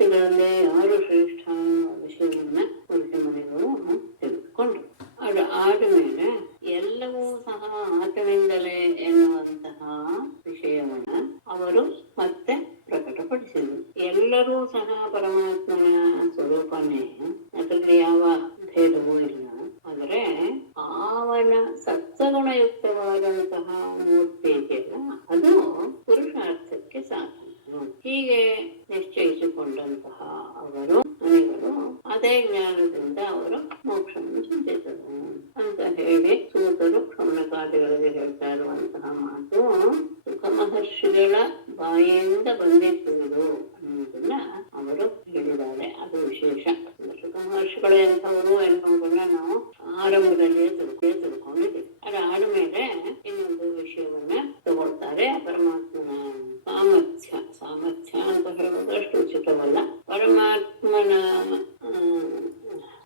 ವ್ಯಕ್ತಿಗಳಲ್ಲೇ ಯಾರು ಶ್ರೇಷ್ಠ ಅನ್ನೋ ವಿಷಯವನ್ನ ಋಷಿಮುನಿಗಳು ತಿಳಿದುಕೊಂಡ್ರು. ಅದು ಆದಮೇಲೆ ಎಲ್ಲವೂ ಸಹ ಆತನಿಂದಲೇ ಎನ್ನುವಂತಹ ವಿಷಯವನ್ನ ಅವರು ಮತ್ತೆ ಪ್ರಕಟಪಡಿಸಿದರು. ಎಲ್ಲರೂ ಸಹ ಪರಮಾತ್ಮನ ಸ್ವರೂಪನೇ, ಅದರಲ್ಲಿ ಯಾವ ಭೇದವೂ ಇಲ್ಲ. ಆದರೆ ಅವನ ಸತ್ವಗುಣಯುಕ್ತವಾದಂತಹ ಮೂರ್ತಿ ಇದೆಯಲ್ಲ, ಅದು ಪುರುಷಾರ್ಥಕ್ಕೆ ಸಾಧನ. ಹೀಗೆ ನಿಶ್ಚಯಿಸಿಕೊಂಡಂತಹ ಅವರು ಮುನಿಗಳು ಅದೇ ಜ್ಞಾನದಿಂದ ಅವರು ಮೋಕ್ಷವನ್ನು ಚಿಂತಿಸಿದರು ಅಂತ ಹೇಳಿ ಸೂತರು ಕ್ಷೌನಕಾದಿಗಳಿಗೆ ಹೇಳ್ತಾ ಇರುವಂತಹ ಮಾತು ಸುಖ ಮಹರ್ಷಿಗಳ ಬಾಯಿಯಿಂದ ಬಂದಿತ್ತು ಅನ್ನೋದನ್ನ ಅವರು ಹೇಳಿದ್ದಾರೆ. ಅದು ವಿಶೇಷ. ಸುಖ ಮಹರ್ಷಿಗಳು ಎಂಥವರು ಎನ್ನುವುದನ್ನ ನಾವು ಆರಂಭದಲ್ಲಿಯೇ ತಿಳ್ಕೊಂಡಿದ್ದೀವಿ. ಅದಾದ್ಮೇಲೆ ಇನ್ನೊಂದು ವಿಷಯವನ್ನ ತಗೊಳ್ತಾರೆ. ಪರಮಾತ್ಮನ ಸಾಮರ್ಥ್ಯ ಅಂತ ಹೇಳೋದು ಅಷ್ಟು ಉಚಿತವಲ್ಲ.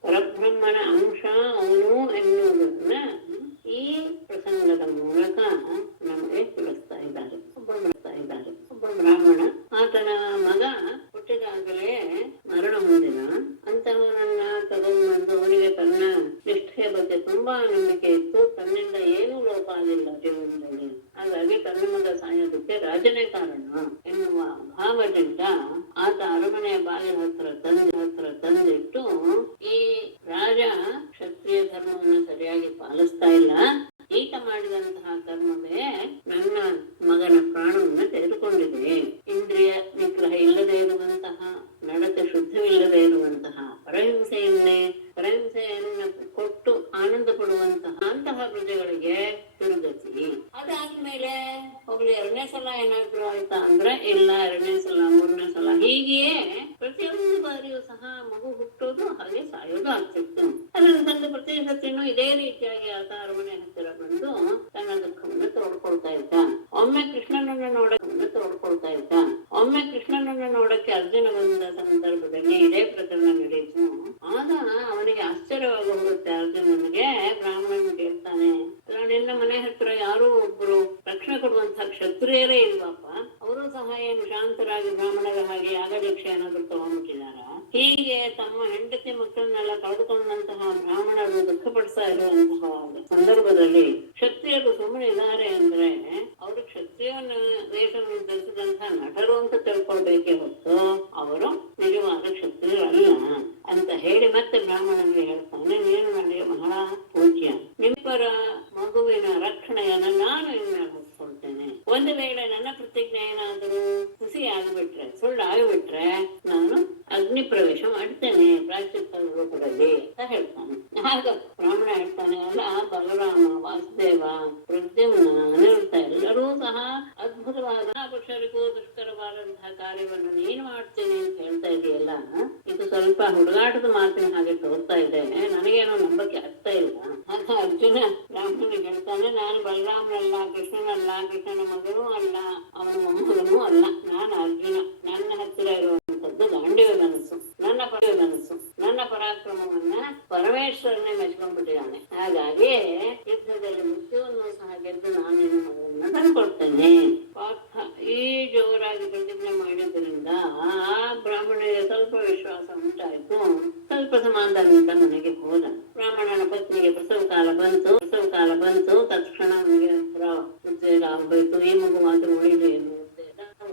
ಪರಬ್ರಹ್ಮನ ಅಂಶ ಅವನು ಎನ್ನುವುದನ್ನ ಈ ಪ್ರಸಂಗದ ಮೂಲಕ ನಮಗೆ ತಿಳಿಸ್ತಾ ಇದ್ದಾರೆ. ಒಬ್ಬ ಬ್ರಾಹ್ಮಣ, ಆತನ ಮಗ ಹುಟ್ಟಿದಾಗಲೇ ಮರಣ ಹೊಂದಿದ. ಅಂತಹವನನ್ನ ತಗೊಂಡು ಅವನಿಗೆ ತನ್ನ ನಿಷ್ಠೆಯ ಬಗ್ಗೆ ತುಂಬಾ ನಂಬಿಕೆ ಇತ್ತು. ತನ್ನಿಂದ ಏನೂ ಲೋಪ ಆಗಿಲ್ಲ ಜೀವನದಲ್ಲಿ. ಹಾಗಾಗಿ ತನ್ನ ಮಗ ಸಾಯೋದಕ್ಕೆ ರಾಜನೇ ಕಾರಣ ಎನ್ನುವ ಭಾವದಿಂದ ಆತ ಅರಮನೆಯ ಬಾಗಿಲ ಹತ್ರ ತಂದಿಟ್ಟು, ಈ ರಾಜ ಕ್ಷತ್ರಿಯ ಧರ್ಮವನ್ನು ಸರಿಯಾಗಿ ಪಾಲಿಸ್ತಾ ಇಲ್ಲ, ಈತ ಮಾಡಿದಂತಹ ಕರ್ಮವೇ ನನ್ನ ಮಗನ ಪ್ರಾಣವನ್ನು ತೆಗೆದುಕೊಂಡಿದೆ. ಇಂದ್ರಿಯ ನಿಗ್ರಹ ಇಲ್ಲದೆ ಇರುವಂತಹ, ನಡತೆ ಶುದ್ಧವಿಲ್ಲದೆ ಇರುವಂತಹ, ಪರಹಿಂಸೆಯನ್ನು ಕೊಟ್ಟು ಆನಂದ ಪಡುವಂತಹ ಅಂತಹ ಪ್ರಜೆಗಳಿಗೆ ದುರ್ಗತಿ. ಅದಾದ್ಮೇಲೆ ಹೋಗ್ಲಿ, 2ನೇ ಸಲ ಏನಾದ್ರು ಆಯ್ತಾ ಅಂದ್ರೆ ಇಲ್ಲ, 2ನೇ ಸಲ, 3ನೇ ಸಲ, ಹೀಗೆಯೇ ಪ್ರತಿಯೊಂದು ಬಾರಿಯೂ ಸಹ ಮಗು ಹುಟ್ಟೋದು ಹಾಗೆ ಸಾಯೋದು ಆಗ್ತಿತ್ತು. ಅದನ್ನು ತಂದು ಪ್ರತಿ ಸತಿನೂ ಇದೇ ರೀತಿಯಾಗಿ ಆತ ಅರಮನೆ ಹತ್ತಿರ ಬಂದು ತನ್ನ ದುಃಖವನ್ನು ತೋಡ್ಕೊಳ್ತಾ ಇದ್ದ. ಒಮ್ಮೆ ಕೃಷ್ಣನನ್ನ ನೋಡಕ್ಕೆ ಅರ್ಜುನ ಬಂದ ಸಂದರ್ಭದಲ್ಲಿ ಇದೇ ಪ್ರಕರಣ ನಡೆಯಿತು. ಆಗ ಅವನಿಗೆ ಆಶ್ಚರ್ಯವಾಗಿ ಹೋಗುತ್ತೆ. ಅರ್ಜುನನಿಗೆ ಬ್ರಾಹ್ಮಣನ ಕೇಳ್ತಾನೆ, ನಿನ್ನ ಮನೆ ಹತ್ರ ಯಾರೋ ಒಬ್ರು ರಕ್ಷಣೆ ಕೊಡುವಂತಹ ಕ್ಷತ್ರಿಯರೇ ಇಲ್ವಪ್ಪ? ಅವರು ಸಹ ಏನು ಶಾಂತರಾಗಿ ಬ್ರಾಹ್ಮಣರ ಹಾಗೆ ಯಾಗದೀಕ್ಷೆ ಏನಾದ್ರು ತಗೊಂಡ್ಬಿಟ್ಟಿದಾರ? ಹೀಗೆ ತಮ್ಮ ಹೆಂಡತಿ ಮಕ್ಕಳನ್ನೆಲ್ಲ ಕಳೆದುಕೊಂಡಂತಹ ಬ್ರಾಹ್ಮಣರು ದುಃಖಪಡಿಸ್ತಾ ಇರುವಂತಹ ಸಂದರ್ಭದಲ್ಲಿ ಕ್ಷತ್ರಿಯರು ಸುಮ್ಮನೆ ಇದ್ದಾರೆ ಅಂದ್ರೆ ಅವರು ಕ್ಷತ್ರಿಯನ ವೇಷವನ್ನು ಧರಿಸಿದಂತಹ ನಟರು ಅಂತ ತಿಳ್ಕೊಳ್ಬೇಕೇ ಹೊತ್ತು ಅವರು ನಿಜವಾದ ಕ್ಷತ್ರಿಯರಲ್ಲ ಅಂತ ಹೇಳಿ ಮತ್ತೆ ಬ್ರಾಹ್ಮಣನಿಗೆ ಹೇಳ್ತಾನೆ, ನೀನು ನನಗೆ ಬಹಳ ಪೂಜ್ಯ, ನಿಮ್ಮರ ಮಗುವಿನ ರಕ್ಷಣೆಯನ್ನು ನಾನು ಇನ್ಮೇಲೆ ಹೊತ್ಕೊಳ್ತೇನೆ. ಒಂದು ವೇಳೆ ನನ್ನ ಪ್ರತಿಜ್ಞೆ ಏನಾದರೂ ಹುಸಿ ಆಗಿಬಿಟ್ರೆ, ಸುಳ್ಳು ಆಗಿಬಿಟ್ರೆ ನಾನು ಅಗ್ನಿ ಪ್ರವೇಶ ಮಾಡ್ತೇನೆ ಪ್ರಾಯಶ್ಚಿತ್ತ ರೂಪದಲ್ಲಿ ಅಂತ ಹೇಳ್ತಾನೆ. ಆಗ ಬ್ರಾಹ್ಮಣ ಹೇಳ್ತಾನೆ, ಅಲ್ಲ ಬಲರಾಮ, ವಾಸುದೇವ, ಪ್ರದ್ಯುಮ್ನ, ಅನಿರುದ್ಧ ಎಲ್ಲರೂ ಸಹ ಅದ್ಭುತವಾದ ಪುರುಷರಿಗೂ ದುಷ್ಕರವಾದಂತಹ ಕಾರ್ಯವನ್ನು ನೀನು ಮಾಡ್ತೇನೆ ಅಂತ ಹೇಳ್ತಾ ಇದೆಯಲ್ಲ, ಇದು ಸ್ವಲ್ಪ ಹುಡುಗಾಟದ ಮಾತಿನ ಹಾಗೆ ತೋರ್ತಾ ಇದೆ, ನನಗೇನೋ ನಂಬಕ್ಕೆ ಆಗ್ತಾ ಇಲ್ಲ. ಆಗ ಅರ್ಜುನ ಬ್ರಾಹ್ಮಣಿಗೆ ಹೇಳ್ತಾನೆ, ನಾನು ಬಲರಾಮನಲ್ಲ, ಕೃಷ್ಣನಲ್ಲ, ಕೃಷ್ಣನ ಮಗನೂ ಅಲ್ಲ, ಅವನ ಮೊಮ್ಮಗನೂ ಅಲ್ಲ, ನಾನು ಅರ್ಜುನ. ನನ್ನ ಹತ್ತಿರ ಇರುವಂತದ್ದು ಗಾಂಡೀವ ಧನಸ್ಸು, ನನ್ನ ಪರಾಕ್ರಮವನ್ನ ಪರಮೇಶ್ವರನೇ ಮೆಚ್ಕೊಂಡ್ಬಿಟ್ಟಿದ್ದಾನೆ. ಹಾಗಾಗಿ ಯುದ್ಧದಲ್ಲಿ ಮೃತ್ಯುವನ್ನು ಸಹ ಗೆದ್ದು ನಾನು ನಿನ್ನ ಮಗನನ್ನ ತಂದ್ಕೊಡ್ತೇನೆ. ಪಾರ್ಥ ಈ ಜೋರಾಗಿ ಪ್ರತಿಜ್ಞೆ ಮಾಡಿದ್ರಿಂದ ಆ ಬ್ರಾಹ್ಮಣನಿಗೆ ಸ್ವಲ್ಪ ವಿಶ್ವಾಸ ಉಂಟಾಯ್ತು. ಸ್ವಲ್ಪ ಸಮಾಧಾನದಿಂದ ಮನೆಗೆ ಹೋದ. ಬ್ರಾಹ್ಮಣನ ಪತ್ನಿಗೆ ಪ್ರಸವ ಕಾಲ ಬಂತು. ತಕ್ಷಣ ಅವನಿಗೆ ಉದ್ವೇಗ ಆಗೋಯ್ತು. ಈ ಮಗು ಮಾತ್ರ ಉಳಿದು ಏನು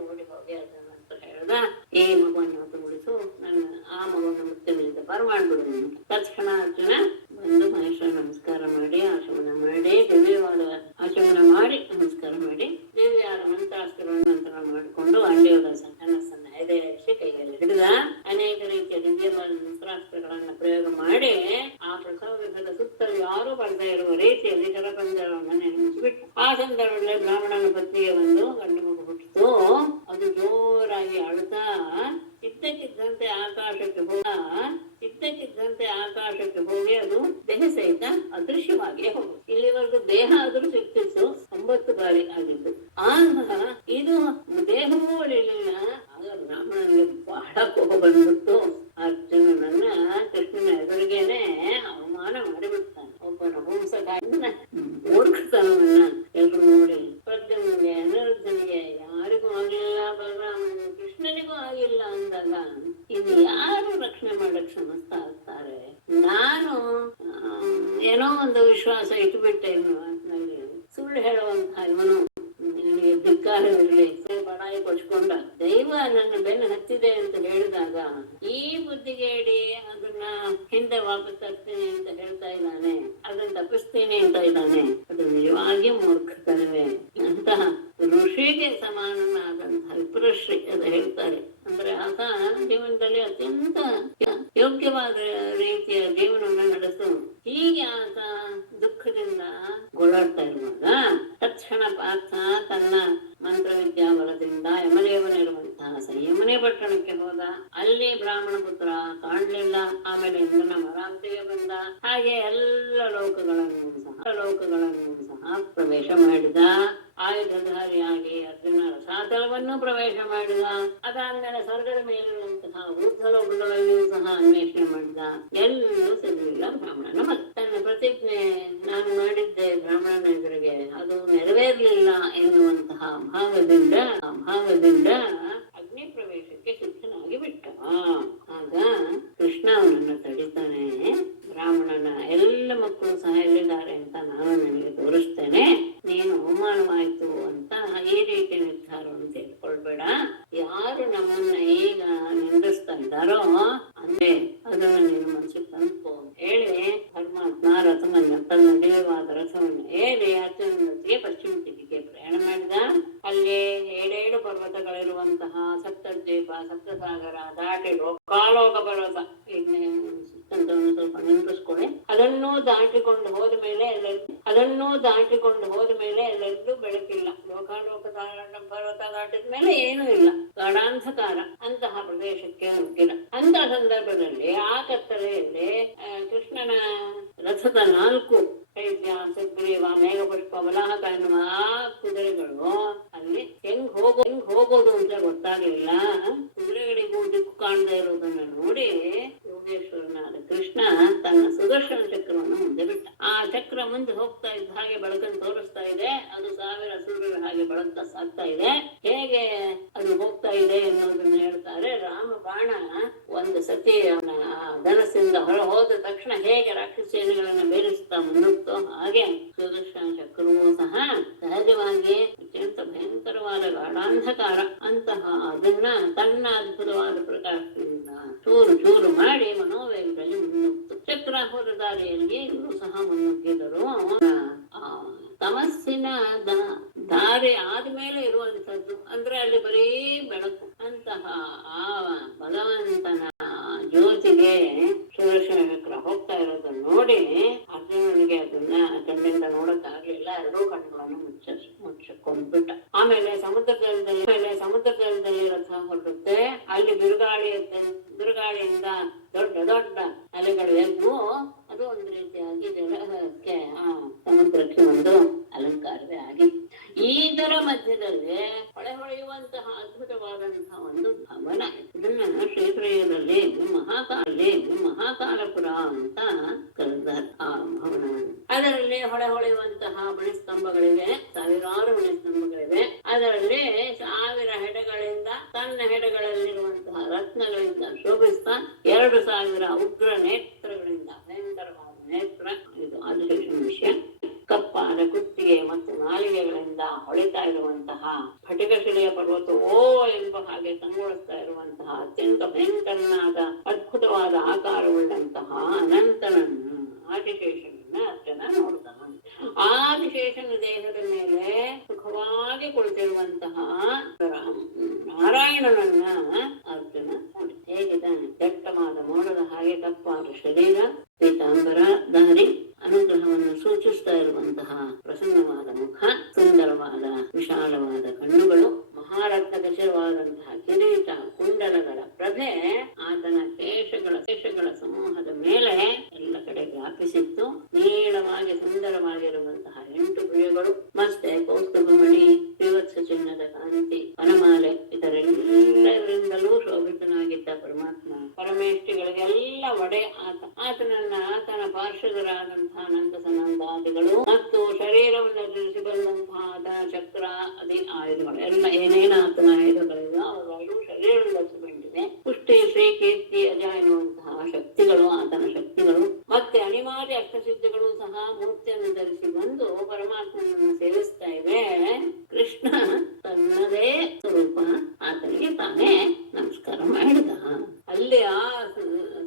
ಓಡಿ ಹೋಗಿ ಅದನ್ನ ಹೇಳ್ದ, ಈ ಮಗುವನ್ನು ಉಳಿಸು, ಆ ಮಗುವನ್ನು ಮೃತ್ಯುವಿನಿಂದ ಪಾರು ಮಾಡ್ಬಿಡು. ತಕ್ಷಣ ಅರ್ಜುನ ಬಂದು ಮಹೇಶ್ವರ ನಮಸ್ಕಾರ ಮಾಡಿ ಆಶಮನ ಮಾಡಿ ನಮಸ್ಕಾರ ಮಾಡಿ ದಿವ್ಯಾದ ಮಂತ್ರಾಸ್ತ್ರಗಳನ್ನು ಮಾಡಿಕೊಂಡು ಅಂಡಿಯೋದ ಧನಸ್ಸನ್ನ ಎದೆಸಿ ಕೈಯಲ್ಲಿ ಹಿಡಿದ ಅನೇಕ ರೀತಿಯ ದಿವ್ಯವಾದ ಮಂತ್ರಾಸ್ತ್ರಗಳನ್ನ ಪ್ರಯೋಗ ಮಾಡಿ ಆ ಪ್ರಸವ ಗೃಹದ ಸುತ್ತಲೂ ಯಾರೂ ಬರ್ತಾ ಇರುವ ರೀತಿಯಲ್ಲಿ ಜಲಪಂಜರವನ್ನು ನಿರ್ಮಿಸಿಬಿಟ್ಟು ಆ ಸಂದರ್ಭದಲ್ಲಿ ಬ್ರಾಹ್ಮಣನ ಪತ್ನಿಗೆ ಒಂದು ಗಂಡು ಮಗು ಹುಟ್ಟಿತು. ಅದು ಜೋರಾಗಿ ಅಳುತ್ತಾ ಇದ್ದಕ್ಕಿದ್ದಂತೆ ಆಕಾಶಕ್ಕೆ ಹೋಗಿ ಅದು ದೇಹ ಸಹಿತ ಅದೃಶ್ಯವಾಗಿ ಹೋಗುದು. ಇಲ್ಲಿವರೆಗೂ ದೇಹ ಆದ್ರೂ ಸಿಕ್ತಿತ್ತು, 9 ಬಾರಿ ಆಗಿದ್ದು. ಆಗ ಇದು ದೇಹವೂ ಅಳಿಲಿಲ್ಲ. ಆಗ ಬ್ರಾಹ್ಮಣನಿಗೆ ಬಹಳ ಕೋಪ ಬಂದ್ಬಿಟ್ಟು ಅರ್ಜುನನನ್ನ ಕೃಷ್ಣನ ಎದುರಿಗೇನೆ ಅವಮಾನ ಮಾಡಿಬಿಡ್ತಾನೆ. ಒಬ್ಬ ನಪುಂಸಕಾರನ ಮೂರ್ಖತನವನ್ನ ಎಲ್ರು ನೋಡಿ ಪ್ರದ್ಯುಮ್ನಿಗೆ, ಅನಿರುದ್ಧನಿಗೆ ಯಾರಿಗೂ ಆಗಿಲ್ಲ, ಬಲರಾಮನಿಗೆ, ಕೃಷ್ಣನಿಗೂ ಆಗಿಲ್ಲ ಅಂದಾಗ ಇದು ಯಾರು ರಕ್ಷಣೆ ಮಾಡಕ್ ಶ್ರಮಿಸ್ತಾ ಇರ್ತಾರೆ? ನಾನು ಏನೋ ಒಂದು ವಿಶ್ವಾಸ ಇಟ್ಬಿಟ್ಟೆ ಇವನು ಆತ್ನಲ್ಲಿ, ಸುಳ್ಳು ಹೇಳುವಂತಹ ಇವನು ನಿನಗೆ ಧಿಕ್ಕಾರವಿರಲಿ, ಬಡಾಯಿ ಕೊಚ್ಕೊಂಡ ದೈವ ನನ್ನ ಬೆನ್ನು ಹತ್ತಿದೆ ಅಂತ ಹೇಳಿದಾಗ ಈ ಬುದ್ಧಿಗೇಡಿ ಅದನ್ನ ಹಿಂದೆ ವಾಪಸ್ ತರ್ತೀನಿ ಅಂತ ಹೇಳ್ತಾ ಇದ್ದಾನೆ, ಅದನ್ನ ತಪ್ಪಿಸ್ತೀನಿ ಅಂತ ಇದ್ದಾನೆ. ಅದು ನಿಜವಾಗಿ ಮೂರ್ಖತನವೇ. ಅಂತಹ ಋಷಿಗೆ ಸಮಾನನಾದಂತಹ ವಿಪ್ರಶ್ರೀ ಅದು ಹೇಳ್ತಾರೆ. ಅಂದ್ರೆ ಆತ ಜೀವನದಲ್ಲಿ ಅತ್ಯಂತ ಯೋಗ್ಯವಾದ ರೀತಿಯ ಜೀವನವನ್ನು ನಡೆಸು. ಹೀಗೆ ಆತ ದುಃಖದಿಂದ ಗೋಳಾಡ್ತಾ ಇರುವಾಗ ತಕ್ಷಣ ಪಾರ್ಥ ತನ್ನ ಮಂತ್ರವಿದ್ಯಾ ಬಲದಿಂದ ಯಮದೇವನಿರುವಂತಹ ಸಂಯಮನೆ ಪಟ್ಟಣಕ್ಕೆ ಹೋದ. ಅಲ್ಲಿ ಬ್ರಾಹ್ಮಣ ಪುತ್ರ ಕಾಣಲಿಲ್ಲ. ಆಮೇಲೆ ಇಂದ್ರನ ಮರಾಂತಿಗೆ ಬಂದ. ಹಾಗೆ ಎಲ್ಲ ಲೋಕಗಳನ್ನು ಸಹ ಪ್ರವೇಶ ಮಾಡಿದ. ಆಯುಧಧಾರಿಯಾಗಿ ಅರ್ಜುನ ರಸಾತಲವನ್ನು ಪ್ರವೇಶ ಮಾಡಿದ. ಅದಾದ್ಮೇಲೆ ಸ್ವರ್ಗದ ಮೇಲಿರುವಂತಹ ವೃದ್ಧ ಲೋಕಗಳಲ್ಲಿಯೂ ಸಹ ಅನ್ವೇಷಣೆ ಮಾಡಿದ. ಎಲ್ಲೂ ಸಿಗಲಿಲ್ಲ ಬ್ರಾಹ್ಮಣನ ಮಗ. ತನ್ನ ಪ್ರತಿಜ್ಞೆ ನಾನು ಮಾಡಿದ್ದೆ ಬ್ರಾಹ್ಮಣನ ಎದುರಿಗೆ, ಅದು ನೆರವೇರಲಿಲ್ಲ ಎನ್ನುವಂತಹ ಭಾವದಿಂದ ಅಗ್ನಿ ಪ್ರವೇಶಕ್ಕೆ ಸಿದ್ಧನಾಗಿ ಬಿಟ್ಟ. ಆಗ ಕೃಷ್ಣ ಅವನನ್ನು ತಡಿತಾನೆ. ಬ್ರಾಹ್ಮಣನ ಎಲ್ಲ ಮಕ್ಕಳು ಸಹ ಎಲ್ಲಿದ್ದಾರೆ ಅಂತ ನಾನು ನಿನಗೆ ತೋರಿಸ್ತೇನೆ. ನೀನು ಅವಮಾನವಾಯ್ತು ಅಂತ ಈ ರೀತಿ ನಿರ್ಧಾರವನ್ನು ತೆಗೆದುಕೊಳ್ಬೇಡ. ಯಾರು ನಮ್ಮನ್ನ ಈಗ ನಿಂದಿಸ್ತಾ ಇದ್ದಾರೋ ಅಂದ್ರೆ ಅದನ್ನು ನೀನು ಮನಸ್ಸಿಗೆ ತಂದ್ಕೋ ಹೇಳಿ ಪರಮಾತ್ಮ ರಥವನ್ನ ತನ್ನ ದಿವ್ಯವಾದ ರಥವನ್ನು ಏರಿ ಅರ್ಜುನನೊಂದಿಗೆ ಪಶ್ಚಿಮ ದಿಕ್ಕಿಗೆ ಪ್ರಯಾಣ ಮಾಡಿದ. ಅಲ್ಲಿ 7 ಪರ್ವತಗಳಿರುವಂತಹ ಸಪ್ತದ್ವೀಪ ಸಪ್ತಸಾಗರ ದಾಟಿ ಲೋಕಾಲೋಕ ಪರ್ವತ ಸ್ವಲ್ಪ ನೆನಪಿಸ್ಕೊಳ್ಳಿ. ಅದನ್ನು ದಾಟಿಕೊಂಡು ಹೋದ ಮೇಲೆ ಎಲ್ಲೆಲ್ಲೂ ಬೆಳಕಿಲ್ಲ. ಲೋಕಾಲೋಕ ಪರ್ವತ ದಾಟಿದ ಮೇಲೆ ಏನೂ ಇಲ್ಲ, ಗಾಢಾಂಧಕಾರ. ಅಂತಹ ಪ್ರದೇಶಕ್ಕೆ ನುಗ್ಗಿದ. ಅಂತಹ ಸಂದರ್ಭದಲ್ಲಿ ಆ ಕತ್ತಲೆಯಲ್ಲಿ ಕೃಷ್ಣನ ರಥದ 4 ಚೈತ್ಯ ಸುಗ್ರೀವ ಮೇಘಪುಷ್ಪ ವಲಾಹಕ ಎನ್ನುವ ಕುದುರೆಗಳು ಅಲ್ಲಿ ಹೆಂಗ್ ಹೋಗೋದು ಅಂತ ಗೊತ್ತಾಗ್ಲಿಲ್ಲ. ಕುದುರೆಗಳಿಗೂ ದಿಕ್ಕು ಕಾಣದೇ ಇರೋದನ್ನ ನೋಡಿ ಯೋಗೇಶ್ವರನಾದ ಕೃಷ್ಣ ತನ್ನ ಸುದರ್ಶನ ಚಕ್ರವನ್ನು ಮುಂದೆ ಬಿಟ್ಟ. ಆ ಚಕ್ರ ಮುಂದೆ ಹೋಗ್ತಾ ಇದ್ದ ಹಾಗೆ ಬೆಳಕನ್ನು ತೋರಿಸ್ತಾ ಇದೆ. ಅದು 1000 ಸೂರ್ಯರ ಹಾಗೆ ಬೆಳಗ್ತಾ ಸಾಗ್ತಾ ಇದೆ. ಹೇಗೆ ಅದು ಹೋಗ್ತಾ ಇದೆ ಎನ್ನುವುದನ್ನ ಹೇಳ್ತಾರೆ. ರಾಮ ಬಾಣ ಒಂದು ಸತಿ ಅವನ ಧನಸ್ಸಿಂದ ಹೊರ ಹೋದ ತಕ್ಷಣ ಹೇಗೆ ರಾಕ್ಷಸೇನೆಗಳನ್ನ ಬೇರಿಸ್ತಾ ಮುನ್ನುಗ್ತೋ ಹಾಗೆ ಸುದರ್ಶನ ಚಕ್ರವೂ ಸಹ ಸಹಜವಾಗಿ ಅತ್ಯಂತ ಭಯಂಕರವಾದ ಗಾಢಾಂಧಕಾರ ಅಂತಹ ಅದನ್ನ ತನ್ನ ಅದ್ಭುತವಾದ ಪ್ರಕಾಶದಿಂದ ಚೂರು ಮಾಡಿ ಮನೋವೇಗದಲ್ಲಿ ಮುನ್ನುಗ್ತು. ಚಕ್ರ ಹೋದ ದಾರಿಯಲ್ಲಿ ಇವರು ಸಹ ಮುನ್ನುಗ್ಗಿದರು. ತಮಸ್ಸಿನ ದಾರಿ ಆದ್ಮೇಲೆ ಇರುವಂತದ್ದು ಅಂದ್ರೆ ಅಲ್ಲಿ ಬರೀ ಬೆಳಕು. ಅಂತಹ ಆ ಭಗವಂತನ ಜ್ಯೋತಿಗೆ ಸುದರ್ಶನ ಚಕ್ರ ಹೋಗ್ತಾ ಇರೋದನ್ನ ನೋಡಿ ಅರ್ಜುನನಿಗೆ ಅದನ್ನ ಕಣ್ಣಿಂದ ನೋಡಕ್ ಆಗ್ಲಿಲ್ಲ. 2 ಕಣ್ಣುಗಳನ್ನು ಮುಚ್ಚಿಕೊಂಡ್ಬಿಟ್ಟ. ಆಮೇಲೆ ಸಮುದ್ರದಲ್ಲಿ ರಥ ಹೊರಡುತ್ತೆ. ಅಲ್ಲಿ ಬಿರುಗಾಳಿಯಿಂದ ದೊಡ್ಡ ಅಲೆಗಳು ಎದ್ದು ಅದು ಒಂದು ರೀತಿಯಾಗಿ ಜಲಕ್ಕೆ ಸಮುದ್ರಕ್ಕೆ ಒಂದು ಅಲಂಕಾರವೇ ಆಗಿತ್ತು. ಇದರ ಮಧ್ಯದಲ್ಲಿ ಹೊಳೆಯುವಂತಹ ಅದ್ಭುತವಾದಂತಹ ಒಂದು ಭವನ. ಇದನ್ನ ಶ್ರೀಪ್ರಿಯದಲ್ಲಿ ಮಹಾಕಾಲಪುರ ಅಂತ ಕರೆದಾರೆ ಆ ಭವನವನ್ನು. ಅದರಲ್ಲಿ ಹೊಳೆಯುವಂತಹ ಮಣಿಸ್ತಂಭಗಳಿವೆ, 1000 ಮಣಿಸ್ತಂಭಗಳಿವೆ. ಅದರಲ್ಲಿ 1000 ಹೆಡೆಗಳಿಂದ ತನ್ನ ಹೆಡೆಗಳಲ್ಲಿರುವಂತಹ ರತ್ನಗಳಿಂದ ಶೋಭಿಸ್ತಾ 2000 ಉಗ್ರ ನೇತ್ರಗಳಿಂದ ಭಯಂಕರವಾದ ನೇತ್ರ. ಇದು ಆದಿಶೇಷನ ವಿಷಯ. ಕಪ್ಪಾದ ಕುತ್ತಿಗೆ ಮತ್ತು ನಾಲಿಗೆಗಳಿಂದ ಹೊಳಿತಾ ಇರುವಂತಹ ಸ್ಫಟಿಕಶಿಲೆಯ ಪರ್ವತವೋ ಎಂಬ ಹಾಗೆ ಕಂಗೊಳಿಸ್ತಾ ಇರುವಂತಹ ಅತ್ಯಂತ ಭಯಂಕರನಾದ ಅದ್ಭುತವಾದ ಆಕಾರವುಳ್ಳಂತಹ ಅನಂತನನ್ನು ಆದಿಶೇಷನನ್ನ ಅರ್ಜುನ ನೋಡ್ತಾನ. ಆದಿಶೇಷನ ದೇಹದ ಮೇಲೆ ಸುಖವಾಗಿ ಕುಳಿತಿರುವಂತಹ ನಾರಾಯಣನನ್ನ ಅರ್ಜುನ ನೋಡಿ. ಹೇಗಿದ್ದಾನೆ? ದಟ್ಟವಾದ ಮೋಡದ ಹಾಗೆ ಕಪ್ಪಾದ ಶರೀರ, ಪೀತಾಂಬರ ಧಾರಿ, ಅನುಗ್ರಹವನ್ನು ಸೂಚಿಸ್ತಾ ಇರುವಂತಹ ಪ್ರಸನ್ನವಾದ ಮುಖ, ಸುಂದರವಾದ ವಿಶಾಲವಾದ ಕಣ್ಣುಗಳು, ಮಹಾರತ್ನ ಖಚಿತವಾದಂತಹ ಕಿರೀಟ, ಕುಂಡಲಗಳ ಪ್ರಭೆ ಆತನ ಕೇಶಗಳ ಸಮೂಹದ ಮೇಲೆ ಎಲ್ಲ ಕಡೆ ವ್ಯಾಪಿಸಿತ್ತು. ನೀಳವಾಗಿ ಸುಂದರವಾಗಿರುವಂತಹ 8 ಭುಜಗಳು, ಮತ್ತೆ ಕೌಸ್ತುಭಮಣಿ, ಶ್ರೀವತ್ಸ ಚಿನ್ನದ ಕಾಂತಿ, ವನಮಾಲೆ, ಇದರೆಲ್ಲರಿಂದಲೂ ಶೋಭಿತನಾಗಿದ್ದ ಪರಮಾತ್ಮ ಪರಮೇಷ್ಠಿಗಳಿಗೆಲ್ಲ ಒಡೆ ಆತನ ಪಾರ್ಷದರಾದಂತಹ ನಂದ ಸನಂದಾದಿಗಳು ಮತ್ತು ಶರೀರವನ್ನು ಧರಿಸಿ ಬಂದಂತಹ ಆತನ ಚಕ್ರ ಅದಿ ಆಯುಧಗಳು ಎಲ್ಲ ಏನೇನು ಆತನ ಆಯುಧಗಳಿವೆ ಅವುಗಳು ಶರೀರವನ್ನು ಧರಿಸಿಕೊಂಡಿದೆ. ಪುಷ್ಟಿ ಶ್ರೀ ಕೀರ್ತಿ ಅಜ ಎನ್ನುವಂತಹ ಶಕ್ತಿಗಳು ಆತನ ಶಕ್ತಿಗಳು ಮತ್ತೆ ಅನಿವಾರ್ಯ ಅಷ್ಟಸಿದ್ಧಿಗಳು ಸಹ ಮೂರ್ತಿಯನ್ನು ಧರಿಸಿ ಬಂದು ಪರಮಾತ್ಮನನ್ನು ಸೇವಿಸ್ತಾ ಇವೆ. ಕೃಷ್ಣ ತನ್ನದೇ ಸ್ವರೂಪ ಆತನಿಗೆ ತಾನೇ ನಮಸ್ಕಾರ ಮಾಡಿದ. ಅಲ್ಲಿ ಆ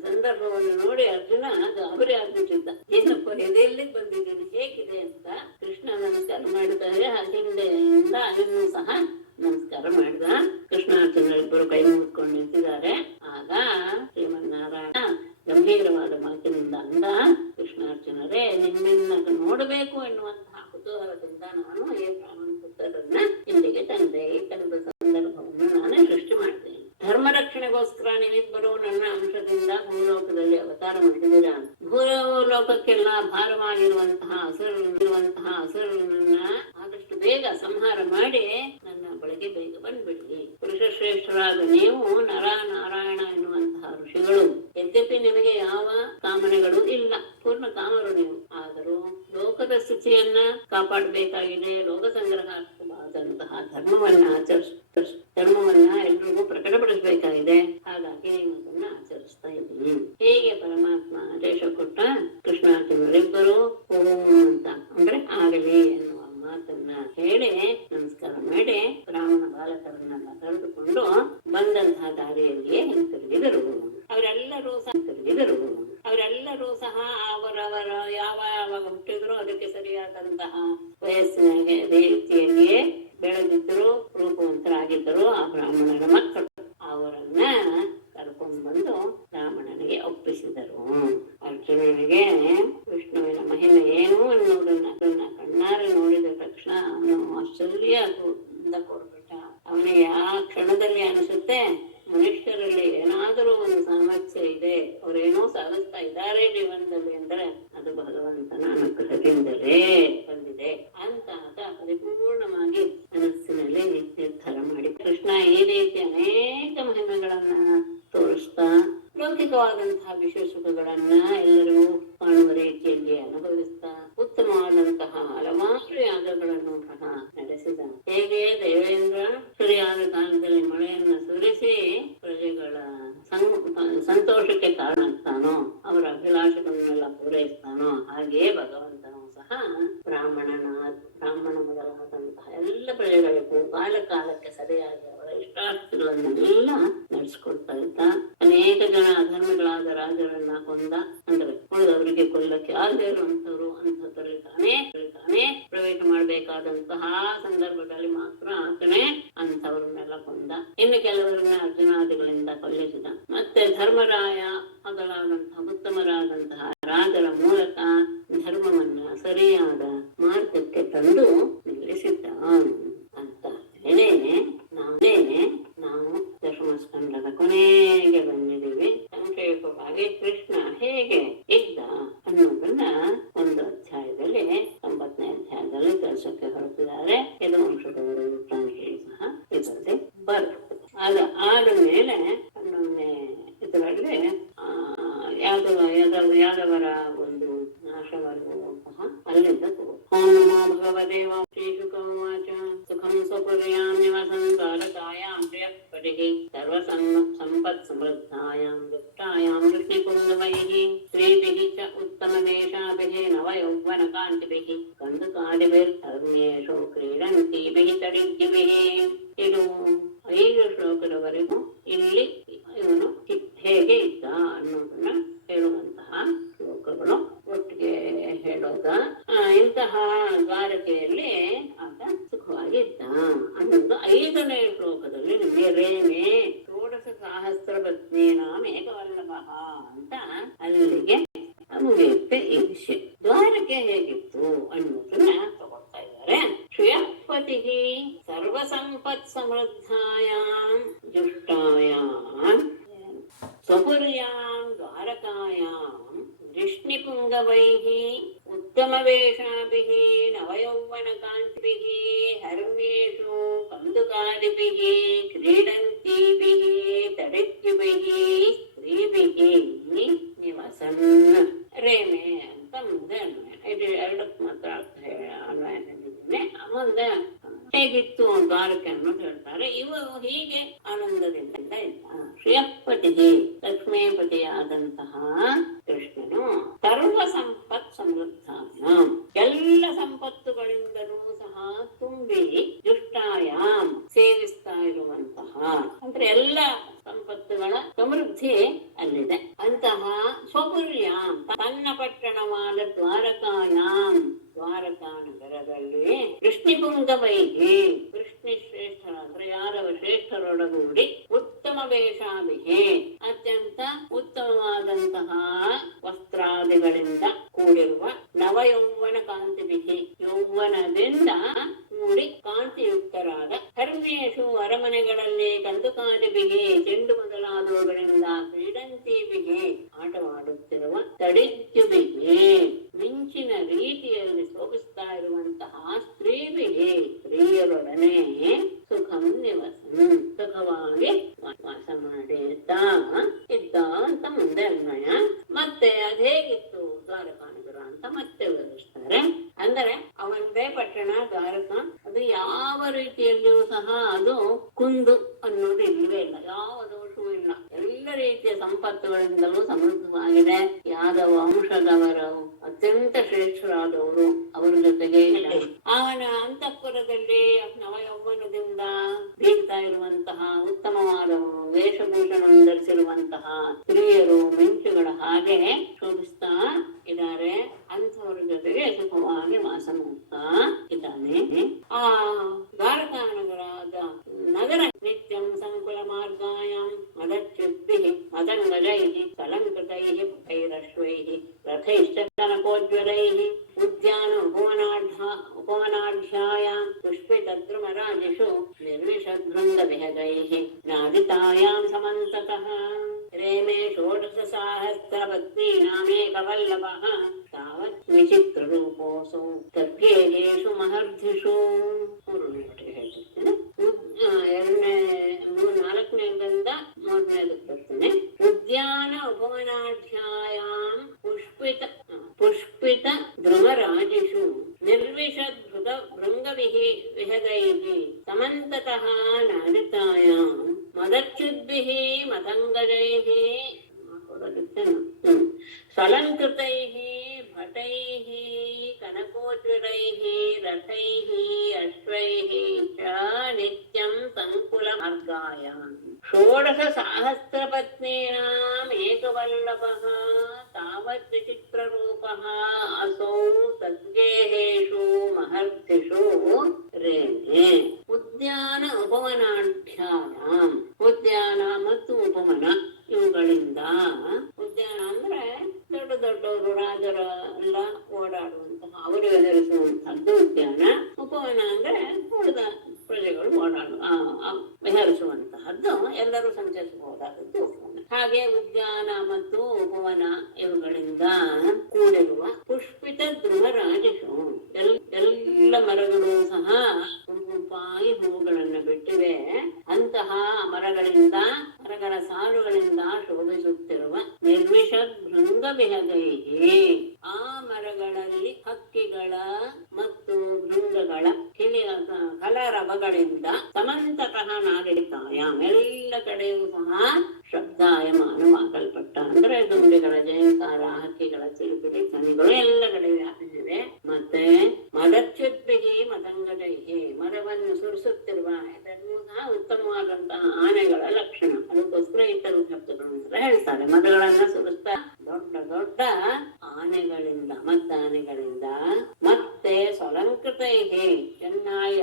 ಸಂದರ್ಭವನ್ನು ನೋಡಿ ಅರ್ಜುನ ಗಾಬರಿ ಆಗ್ಬಿಟ್ಟಿದ್ದ. ಏನಪ್ಪ ಎದೆಯಲ್ಲಿ ಬಂದಿದ್ದೀನಿ ಹೇಗಿದೆ ಅಂತ ಕೃಷ್ಣ ನಮಸ್ಕಾರ ಮಾಡಿದರೆ ಹಿಂದೆಯಿಂದ ಇನ್ನೂ ಸಹ ನಮಸ್ಕಾರ ಮಾಡಿದ. ಕೃಷ್ಣಾರ್ಜುನರಿಬ್ಬರು ಕೈ ಮುಗಿದುಕೊಂಡು ನಿಂತಿದ್ದಾರೆ. ಆಗ ಶ್ರೀಮನ್ನಾರಾಯಣ ಗಂಭೀರವಾದ ಮಾತಿನಿಂದ ಅಂದ, ಕೃಷ್ಣಾರ್ಜುನರೇ, ನಿಮ್ಮನ್ನ ನೋಡಬೇಕು ಎನ್ನುವಂತಹ ಕುತೂಹಲದಿಂದ ನಾನು ಈ ಬ್ರಾಹ್ಮಣ ಪುತ್ರರನ್ನ ಇಲ್ಲಿಗೆ ತಂದೆ. ಈ ತರದ ಸಂದರ್ಭವನ್ನು ನಾನೇ ಸೃಷ್ಟಿ ಮಾಡಿದೆ. ಧರ್ಮ ರಕ್ಷಣೆಗೋಸ್ಕರ ನೀವಿಬ್ಬರು ನನ್ನ ಅಂಶದಿಂದ ಭೂಲೋಕದಲ್ಲಿ ಅವತಾರ ಮಾಡಿದಿರ. ಭೂಲೋಕಕ್ಕೆಲ್ಲ ಭಾರವಾಗಿರುವಂತಹ ಅಸುರರನ್ನ ಆದಷ್ಟು ಬೇಗ ಸಂಹಾರ ಮಾಡಿ ನನ್ನ ಬಳಿಗೆ ಬೇಗ ಬಂದ್ಬಿಡಿ. ಪುರುಷ ಶ್ರೇಷ್ಠರಾದ ನೀವು ನರ ನಾರಾಯಣ ಎನ್ನುವಂತಹ ಋಷಿಗಳು. ಯದ್ಯಪಿ ನಿಮಗೆ ಯಾವ ಕಾಮನೆಗಳು ಇಲ್ಲ, ಪೂರ್ಣ ಕಾಮರು ನೀವು. ಆದರೂ ಲೋಕದ ಸ್ಥಿತಿಯನ್ನ ಕಾಪಾಡಬೇಕಾಗಿದೆ. ಲೋಕ ಸಂಗ್ರಹಾತ್ಮಕವಾದಂತಹ ಧರ್ಮವನ್ನ ಎಲ್ರಿಗೂ ಪ್ರಕಟಪಡಿಸಬೇಕಾಗಿದೆ. ಹಾಗಾಗಿ ನೀವು ಅದನ್ನ ಆಚರಿಸ್ತಾ ಇದ್ದೀನಿ. ಹೇಗೆ ಪರಮಾತ್ಮ ಆದೇಶ ಕೊಟ್ಟ ಕೃಷ್ಣಾರ್ಜುನರಿಬ್ಬರು ಓಂ ಅಂತ ಅಂದ್ರೆ ಆಗಲಿ ಎನ್ನುವ ಮಾತನ್ನ ಹೇಳಿ ನಮಸ್ಕಾರ ಮಾಡಿ ಬ್ರಾಹ್ಮಣ ಬಾಲಕರನ್ನೆಲ್ಲ ಕರೆದುಕೊಂಡು ಬಂದಂತಹ ದಾರಿಯಲ್ಲಿಯೇ ಹಿಂತಿರುಗಿದರು. ಅವರೆಲ್ಲರೂ ಸಹ ಅವರವರ ಯಾವ ಹುಟ್ಟಿದ್ರು ಅದಕ್ಕೆ ಸರಿಯಾದಂತಹ ವಯಸ್ಸಿನ ರೀತಿಯಲ್ಲಿಯೇ ಬೆಳೆದಿದ್ರು, ರೂಪವಂತರಾಗಿದ್ದರು. ಆ ಬ್ರಾಹ್ಮಣರ ಮಕ್ಕಳು ಅವರನ್ನ ಕರ್ಕೊಂಡು ಬಂದು ರಾವಣನಿಗೆ ಒಪ್ಪಿಸಿದರು. ಅರ್ಜುನನಿಗೆ ವಿಷ್ಣುವಿನ ಮಹಿಮೆ ಏನು ಅನ್ನೋದನ್ನ ಕಣ್ಣಾರೆ ನೋಡಿದ ತಕ್ಷಣ ಅವನು ಆಶ್ಚರ್ಯದಿಂದ ಕೊಡ್ಬಿಟ್ಟ. ಅವನಿಗೆ ಆ ಕ್ಷಣದಲ್ಲಿ ಅನಿಸುತ್ತೆ, ಮನುಷ್ಯರಲ್ಲಿ ಏನಾದರೂ ಒಂದು ಸಾಮರ್ಥ್ಯ ಇದೆ, ಅವರೇನೋ ಸಾಧಿಸ್ತಾ ಇದ್ದಾರೆ ಜೀವನದಲ್ಲಿ ಅಂದ್ರೆ ಅದು ಭಗವಂತನ ಅನುಗ್ರಹದಿಂದಲೇ ಬಂದಿದೆ ಅಂತ ಪರಿಪೂರ್ಣವಾಗಿ ಮನಸ್ಸಿನಲ್ಲಿ ನಿರ್ಧಾರ ಮಾಡಿ ಕೃಷ್ಣ ಈ ರೀತಿ ಅನೇಕ ಮಹಿಮೆಗಳನ್ನ ತೋರಿಸ್ತಾ ಲೌಕಿಕವಾದಂತಹ ವಿಷಯ ಸುಖಗಳನ್ನ ಎಲ್ಲರಿಗೂ ಕಾಣುವ ರೀತಿಯಲ್ಲಿ ಅನುಭವಿಸ್ತಾ ಉತ್ತಮವಾದಂತಹ ಹಲವಾರು ಯಾಗಗಳನ್ನು ಸಹ ನಡೆಸಿದ. ಹೇಗೆ ದೇವೇಂದ್ರ ಸರಿಯಾದ ಕಾಲದಲ್ಲಿ ಮಳೆಯನ್ನ ಸುರಿಸಿ ಪ್ರಜೆಗಳ ಸಂತೋಷಕ್ಕೆ ಕಾರಣ ಆಗ್ತಾನೋ, ಅವರ ಅಭಿಲಾಷಗಳನ್ನೆಲ್ಲ ಪೂರೈಸ್ತಾನೋ, ಹಾಗೆಯೇ ಭಗವಂತನು ಸಹ ಬ್ರಾಹ್ಮಣ ಮೊದಲಾದಂತಹ ಎಲ್ಲ ಪ್ರಜೆಗಳಿಗೂ ಕಾಲಕ್ಕೆ ಸರಿಯಾಗಿ ಅವರ ಇಷ್ಟಾರ್ಥಗಳನ್ನೆಲ್ಲ ನಡೆಸ್ಕೊಡ್ತಾ ಇದ್ದ. ಅನೇಕ ಜನ ಅಧರ್ಮಿಗಳಾದ ರಾಜರನ್ನ ಕೊಂದ, ಅಂದ್ರೆ ಉಳಿದವರಿಗೆ ಕೊಲ್ಲಕ್ಕೆ ಆಗದೆ ಇರುವಂತವ್ರು ಅಂಥದ್ರಲ್ಲಿ ತಾನೇ ಪ್ರವೇಶ ಮಾಡಬೇಕಾದಂತಹ ಸಂದರ್ಭದಲ್ಲಿ ಮಾತ್ರ ಆತನೇ ಅಂಥವ್ರನ್ನೆಲ್ಲ ಕೊಂದ. ಇನ್ನು ಕೆಲವರನ್ನ ಅರ್ಜುನಾದಿಗಳಿಂದ ಕೊಲ್ಲಿಸಿದ. ಮತ್ತೆ ಧರ್ಮರಾಯ ಮೊದಲಾದಂತಹ ಉತ್ತಮರಾದಂತಹ ರಾಜರ ಮೂಲಕ ಧರ್ಮವನ್ನ ಸರಿಯಾದ ಮಾರ್ಗಕ್ಕೆ ತಂದು ನಿಲ್ಲಿಸಿದ್ದ ಅಂತ ನಾವು ದಶಮಸ್ಕಂದದ ಕೊನೆಗೆ ಬಂದಿದ್ದೀವಿ. ಸಂಕ್ಷೇಪವಾಗಿ ಕೃಷ್ಣ ಹೇಗೆ ಇದ್ದ ಅನ್ನೋದನ್ನ ಒಂದು ಅಧ್ಯಾಯದಲ್ಲಿ 90ನೇ ಅಧ್ಯಾಯದಲ್ಲಿ ತಿಳಿಸಕ್ಕೆ ಹೊರಟಿದ್ದಾರೆ. ಇದು ವಂಶದವರ ವೃತ್ತಾಂತಗಳು ಸಹ ಇದರಲ್ಲಿ ಬರುತ್ತೆ. ಆದ ಮೇಲೆ 11ನೇ ಇದರಲ್ಲಿ ಯಾದವರ ಒಂದು ನಾಶವನ್ನು ಸಹ ಅಲ್ಲಿಂದ ಓಂ ನಮೋ ಭಗವತೆ ಶ್ರೀಶುಕವಾಚ ಸುಖಂ ಸ್ವಪುರ್ಯಾಂ ನಿವಸಂ ಕಾಲಕಾಯಾಂ ಪ್ರಿಯಃ ಸರ್ವ ಸಂಪತ್ ಸಮೃದ್ಧಾಯಾಂ ದುಷ್ಟಾಯಾಂ ವೃಷ್ಣಿಕುಂದಮೈಃ ಸ್ತ್ರೀಭಿಃ ಚ ಉತ್ತಮವೇಷಾಭಿಃ ನವಯೌವನ ಕಾಂತಿಭಿಃ ಕಂದುಕಾದಿಭಿರ್ಧರ್ಮ್ಯೇಷು ಕ್ರೀಡಂತೀಭಿಃ ತಡಿದ್ದಿಭಿಃ. ಇದು 5 ಶ್ಲೋಕದವರೆಗೂ ಇಲ್ಲಿ ಇವನು ಹೇಗೆ ಇದ್ದ ಅನ್ನೋದನ್ನ ಹೇಳುವಂತಹ ಶ್ಲೋಕಗಳು ಒಟ್ಟಿಗೆ ಹೇಳೋದ. ಇಂತಹ ದ್ವಾರಕೆಯಲ್ಲಿ ಆತ ಸುಖವಾಗಿ ಇದ್ದ ಅನ್ನೋದು 5ನೇ ಶ್ಲೋಕದಲ್ಲಿ ನಿಮಗೆ ರೇಮೇ ಷೋಡಶ ಸಹಸ್ರ ಪತ್ನೀನಾಂ ಏಕವಲ್ಲಭ ಅಂತ ಅಲ್ಲಿಗೆ ಮುಗಿಯುತ್ತೆ ಈ ವಿಷಯ. ದ್ವಾರಕೆ ಹೇಗಿತ್ತು ಅನ್ನೋದನ್ನ ತಗೊಳ್ತಾ ಇದ್ದಾರೆ. ಶ್ರಿಯಃಪತಿ ಸರ್ವ ಸಂಪತ್ ಸಮೃದ್ಧಾಯಾಂ ಜುಷ್ಟಾಯಾಂ ಸ್ವಪುರ್ಯಾಂ ದ್ವಾರಕಾಯಾಂ ವೃಷ್ಣಿಪುಂಗವೈಃ ಉತ್ತಮವೇಷಾಭಿಃ ನವಯೌವನಕಾಂತಿಭಿಃ ಹರ್ಮ್ಯೇಷು ಕಂದುಕಾದಿಭಿಃ ಕ್ರೀಡಂತೀಭಿಃ ತಡಿತ್ಯುಭಿಃ ಸ್ತ್ರೀಭಿಃ ಮುಂದೆ ಹೇಗಿತ್ತು ದ್ವಾರಕೆ ಅನ್ನೋದು ಹೇಳ್ತಾರೆ. ಇವರು ಹೀಗೆ ಆನಂದದಿಂದ ಇದ್ದ. ಶ್ರೀಯಪತಿ ಲಕ್ಷ್ಮೀಪತಿಯಾದಂತಹ ಕೃಷ್ಣನು ಸರ್ವ ಸಂಪತ್ ಸಮೃದ್ಧಾಯ, ಎಲ್ಲ ಸಂಪತ್ತುಗಳಿಂದಲೂ ಸಹ ತುಂಬಿ ದುಷ್ಟಾಯಾಮ್ ಸೇವಿಸ್ತಾ ಇರುವಂತಹ, ಅಂದ್ರೆ ಎಲ್ಲ ಸಂಪತ್ತುಗಳ ಸಮೃದ್ಧಿ ಅಲ್ಲಿದೆ ಅಂತಹ ಸ್ವಪುರ್ಯಾಂ ತನ್ನ ಪಟ್ಟಣವಾದ ದ್ವಾರಕಾಯಾಂ, ದ್ವಾರಕಾ ನಗರದಲ್ಲಿ ಕೃಷ್ಣಿಪುಂಗವೈಹಿ, ಕೃಷ್ಣಿ ಶ್ರೇಷ್ಠ ಅಂದ್ರೆ ಯಾದವ ಶ್ರೇಷ್ಠರೊಡಗೂಡಿ ಉತ್ತಮ ವೇಷಾಭಿಹಿ, ಅತ್ಯಂತ ಉತ್ತಮವಾದಂತಹ ವಸ್ತ್ರಾದಿಗಳಿಂದ ಕೂಡಿರುವ ನವಯೌವನ ಕಾಂತಿಭಿಹಿ, ಯೌವನದಿಂದ ಕೂಡಿ ಕಾಂತಿಯುಕ್ತರಾದ ಧರ್ಮೇಶು ಅರಮನೆಗಳಲ್ಲಿ ಕಂದುಕಾದಿಭಿಹಿ, ಚೆಂಡು ಮೊದಲಾದವುಗಳಿಂದ ಕ್ರೀಡಂತಿಭಿಹಿ ಆಟವಾಡುತ್ತಿರುವ ತಡಿತ್ಯುಭಿಹಿ, ಮಿಂಚಿನ ರೀತಿಯಲ್ಲಿ ಶೋಭಿಸ್ತಾ ಇರುವಂತಹ ಸ್ತ್ರೀಭಿಹಿ, ಸ್ತ್ರೀಯರೊಡನೆ ಸುಖಂ ನಿವಸಂ ಸುಖವಾಗಿ ವಾಸ ಮಾಡಿ ಇದ್ದ ಅಂತ ಮುಂದೆ ಅನ್ವಯ. ಮತ್ತೆ ಅದೇಗಿತ್ತು ದ್ವಾರಕಾನಗರ ಅಂತ ಮತ್ತೆ ವಿವರಿಸ್ತಾರೆ. ಅಂದರೆ ಅವನದೇ ಪಟ್ಟಣ ದ್ವಾರಕ, ಅದು ಯಾವ ರೀತಿಯಲ್ಲಿಯೂ ಸಹ ಅದು ಕುಂದು ಅನ್ನೋದು ಇಲ್ಲವೇ ಇಲ್ಲ, ಯಾವ ದೋಷವೂ ಇಲ್ಲ, ಎಲ್ಲ ರೀತಿಯ ಸಂಪತ್ತುಗಳಿಂದಲೂ ಸಮೃದ್ಧವಾಗಿದೆ. ಯಾದವ ವಂಶದವರು ಅತ್ಯಂತ ಶ್ರೇಷ್ಠರಾದವರು ಅವರ ಜೊತೆಗೆ ಅವನ ಅಂತಃಪುರದಲ್ಲಿ ನವಯೌವನದಿಂದ ಬೀಗ್ತಾ ಇರುವಂತಹ ಉತ್ತಮವಾದ ವೇಷಭೂಷಣವನ್ನು ಧರಿಸಿರುವಂತಹ ಸ್ತ್ರೀಯರು ಮಿಂಚುಗಳ ಹಾಗೆ ಶೋಭಿಸ್ತಾ ಇದ್ದಾರೆ. ಅಂಥವರ ಜೊತೆಗೆ ಸುಖವಾಗಿ ವಾಸ ಮಾಡ್ತಾ ಇದ್ದಾನೆ. ಆ ದ್ವಾರಕಾ ನಗರ ನಿತ್ಯಂ ಸಂಕುಲ ಮಾರ್ಗಾಯಾಂ ಮದಚ್ಯುದ್ಭಿಃ ಮದಂಗಜೈಃ ಸಲಂಕೃತೈಃ ಪುಟೈರಶ್ವೈಃ ರಥೈಶ್ಚ ಕನಕೋಜ್ವಲೈಃ ಉದ್ಯಾನ ಉಪವನಾಢ್ಯಾಯಾಂ ಪುಷ್ಪಿತದ್ರುಮರಾಜಿಷು ನಿರ್ವಿಶದ್ವೃಂದವಿಹಗೈಃ ನಾದಿತಾಯಾಂ ಸಮಂತತಃ ರೇಮೇ ಷೋಡಶಸಹಸ್ರಪತ್ನೀನಾಮೇಕವಲ್ಲಭಃ ತಾವತ್ ವಿಚಿತ್ರರೂಪೋऽಸೌ ತರ್ಕೇಷು ಮಹರ್ಧಿಷು. ನಾಲ್ಕನೇದಿಂದ ಮೂರನೇದಕ್ಕೆ ಬರ್ತೀನಿ. ಉದ್ಯಾನ ಉಪವನಾಢ್ಯಾಯಾಂ ಪುಷ್ಪಿತ ಧ್ರುವರಾಜಿಷು ನಿರ್ವಿಶದ್ಭೃತ ಭೃಂಗವಿಹಗೈಃ ಸಮಂತತಃ ನಾದಿತಾಯಾಂ ಮದಚ್ಯುದ್ಭಿಃ ಮದಂಗಜೈಃ ಸಲಂಕೃತೈಃ ಭಟೈಃ ಕನಕೋಜ್ವಲೈಃ ರಥೈಃ ಅಶ್ವೈಃ ಚ ನಿತ್ಯಂ ಸಂಕುಲ ಮಾರ್ಗಾಯಾಂ ಷೋಡಶ ಸಹಸ್ರಪತ್ನೀನಾಂ ಏಕವಲ್ಲಭಃ ತಾವತ್ ವಿಚಿತ್ರರೂಪಃ ಅಸೌ ಸದ್ಗೇಹೇಷು ಮಹರ್ಧಿಷು ರೇಣೆ. ಉದ್ಯಾನ ಉಪವನಾಢ್ಯಾಯಾಂ, ಉದ್ಯಾನ ಮತ್ತು ಉಪವನ ಇವುಗಳಿಂದ, ಉದ್ಯಾನ ಅಂದ್ರೆ ದೊಡ್ಡ ದೊಡ್ಡವರು ರಾಜರ ಎಲ್ಲ ಓಡಾಡುವಂತಹ ಅವರಿಗೆ ಧರಿಸುವಂತಹದ್ದು ಉದ್ಯಾನ. ಉಪವನ ಅಂದ್ರೆ ಉಳಿದ ಪ್ರಜೆಗಳು ವಿಹರಿಸುವಂತಹದ್ದು, ಎಲ್ಲರೂ ಸಂಚರಿಸಬಹುದಾದದ್ದು ಉಪವನ. ಹಾಗೆ ಉದ್ಯಾನ ಮತ್ತು ಉಪವನ ಇವುಗಳಿಂದ ಕೂಡಿರುವ ಪುಷ್ಪಿತ ಧ್ರುವರಾಜಿಷು, ಎಲ್ಲ ಮರಗಳು ಸಹ ಗುಂಪಾಗಿ ಹೂಗಳನ್ನು ಬಿಟ್ಟಿವೆ. ಅಂತಹ ಮರಗಳ ಸಾಲುಗಳಿಂದ ಶೋಭಿಸುತ್ತಿರುವ ನಿರ್ವಿಶದ್ ಭೃಂಗವಿಹಗೈಹಿ, ಆ ಮರಗಳಲ್ಲಿ ಹಕ್ಕಿಗಳ ಮತ್ತು ಭೃಂಗಗಳ ಕಲರವಗಳಿಂದ ಸಮಂತತಃ ನಾದಿತಾಯಾಮ್ ಎಲ್ಲ ಕಡೆಯೂ ಸಹ ಶಬ್ದಾಯಮಾನವಾಗಲ್ಪಟ್ಟ, ಅಂದ್ರೆ ದುಂಬಿಗಳ ಜಯಂಕಾರ, ಹಕ್ಕಿಗಳ ಚಿಲಿಪಿಲಿ ಧ್ವನಿಗಳು ಎಲ್ಲ ಕಡೆ ವ್ಯಾಪಿಸಿವೆ. ಮತ್ತೆ ಮದಚ್ಯುದ್ಭಿಃ ಮದಂಗಜೈಃ, ಮರವನ್ನು ಸುರಿಸುತ್ತಿರುವ, ಇದನ್ನು ಸಹ ಉತ್ತಮವಾದಂತಹ ಆನೆಗಳ ಲಕ್ಷಣ. ಅದಕ್ಕೋಸ್ಕರ ಇತರ ಶಬ್ದಗಳು ಅಂತ ಹೇಳ್ತಾರೆ. ಮದಗಳನ್ನ ಸುರಿಸ್ತಾ ದೊಡ್ಡ ದೊಡ್ಡ ಆನೆಗಳಿಂದ, ಮದ್ದಾನೆಗಳಿಂದ, ಮತ್ತೆ ಸಲಂಕೃತೈಹಿ ಚೆನ್ನಾಗಿ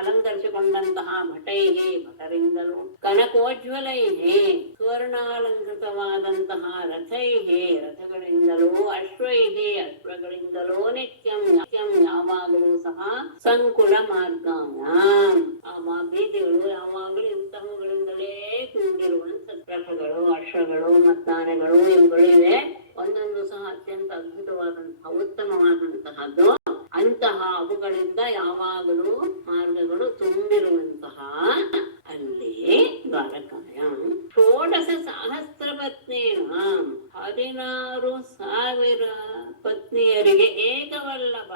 ಅಲಂಕರಿಸಿಕೊಂಡಂತಹ ಭಟೈಹಿ ಭಟರಿಂದಲೂ, ಕನಕೋಜ್ವಲೈಹಿ ಸುವರ್ಣಾಲಂಕೃತವಾದಂತಹ ರಥೈಹಿ ರಥಗಳಿಂದಲೂ, ಅಶ್ವೈಹಿ ಅಶ್ವಗಳಿಂದಲೂ, ನಿತ್ಯಂ ಯಾವಾಗಲೂ ಸಹ ಸಂಕುಲ ಮಾರ್ಗಾಯಾಂ ಆ ಬೀದಿಗಳು ಯಾವಾಗಲೂ ಇಂತಹವುಗಳಿಂದಲೇ ಕೂಡಿರುವಂತ ರಥಗಳು, ಅಶ್ವಗಳು ಮತ್ತಾನೆಗಳು ಇವುಗಳು ಇವೆ. ಒಂದೊಂದು ಸಹ ಅತ್ಯಂತ ಅದ್ಭುತವಾದಂತಹ ಉತ್ತಮವಾದಂತಹದ್ದು. ಅಂತಹ ಅವುಗಳಿಂದ ಯಾವಾಗಲೂ ಮಾರ್ಗಗಳು ತುಂಬಿರುವಂತಹ ಅಲ್ಲಿ ದ್ವಾರಕಾಯ ಷೋಡಶ ಸಹಸ್ರ ಪತ್ನಿನ 16,000 ಪತ್ನಿಯರಿಗೆ ಏಕವಲ್ಲಭ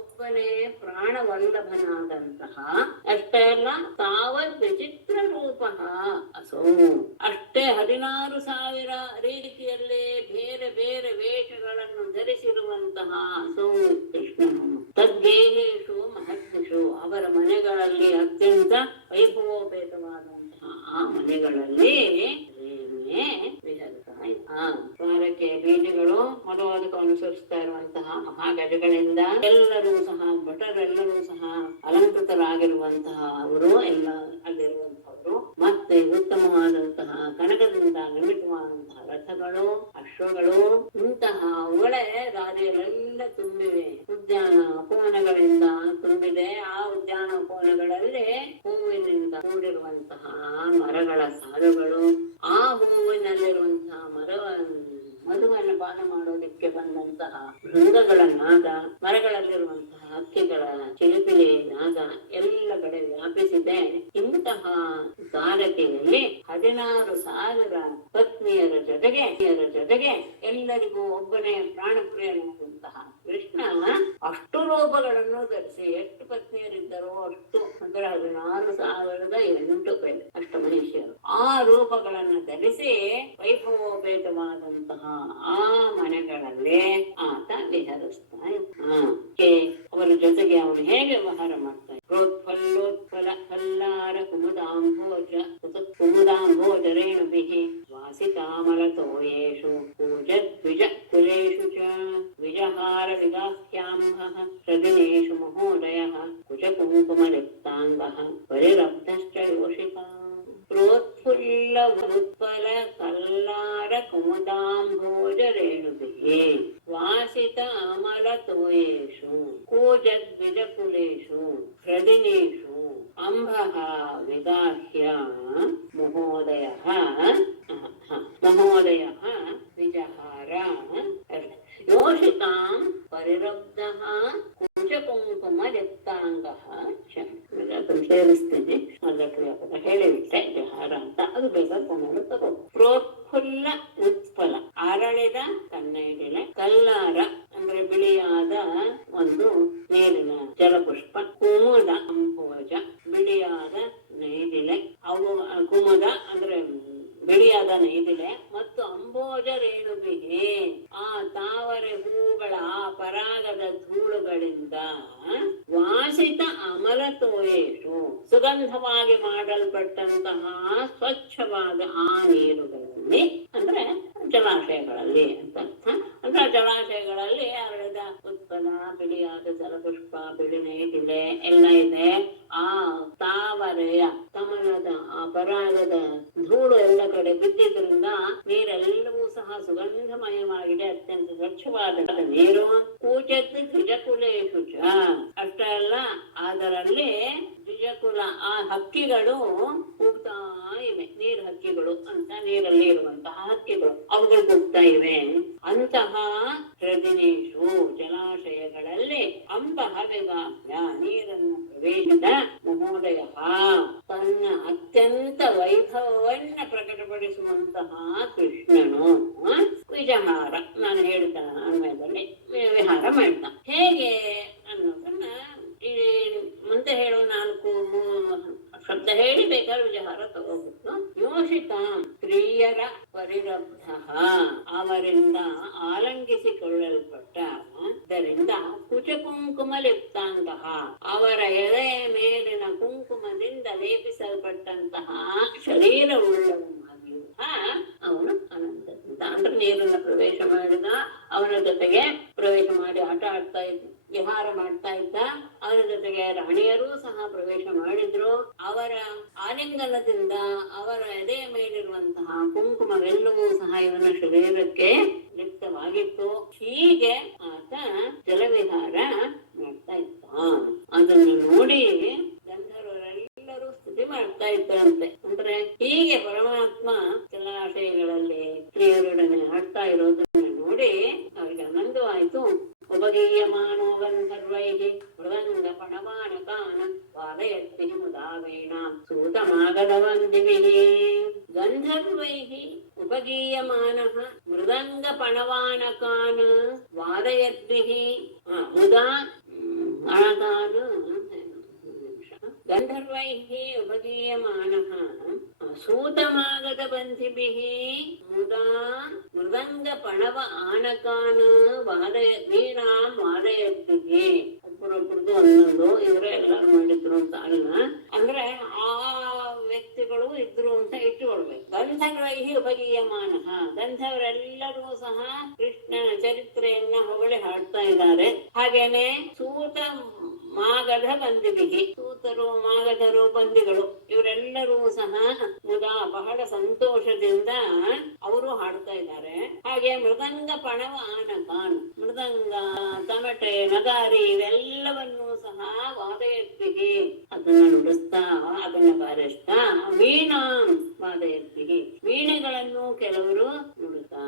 ಒಬ್ಬನೇ ಪ್ರಾಣವಲ್ಲಭನಾದಂತಹ ಅಷ್ಟೇ ಅಲ್ಲ ತಾವತ್ ವಿಚಿತ್ರ ರೂಪ ಅಸೋ ಅಷ್ಟೇ 16,000 ರೀತಿಯಲ್ಲೇ ಬೇರೆ ಬೇರೆ ವೇಷಗಳನ್ನು ಧರಿಸಿರುವಂತಹ ಅಸೋ ಕೃಷ್ಣನು ತದ್ಗೇಹೇಶು ಮಹರ್ಷಿಷು ಅವರ ಮನೆಗಳಲ್ಲಿ ಅತ್ಯಂತ ವೈಭವೋಪೇತವಾದಂತಹ ಆ ಮನೆಗಳಲ್ಲಿ ದ್ವಾರಕೆ ಬೀಜಗಳು ಮೊದಲದಕ್ಕೆ ಅನುಸರಿಸ್ತಾ ಇರುವಂತಹ ಮಹಾಗಜಗಳಿಂದ ಎಲ್ಲರೂ ಸಹ ಭಟರೆಲ್ಲರೂ ಸಹ ಅಲಂಕೃತರಾಗಿರುವಂತಹ ಅವರು ಎಲ್ಲ ಅಲ್ಲಿರುವಂತಹವರು ಮತ್ತೆ ಉತ್ತಮವಾದಂತಹ ಕನಕದಿಂದ ನಿರ್ಮಿತವಾದಂತಹ ರಥಗಳು ಅಶ್ವಗಳು ಇಂತಹ ಅವುಗಳೇ ರಾಜ್ಯಗಳೆಲ್ಲ ತುಂಬಿವೆ. ಉದ್ಯಾನ ಉಪವನಗಳಿಂದ ತುಂಬಿದೆ. ಆ ಉದ್ಯಾನ ಉಪವನಗಳಲ್ಲಿ ಹೂವಿನಿಂದ ಕೂಡಿರುವಂತಹ ಮರಗಳ ಸಾಲುಗಳು, ಆ ಹೂವಿನಲ್ಲಿರುವಂತಹ ಮಧುವನ್ನು ಪಾನ ಮಾಡೋದಕ್ಕೆ ಬಂದಂತಹ ಭೃಂಗಗಳ ನಾದ, ಮರಗಳಲ್ಲಿರುವಂತಹ ಹಕ್ಕಿಗಳ ಚಿಲಿಪಿಲಿ ನಾದ ಎಲ್ಲ ಕಡೆ ವ್ಯಾಪಿಸಿದೆ. ಇಂತಹ ದ್ವಾರಕೆಯಲ್ಲಿ 16,000 ಪತ್ನಿಯರ ಜೊತೆಗೆ ಎಲ್ಲರಿಗೂ ಒಬ್ಬನೇ ಪ್ರಾಣಪ್ರಿಯನಾದಂತಹ ಕೃಷ್ಣ ಅಷ್ಟು ರೂಪಗಳನ್ನು ಧರಿಸಿ, ಎಷ್ಟು ಪತ್ನಿಯರಿದ್ದರೋ ಅಷ್ಟು, ಅಂದ್ರೆ 16,008 പേര് ಅಷ್ಟಮಹಿಷಿಯರು ಆ ರೂಪಗಳನ್ನು ಧರಿಸಿ ವೈಭವೋಪೇತವಾದಂತಹ ಆ ಮನೆಗಳಲ್ಲಿ ಆತ ವಿಹರಿಸ್ತಾ ಇದ್ದ. ಅವರ ಜೊತೆಗೆ ಅವನು ಹೇಗೆ ವ್ಯವಹಾರ ಮಾಡ್ತಾ ಇದ್ದ? ಪ್ರೋತ್ಫಲ್ಲೋತ್ಫಲ ಫಲ್ಲಾರ ಕುಮುದಾಂಭೋಜರೇಣುಭಿಃ ವಾಸಿತಾಮಲತೋಯೇಷು ಪೂಜದ್ವಿಜ ಕುಲೇಷು ಚ ವಿಜಹಾರ ವಿಗಾಹ್ಯಾಂಭಃ ಹೃದಿನೇಷು ಮಹೋದಯಃ ಕುಚಕುಂಕುಮಲಿಪ್ತಾಂಗಃ ಪರಿರಬ್ಧಶ್ಚ ಯೋಷಿತಾ ಪ್ರೋತ್ಫುಲ್ಲ ಉತ್ಪಲ ಕಲ್ಲಾರ ಕುಮುದಾಂಭೋಜರೇಣುಭಿಃ ವಾಸಿತ ಅಮಲತೋಯೇಷು ಕೂಜದ್ವಿಜಕುಲೇಷು ಹೃದಿನೇಷು ಅಂಭಃ ವಿಗಾಹ್ಯ ಮಹೋದಯಃ ವಿಜಹಾರ ಯೋಷಿತಾಂ ಪರಿರಬ್ಧಃ ಕುಂಚಕುಂಕುಮಲಿಪ್ತಾಂಗಃ ಚ. ಸೇರಿಸ್ತೀನಿ, ಹೇಳಿಬಿಟ್ಟೆ ಜಹಾರ ಅಂತ, ಅದು ಬೇಕಾದ್ರೆ ತಗೋ. ಪ್ರೋತ್ಫುಲ್ಲ ಉತ್ಪಲ ಅರಳಿದ ಕನ್ನೈಡಿಲೆ, ಕಲ್ಲಾರ ಅಂದ್ರೆ ಬಿಳಿಯಾದ ಒಂದು ನೀರಿನ ಜಲಪುಷ್ಪ, ಕುಮುದ ಅಂಭೋಜ ಬಿಳಿಯಾದ ನೈದಿಲೆ, ಅವು ಕುಮುದ ಅಂದ್ರೆ ಬಿಳಿಯಾದ ನೈದಿಲೆ ಮತ್ತು ಅಂಬೋಜ ರೇಣುಬಿಗೆ ಆ ತಾವರೆ ಹೂಗಳ ಆ ಪರಾಗದ ಧೂಳುಗಳಿಂದ ವಾಸಿತ ಅಮಲತೋಯೇಷು ಸುಗಂಧವಾಗಿ ಮಾಡಲ್ಪಟ್ಟಂತಹ ಸ್ವಚ್ಛವಾದ ಆ ನೀರುಗಳಲ್ಲಿ, ಅಂದ್ರೆ ಜಲಾಶಯಗಳಲ್ಲಿ ಅಂತ ಅರ್ಥ. ಅಂದ್ರೆ ಜಲಾಶಯಗಳಲ್ಲಿ ಅರಳಿದ ಉತ್ಪಲ ಬಿಳಿಯಾದ ಜಲಪುಷ್ಪ, ಬಿಳಿ ನೈದಿಲೆ ಎಲ್ಲ ಇದೆ. ಆ ತಾವರೆಯ ಕಮಲದ ಆ ಪರಾಗದ ಧೂಳು ಎಲ್ಲ ಕಡೆ ಬಿದ್ದಿದ್ರಿಂದ ನೀರೆಲ್ಲವೂ ಸಹ ಸುಗಂಧಮಯವಾಗಿದೆ, ಅತ್ಯಂತ ಸ್ವಚ್ಛವಾದ ನೀರು. ಕೂಚತ್ ದ್ವಿಜಕುಲೇಷು ಚ ಅಷ್ಟೇ ಅಲ್ಲ, ಅದರಲ್ಲಿ ದ್ವಿಜಕುಲ ಆ ಹಕ್ಕಿಗಳು ಕೂಗ್ತಾ ಇವೆ. ನೀರ್ ಹಕ್ಕಿಗಳು ಅಂತ, ನೀರಲ್ಲಿ ಇರುವಂತಹ ಹಕ್ಕಿಗಳು ಅವುಗಳು ಕೂಗ್ತಾ ಇವೆ. ಅಂತಹ ಹೃದಿನೇಷು ಜಲಾಶಯಗಳಲ್ಲಿ ಅಂಬಃ ವಿಗಾಹ್ಯ ನೀರನ್ನು ಪ್ರವೇಶಿಸಿದ ಮಹೋದಯ ತನ್ನ ಅತ್ಯಂತ ವೈಭವವನ್ನ ಪ್ರಕಟಪಡಿಸುವಂತಹ ಕೃಷ್ಣನು ವಿಜಹಾರ, ನಾನು ಹೇಳ್ತಾ ಅನ್ವಯದಲ್ಲಿ ವಿಹಾರ ಮಾಡ್ತಾ. ಹೇಗೆ ಅನ್ನೋದನ್ನ ಮುಂದೆ ಹೇಳೋ 4 ಶಬ್ದ ಹೇಳಿ ಬೇಕಾದ್ರೆ ವಿಜಹಾರ ತಗೋಬೇಕು. ಯೋಷಿತ ಸ್ತ್ರೀಯರ ಪರಿರಬ್ಧ ಅವರಿಂದ ಆಲಂಗಿಸಿಕೊಳ್ಳಲ್ಪಟ್ಟ ಇದರಿಂದ ಕುಚಕುಂಕುಮ ಲಿಪ್ತಾಂಗ ಅವರ ಎದೆಯ ಮೇಲಿನ ಕುಂಕುಮದಿಂದ ಲೇಪಿಸಲ್ಪಟ್ಟಂತಹ ಶರೀರವುಳ್ಳವನಾಗಿಯೂ ಅವನು ಆನಂದದಿಂದ ಅಂದ್ರೆ ನೀರನ್ನ ಪ್ರವೇಶ ಮಾಡಿದ, ಅವನ ಜೊತೆಗೆ ಪ್ರವೇಶ ಮಾಡಿ ಆಟ ಆಡ್ತಾ ಇದ್ದ, ವಿಹಾರ ಮಾಡ್ತಾ ಇದ್ದ. ಅವರ ಜೊತೆಗೆ ರಾಣಿಯರೂ ಸಹ ಪ್ರವೇಶ ಮಾಡಿದ್ರು. ಅವರ ಆಲಿಂಗನದಿಂದ ಅವರ ಎದೆಯ ಮೇಲಿರುವಂತಹ ಕುಂಕುಮವೆಲ್ಲವೂ ಸಹ ಇವನ ಶರೀರಕ್ಕೆ ಲಿಪ್ತವಾಗಿತ್ತು. ಹೀಗೆ ಆತ ಜಲವಿಹಾರ ಮಾಡ್ತಾ ಇದ್ದ. ಅದನ್ನು ನೋಡಿ ಗಂಧರ್ವರೆಲ್ಲರೂ ಸ್ತುತಿ ಮಾಡ್ತಾ ಇದ್ದರಂತೆ. ಅಂದ್ರೆ ಹೀಗೆ ಪರಮಾತ್ಮ ಜಲಾಶಯಗಳಲ್ಲಿ ಸ್ತ್ರೀಯರೊಡನೆ ಆಡ್ತಾ ಇರೋದನ್ನು ನೋಡಿ ಅವರಿಗೆ ಆನಂದವಾಯಿತು. ಉಪಗೀಯಮಾನೋ ಗಂಧರ್ವೈ ವೀಣಾಂ ಸೂತಮಾಗಧವಂದಿಭಿಃ ಗಂಧರ್ವೈಃ ಉಪಗೀಯಮಾನಃ ಮೃದಂಗಪಣವಾನಕಾನ್ ವಾದಯದ್ಭಿಃ ಮುದಾ ಅಣಕಾನ್ ಗಂಧರ್ವೈಃ ಉಪಗೀಯಮಾನಃ ಸೂತಮಾಗಧವಂದಿಭಿಃ ಮುದಾ ಮೃದಂಗಪಣವ ಆನಕಾನ್ ವೀಣಾಂ ವಾದಯದ್ಭಿಃ. ಒಬ್ಬರೊಬ್ಬರದು ಒಂದೊಂದು ಇವರೇ ಎಲ್ಲಾರು ಮಾಡಿದ್ರು ಅಂತ ಅಲ್ಲ, ಅಂದ್ರೆ ಆ ವ್ಯಕ್ತಿಗಳು ಇದ್ರು ಅಂತ ಇಟ್ಟುಕೊಳ್ಬೇಕು. ಗಂಧರ್ವೈಹಿ ಉಪಗೀಯಮಾನಃ, ಗಂಧರ್ವರೆಲ್ಲರೂ ಸಹ ಕೃಷ್ಣನ ಚರಿತ್ರೆಯನ್ನ ಹೊಗಳಿ ಹಾಡ್ತಾ ಇದ್ದಾರೆ. ಹಾಗೇನೆ ಸೂತ ಮಾಗಧ ಬಂದಿಬಿಹಿ, ಸೂತರು ಮಾಗಧರು ಬಂದಿಗಳು ಇವರೆಲ್ಲರೂ ಸಹ ಮುದಾ ಬಹಳ ಸಂತೋಷದಿಂದ ಅವರು ಹಾಡ್ತಾ ಇದ್ದಾರೆ. ಹಾಗೆ ಮೃದಂಗ ಪಣವ ಆನಕಾನ್, ಮೃದಂಗ ತಮಟೆ ನಗಾರಿ ಇವೆಲ್ಲವನ್ನೂ ಸಹ ವಾದಯದ್ಭಿಹಿ ಅದನ್ನ ನುಡಿಸ್ತಾ ಅದನ್ನ ಬಾರಿಸ್ತಾ ವೀಣಾಂ ವಾದಯದ್ಭಿಹಿ ವೀಣೆಗಳನ್ನು ಕೆಲವರು ನುಡುತ್ತಾ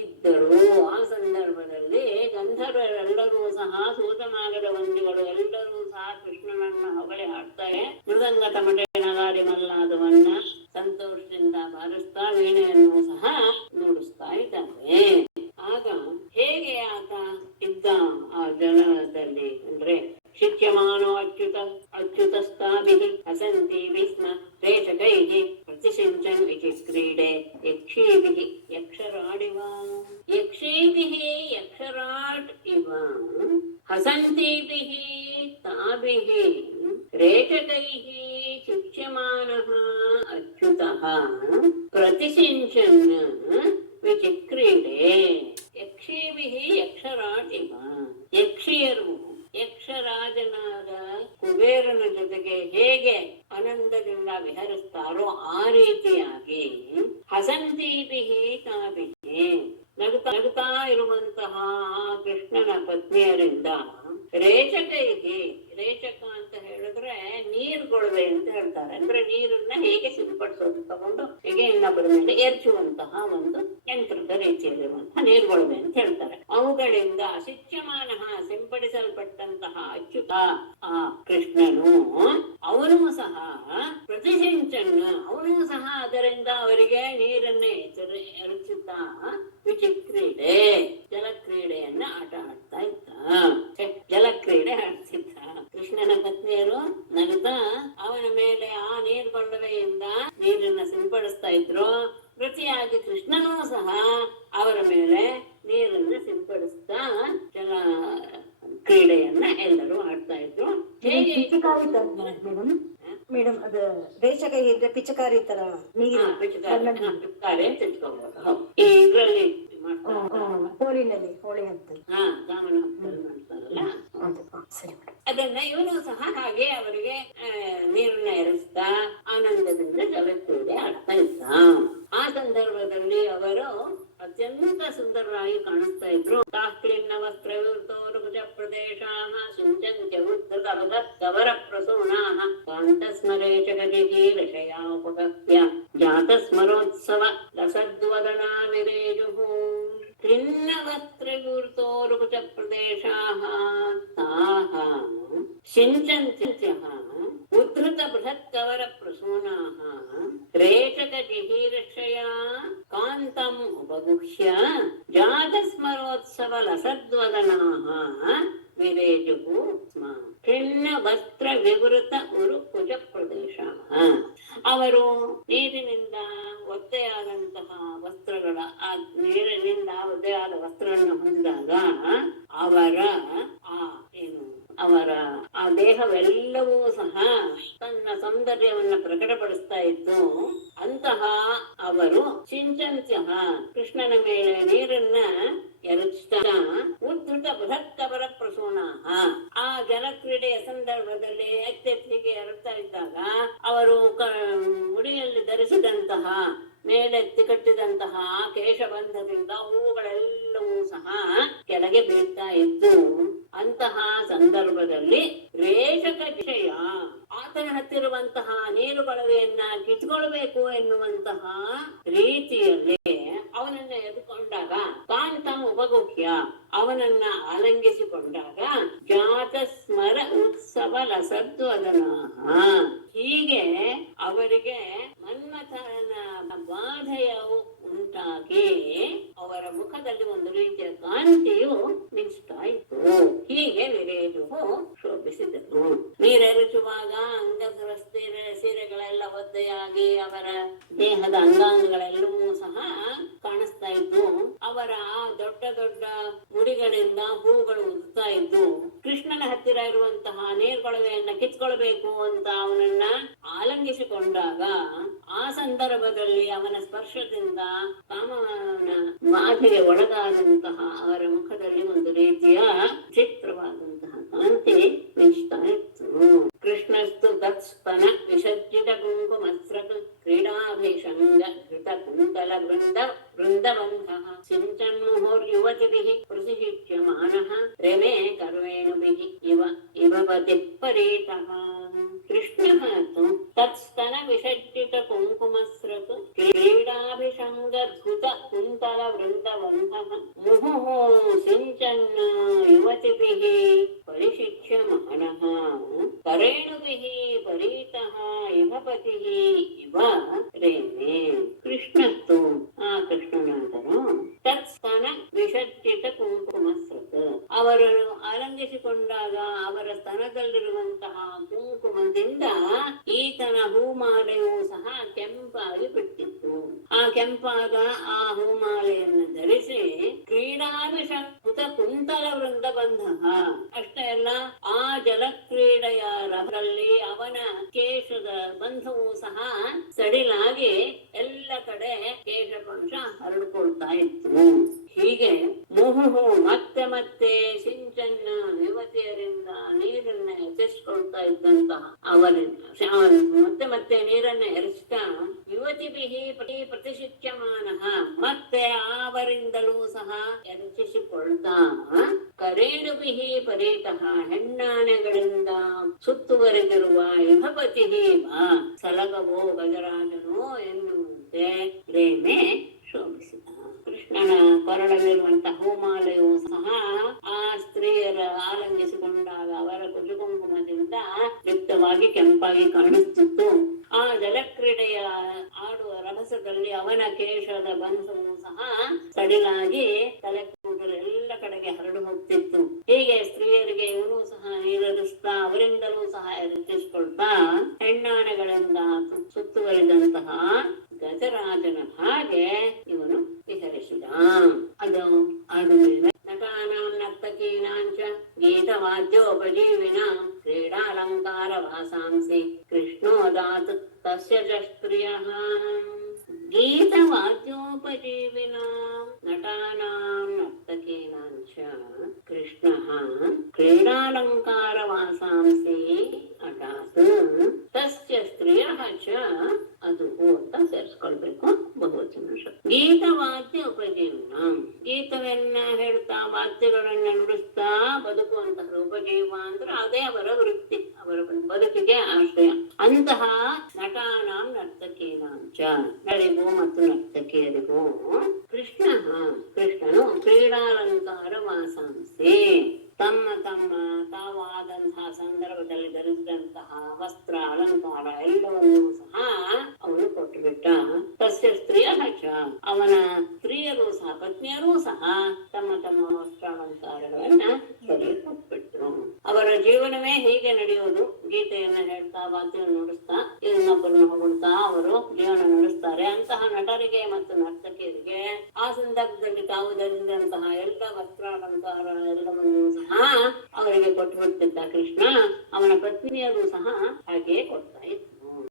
ಇದ್ದರು. ಆ ಸಂದರ್ಭದಲ್ಲಿ ಗಂಧರ್ವರೆಲ್ಲರೂ ಸಹ ಸೂತಮಾಗದ ವಂದಿಗಳು ಎಲ್ಲರೂ ಸಹ ಕೃಷ್ಣನನ್ನ ಹೊಗಳಿ ಹಾಡ್ತಾರೆ. ಮೃದಂಗ ತಮಟೆ ನಗಾರಿ ಮಲ್ಲಾದವನ್ನ ಸಂತೋಷದಿಂದ ಬಾರಿಸ್ತಾ ವೀಣೆಯನ್ನು ಸಹ ನುಡಿಸ್ತಾ ಇದ್ದಾರೆ. ಆಗ ಹೇಗೆ ಆತ ಇದ್ದ ಆ ಜನದಲ್ಲಿ ಅಂದ್ರೆ ಶಿಕ್ಷ್ಯಮಾನೋ ಅಚ್ಯುತಸ್ತಾಭಿಃ ಹಸಂತಿ ವಿಸ್ಮ ರೇಚಕೈಃ ಪ್ರತಿಷಿಂಚನ್ ವಿಚಿಕ್ರೀಡೆ ಯಕ್ಷೀಭಿಃ ಯಕ್ಷರಾಡಿವ ಯಕ್ಷೀಭಿಃ ಯಕ್ಷರಾಟ್ ಇವ ಹಸಂತಿಭಿಃ ತಾಭಿಃ ರೇಚಕೈಃ ಶಿಕ್ಷ್ಯಮಾನಃ ಅಚ್ಯುತಃ ಪ್ರತಿಷಿಂಚನ್ ವಿಚಿಕ್ರೀಡೆ ಯಕ್ಷೀಭಿಃ ಯಕ್ಷರಾಟ್ ಇವ. ಯಕ್ಷಿಯರು ಯಕ್ಷರಾಜನಾದ ಕುಬೇರನ ಜೊತೆಗೆ ಹೇಗೆ ಆನಂದದಿಂದ ವಿಹರಿಸ್ತಾರೋ ಆ ರೀತಿಯಾಗಿ ಹಸಂತಿಭಿಃ ತಾಭಿಃ ನಗುತ್ತಾ ಇರುವಂತಹ ಕೃಷ್ಣನ ಪತ್ನಿಯರಿಂದ ರೇಚಕೈಗೆ, ರೇಚಕ ಅಂತ ಹೇಳಿದ್ರೆ ನೀರ್ಗೊಳವೆ ಅಂತ ಹೇಳ್ತಾರೆ. ಅಂದ್ರೆ ನೀರನ್ನ ಹೇಗೆ ಸಿಂಪಡಿಸೋದು ತಗೊಂಡು ಹೇಗೆ ಇನ್ನೊಬ್ಬರ ಮೇಲೆ ಎರಚುವಂತಹ ಒಂದು ಯಂತ್ರದ ರೀತಿಯಲ್ಲಿರುವಂತಹ ನೀರ್ಗೊಳವೆ ಅಂತ ಹೇಳ್ತಾರೆ. ಅವುಗಳಿಂದ ಶಿಚ್ಯಮಾನ ಸಿಂಪಡಿಸಲ್ಪಟ್ಟಂತಹ ಅಚ್ಯುತ ಆ ಕೃಷ್ಣನು ಅವನು ಸಹ ಪ್ರತಿಸಿಂಚನ್ ಅವನು ಸಹ ಅದರಿಂದ ಅವರಿಗೆ ನೀರನ್ನೇ ಎರಚುತ್ತಾ ವಿಚಿಕ್ರೀಡೆ ಜಲಕ್ರೀಡೆಯನ್ನ ಆಟ ಆಡ್ತಾ ಇದ್ದ. ಜಲಕ್ರೀಡೆ ಆಡ್ತಿದ್ದ. ಕೃಷ್ಣನ ಪತ್ನಿಯರು ನಗುತ್ತಾ ಅವನ ಮೇಲೆ ಆ ನೀರ್ಗೊಳವೆಯಿಂದ ನೀರನ್ನ ಸಿಂಪಡಿಸ್ತಾ ಇದ್ರು. ಪ್ರತಿಯಾಗಿ ಕೃಷ್ಣನೂ ಸಹ ಅವರ ಮೇಲೆ ನೀರನ್ನ ಸಿಂಪಡಿಸ್ತಾ ಜಲ ಕ್ರೀಡೆಯನ್ನ ಎಲ್ಲರೂ ಆಡ್ತಾ ಇದ್ರು. ಹೇಗೆ ಮೇಡಮ್ ಅದು ರೇಚಕ ಇದ್ರೆ ಪಿಚಕಾರಿ ತರ ನೀರು ಪಿಚಕಾರಿ ಅಂತ ಇಟ್ಕೋಬಹುದು. ಈ ಇದ್ರಲ್ಲಿ ಹೋಳಿನಲ್ಲಿ ಹೋಳಿ ಅಂತ ದಾಮನ ಹಬ್ಬದಲ್ಲಿ ಮಾಡ್ತಾರಲ್ಲ ಅದನ್ನ ಇವನು ಸಹ ಹಾಗೆ ಅವರಿಗೆ ನೀರನ್ನ ಎರಸ್ತಾ ಆನಂದದಿಂದ ಜಲಕ್ರೀಡೆ ಆಡ್ತಾ ಇದ್ದ. ಆ ಸಂದರ್ಭದಲ್ಲಿ ಅವರು ಅತ್ಯಂತ ಸುಂದರರಾಗಿ ಕಾಣಿಸ್ತಾ ಇದ್ರು. ತಾಕ್ಲಿನ್ನ ವಸ್ತ್ರವಿರ್ತೋರುಜ ಪ್ರದೇಶಾಃ ಸಿಂಚಂತ್ಯ ಉದ್ಧತ ಗವರ ಪ್ರಸೂನಾಃ ಕಾಂತಸ್ಮರೇಚಕದಿಃ ರಷಯಾಪಗತ್ಯ ಜಾತಸ್ಮರೋತ್ಸವ ಲಸದ್ವದನಾ ವಿರೇಜುಃ ಕ್ಲಿನ್ನ ವಸ್ತ್ರವಿರ್ತೋರುಜ ಪ್ರದೇಶಾಃ ತಾಃ ಸಿಂಚಂತ್ಯಃ ಉದ್ಧತ ಬೃಹತ್ ಕವರ ಪ್ರಸೂನಾಃ ರೇಚಕ ಜಿಹೀರ್ಷಯಾ ಕಾಂತಂ ಉಪಗುಹ್ಯ ಜಾತಸ್ಮರೋತ್ಸವ ಲಸದ್ವದನಾಃ ವಿರೇಜುಃ ಸ್ಮ ಕ್ಲಿನ್ನ ವಸ್ತ್ರ ವಿವೃತ ಉರು ಕುಜ ಪ್ರದೇಶ. ಅವರು ನೀರಿನಿಂದ ಒದ್ದೆಯಾದಂತಹ ವಸ್ತ್ರಗಳ ಆ ನೀರಿನಿಂದ ಒದ್ದೆಯಾದ ವಸ್ತ್ರಗಳನ್ನು ಹೊಂದಿದಾಗ ಅವರ ಅವರ ಆ ದೇಹವೆಲ್ಲವೂ ಸಹ ತನ್ನ ಸೌಂದರ್ಯವನ್ನ ಪ್ರಕಟಪಡಿಸ್ತಾ ಇತ್ತು. ಅಂತಹ ಅವರು ಸಿಂಚಂತ್ಯ ಕೃಷ್ಣನ ಮೇಲೆ ನೀರನ್ನ ಎರಚ್ತಾ ಉದ್ಧತ ಬೃಹತ್ಕವರ ಪ್ರಸೂನಾಃ ಆ ಜಲಕ್ರೀಡೆಯ ಸಂದರ್ಭದಲ್ಲಿ ಎತ್ತೆತ್ತಿಗೆ ಎರಚ್ತಾ ಇದ್ದಾಗ ಅವರು ಮುಡಿಯಲ್ಲಿ ಧರಿಸಿದಂತಹ ಮೇಲೆತ್ತಿ ಕಟ್ಟಿದಂತಹ ಕೇಶಬಂಧದಿಂದ ಹೂಗಳೆಲ್ಲವೂ ಸಹ ಕೆಳಗೆ ಬೀಳ್ತಾ ಇದ್ದು. ಅಂತಹ ಸಂದರ್ಭದಲ್ಲಿ ರೇಚಕ ವಿಷಯ ಆತನ ಹತ್ತಿರುವಂತಹ ನೀರುಗೊಳವೆಯನ್ನ ಕಿತ್ಕೊಳ್ಬೇಕು ಎನ್ನುವಂತಹ ರೀತಿಯಲ್ಲಿ ಅವನನ್ನ ಎದುಕೊಂಡಾಗ ಕಾಂತಂ ಉಪಗುಹ್ಯ ಅವನನ್ನ ಆಲಂಗಿಸಿಕೊಂಡಾಗ ಜಾತ ಸ್ಮರ ಉತ್ಸವ ಲಸದ್ವದನಾಃ ಅಂಗಾಂಗಗಳೆಲ್ಲವೂ ಸಹ ಕಾಣಿಸ್ತಾ ಇದ್ದು, ಅವರ ಆ ದೊಡ್ಡ ದೊಡ್ಡ ಮುಡಿಗಳಿಂದ ಹೂಗಳು ಉದುತ್ತಾ ಇದ್ದು, ಕೃಷ್ಣನ ಹತ್ತಿರ ಇರುವಂತಹ ನೀರ್ಕೊಳವೆಯನ್ನ ಕಿತ್ಕೊಳ್ಬೇಕು ಅಂತ ಅವನನ್ನ ಆಲಂಗಿಸಿಕೊಂಡಾಗ ಆ ಸಂದರ್ಭದಲ್ಲಿ ಅವನ ಸ್ಪರ್ಶದಿಂದ ಕಾಮನ ಬಾಧೆಗೆ ಒಳಗಾದಂತಹ ಅವರ ಮುಖದಲ್ಲಿ ಒಂದು ರೀತಿಯ ಚಿತ್ರವಾದಂತಹ ಕಾಂತಿ ಮಿಂಚ್ತಾ ಇತ್ತು. ಕೃಷ್ಣಸ್ತು ತತ್ಸ್ತನ ವಿಸರ್ಜಿತ ಕುಂಕುಮಸ್ರಕ್ ಕ್ರೀಡಾಭಿಷಂಗ ಘೃತ ಕುಂತಲ ವೃಂದಬಂಧಃ ಸಿಂಚನ್ಮುಹುರ್ಯುವತಿಭಿಃ ಪ್ರತಿಶಿಚ್ಯಮಾನಃ ರಮೇ ಕರ್ವೇಣುಭಿಃ ಇವ ಪತಿಃ ಪರೀತಃ. ಕೃಷ್ಣಃ ತು ತತ್ಸ್ತನ ವಿಸರ್ಜಿತ ಕುಂಕುಮಸ್ರಕ್ ಕ್ರೀಡಾಭಿಷಂಗದ್ಭುತ ಕುಂತಲ ವೃಂದಬಂಧಃ ಮುಹುಃ ಸಿಂಚನ್ ಯುವತಿಭಿಃ ಪರಿಶಿಚ್ಯಮಾನಃ ಕರೇಣುಭಿಃ ಪರೀತಃ ಇವ ಪತಿಃ ಇವ ರೇಮೇ. ಕೃಷ್ಣಸ್ತು ಆ ಕೃಷ್ಣನಾದನು ತತ್ಸ್ತನ ವಿಸರ್ಜಿತ ಕುಂಕುಮಸ್ರಕ್ ಅವರನ್ನು ಆಲಂಗಿಸಿಕೊಂಡಾಗ ಅವರ ಸ್ತನದಲ್ಲಿರುವಂತಹ ಕುಂಕುಮದಿಂದ ಈತನ ಹೂಮಾಲೆಯೂ ಸಹ ಕೆಂಪಾಗಿ ಬಿಟ್ಟಿತ್ತು. ಆ ಕೆಂಪಾದ ಆ ಹೂಮಾಲೆಯನ್ನು ಧರಿಸಿ ಕ್ರೀಡಾಭಿಷಂಕೃತ ಕುಂತಲ ವೃಂದಬಂಧ ಅಷ್ಟೇ ಅಲ್ಲ, ಆ ಜಲಕ್ರೀಡೆಯ ರಭದಲ್ಲಿ ಅವನ ಕೇಶದ ಬಂಧವು ಸಹ ಸಡಿಲಾಗಿ ಎಲ್ಲ ಕಡೆ ಕೇಶವಂಶ ಹರಡಿಕೊಳ್ತಾ ಇತ್ತು. ಹೀಗೆ ಮುಹುಹು ಮತ್ತೆ ಮತ್ತೆ ಸಿಂಚನ್ನ ಯುವತಿಯರಿಂದ ನೀರನ್ನ ಎಸೆಸ್ಕೊಳ್ತಾ ಇದ್ದಂತಹ ಮತ್ತೆ ಮತ್ತೆ ನೀರನ್ನ ಎರಚ್ತಾ ಯುವತಿಭಿಹಿ ಪ್ರತಿಶಿಚ್ಯಮಾನಃ ಮತ್ತೆ ಅವರಿಂದಲೂ ಸಹ ಎರಚಿಸಿಕೊಳ್ತಾ ಕರೇಣುಭಿಹಿ ಪರೀತಃ ಹೆಣ್ಣಾನೆಗಳಿಂದ ಸುತ್ತುವರೆದಿರುವ ಯುಹಪತಿ ಸಲಗವೋ ಗಜರಾಜನೋ ಎನ್ನುವಂತೆ ರೇಮೆ ಶೋಭಿಸಿದ. ಕೃಷ್ಣನ ಕೊರಳಲ್ಲಿರುವಂತಹ ಹೂಮಾಲೆಯೂ ಸಹ ಆ ಸ್ತ್ರೀಯರ ಆಲಂಗಿಸಿಕೊಂಡಾಗ ಅವರ ಕುಂಕುಮದಿಂದ ಯುಕ್ತವಾಗಿ ಕೆಂಪಾಗಿ ಕಾಣಿಸುತ್ತಿತ್ತು. ಆ ಜಲಕ್ರೀಡೆಯ ಆಡುವ ರಭಸದಲ್ಲಿ ಅವನ ಕೇಶದ ಬಂಧವು ಸಹ ಸಡಿಲಾಗಿ ತಲೆ ಕೂದಲು ಎಲ್ಲ ಕಡೆಗೆ ಹರಡು ಹೋಗ್ತಿತ್ತು. ಹೀಗೆ ಸ್ತ್ರೀಯರಿಗೆ ಇವನು ಸಹ ನೀರರಿಸ್ತಾ ಅವರಿಂದಲೂ ಸಹ ಎರಚಿಸಿಕೊಳ್ತಾ ಹೆಣ್ಣಾನೆಗಳಿಂದ ಸುತ್ತುವರಿದಂತಹ ಗಜರಾಜನ ಹಾಗೆ ಇವನು ವಿಹರಿಸಿದ. ಆದ್ಮೇಲೆ ನಟಾನಾಂ ನರ್ತಕೀನಾಂಚ ಗೀತವಾದ್ಯೋಪಜೀವಿನಾಂ ಕ್ರೀಡಾಲಂಕಾರ ವಾಸಾಂಸಿ ಕೃಷ್ಣೋದಾತ್ ತಸ್ಯ ಚ ಸ್ತ್ರಿಯಃ. ಗೀತವಾದ್ಯೋಪಜೀವಿನಾಂ ನಟಾನಾಂ ನರ್ತಕೀನಾಂಚ ಕೃಷ್ಣಃ ಕ್ರೀಡಾಲಂಕಾರ ವಾಸಾಂಸಿ ಅಟಾತ್ ತಸ್ಯ ಸ್ತ್ರಿಯಃ ಚ. ಅದು ಅಂತ ಸೇರಿಸ್ಕೊಳ್ಬೇಕು ಬಹುವಚನ. ಗೀತವಾದ್ಯ ಉಪಜೀವನ, ಗೀತವನ್ನ ಹೇಳ್ತಾ ವಾದ್ಯಗಳನ್ನ ನುಡಿಸ್ತಾ ಬದುಕುವಂತಹ ಉಪಜೀವ ಅಂದ್ರೆ ಅದೇ ಅವರ ವೃತ್ತಿ, ಅವರ ಬದುಕಿಗೆ ಆಶ್ರಯ. ಅಂತಹ ನಟಾನಾಂ ನರ್ತಕೀನಾಂಚ ನಳಿಗೂ ಮತ್ತು ನರ್ತಕಿಯರಿಗೂ ಕೃಷ್ಣನು ಕ್ರೀಡಾಲಂಕಾರ ವಾಸಾಂಸಿ ತಮ್ಮ ತಾವಾದಂತಹ ಸಂದರ್ಭದಲ್ಲಿ ಧರಿಸಿದಂತಹ ವಸ್ತ್ರ ಅಲಂಕಾರ ಎಲ್ಲವನ್ನೂ ಸಹ ಅವನು ಕೊಟ್ಟುಬಿಟ್ಟ. ತಸ್ಯ ಸ್ತ್ರೀಯ ಅವನ ಸ್ತ್ರೀಯರು ಸಹ ಪತ್ನಿಯರೂ ಸಹ ತಮ್ಮ ವಸ್ತ್ರಾಲಂಕಾರಗಳನ್ನ ಸರಿ ಕೊಟ್ಬಿಟ್ರು. ಅವರ ಜೀವನವೇ ಹೀಗೆ ನಡೆಯೋದು. ಗೀತೆಯನ್ನ ಹೇಳ್ತಾ ವಾದ್ಯ ನುಡಿಸ್ತಾ ಇನ್ನೊಬ್ಬರನ್ನು ಹೊಗಳ್ತಾ ಅವರು ಜೀವನ ನಡೆಸ್ತಾರೆ. ಅಂತಹ ನಟರಿಗೆ ಮತ್ತು ನರ್ತಕಿಯರಿಗೆ ಆ ಸಂದರ್ಭದಲ್ಲಿ ತಾವು ಧರಿಸಿದಂತಹ ಎಲ್ಲ ವಸ್ತ್ರಾಲಂಕಾರ ಎಲ್ಲವನ್ನೂ ಸಹ ಅವರಿಗೆ ಕೊಟ್ಟುಬಿಡ್ತಿದ್ದ ಕೃಷ್ಣ. ಅವನ ಪತ್ನಿಯರು ಸಹ ಹಾಗೆ ಕೊಡ್ತಾ ಇದ್ರು.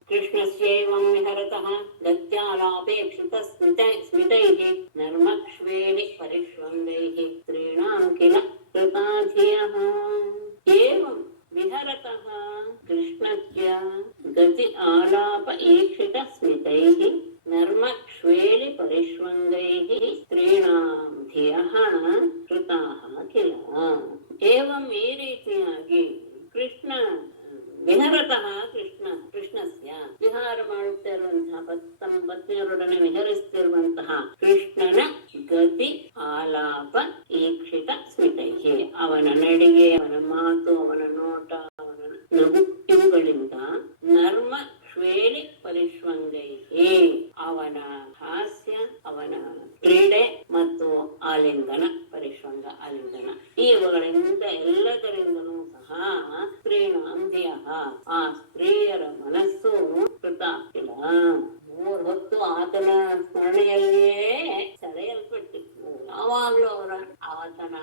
ಕೃಷ್ಣಸ್ಯೈವಂ ವಿಹರತಃ ಗತ್ಯಾಲಾಪೇಕ್ಷಿತ ಸ್ಮಿತೈಃ ನರ್ಮಕ್ಷ್ವೇಣಿ ಪರಿಷ್ವಂಗೈಃ ಸ್ತ್ರೀಣಾಂ ಕಿಲ ಕೃತಾಧಿಯಃ. ಏವಂ ವಿಹರತಃ ಕೃಷ್ಣಸ್ಯ ಗತಿ ಆಲಾಪ ಈಕ್ಷಿತ ಸ್ಮಿತೈಃ ನರ್ಮಕ್ಷ್ವೇಣಿ ಪರಿಷ್ವಂಗೈಃ ಸ್ತ್ರೀಣಾಂ ಧಿಯಃ ಕೃತಾಃ ಕಿಲ. ಏವಂ ಈ ರೀತಿಯಾಗಿ ಕೃಷ್ಣ ವಿಹರತಃ ಕೃಷ್ಣಸ್ಯ ವಿಹಾರ ಮಾಡುತ್ತಿರುವಂತಹ ತಮ್ಮ ಪತ್ನಿಯರೊಡನೆ ವಿಹರಿಸುತ್ತಿರುವಂತಹ ಕೃಷ್ಣನ ಗತಿ ಆಲಾಪ ಈಕ್ಷಿತ ಸ್ಮಿತೈಹಿ ಅವನ ನಡಿಗೆ, ಅವನ ಮಾತು, ಅವನ ನೋಟ, ಅವನ ನಗು ಇವುಗಳಿಂದ ನರ್ಮ ಶ್ವೇಲಿ ಪರಿಷ್ವಂಗೈಹಿ ಅವನ ಹಾಸ್ಯ, ಅವನ ಕ್ರೀಡೆ ಮತ್ತು ಆಲಿಂಗನ ಪರಿಷ್ವಂಗ ಆಲಿಂಗನ ಇವುಗಳಿಂದ ಎಲ್ಲದರಿಂದಲೂ ಸಹ ಸ್ತ್ರೀಣಾಂಧಿಯ ಆ ಸ್ತ್ರೀಯರ ಮನಸ್ಸು ಕೃತಾಕಿಲ. 3 ಹೊತ್ತು ಆತನ ಯಾವಾಗ್ಲೂ ಆತನ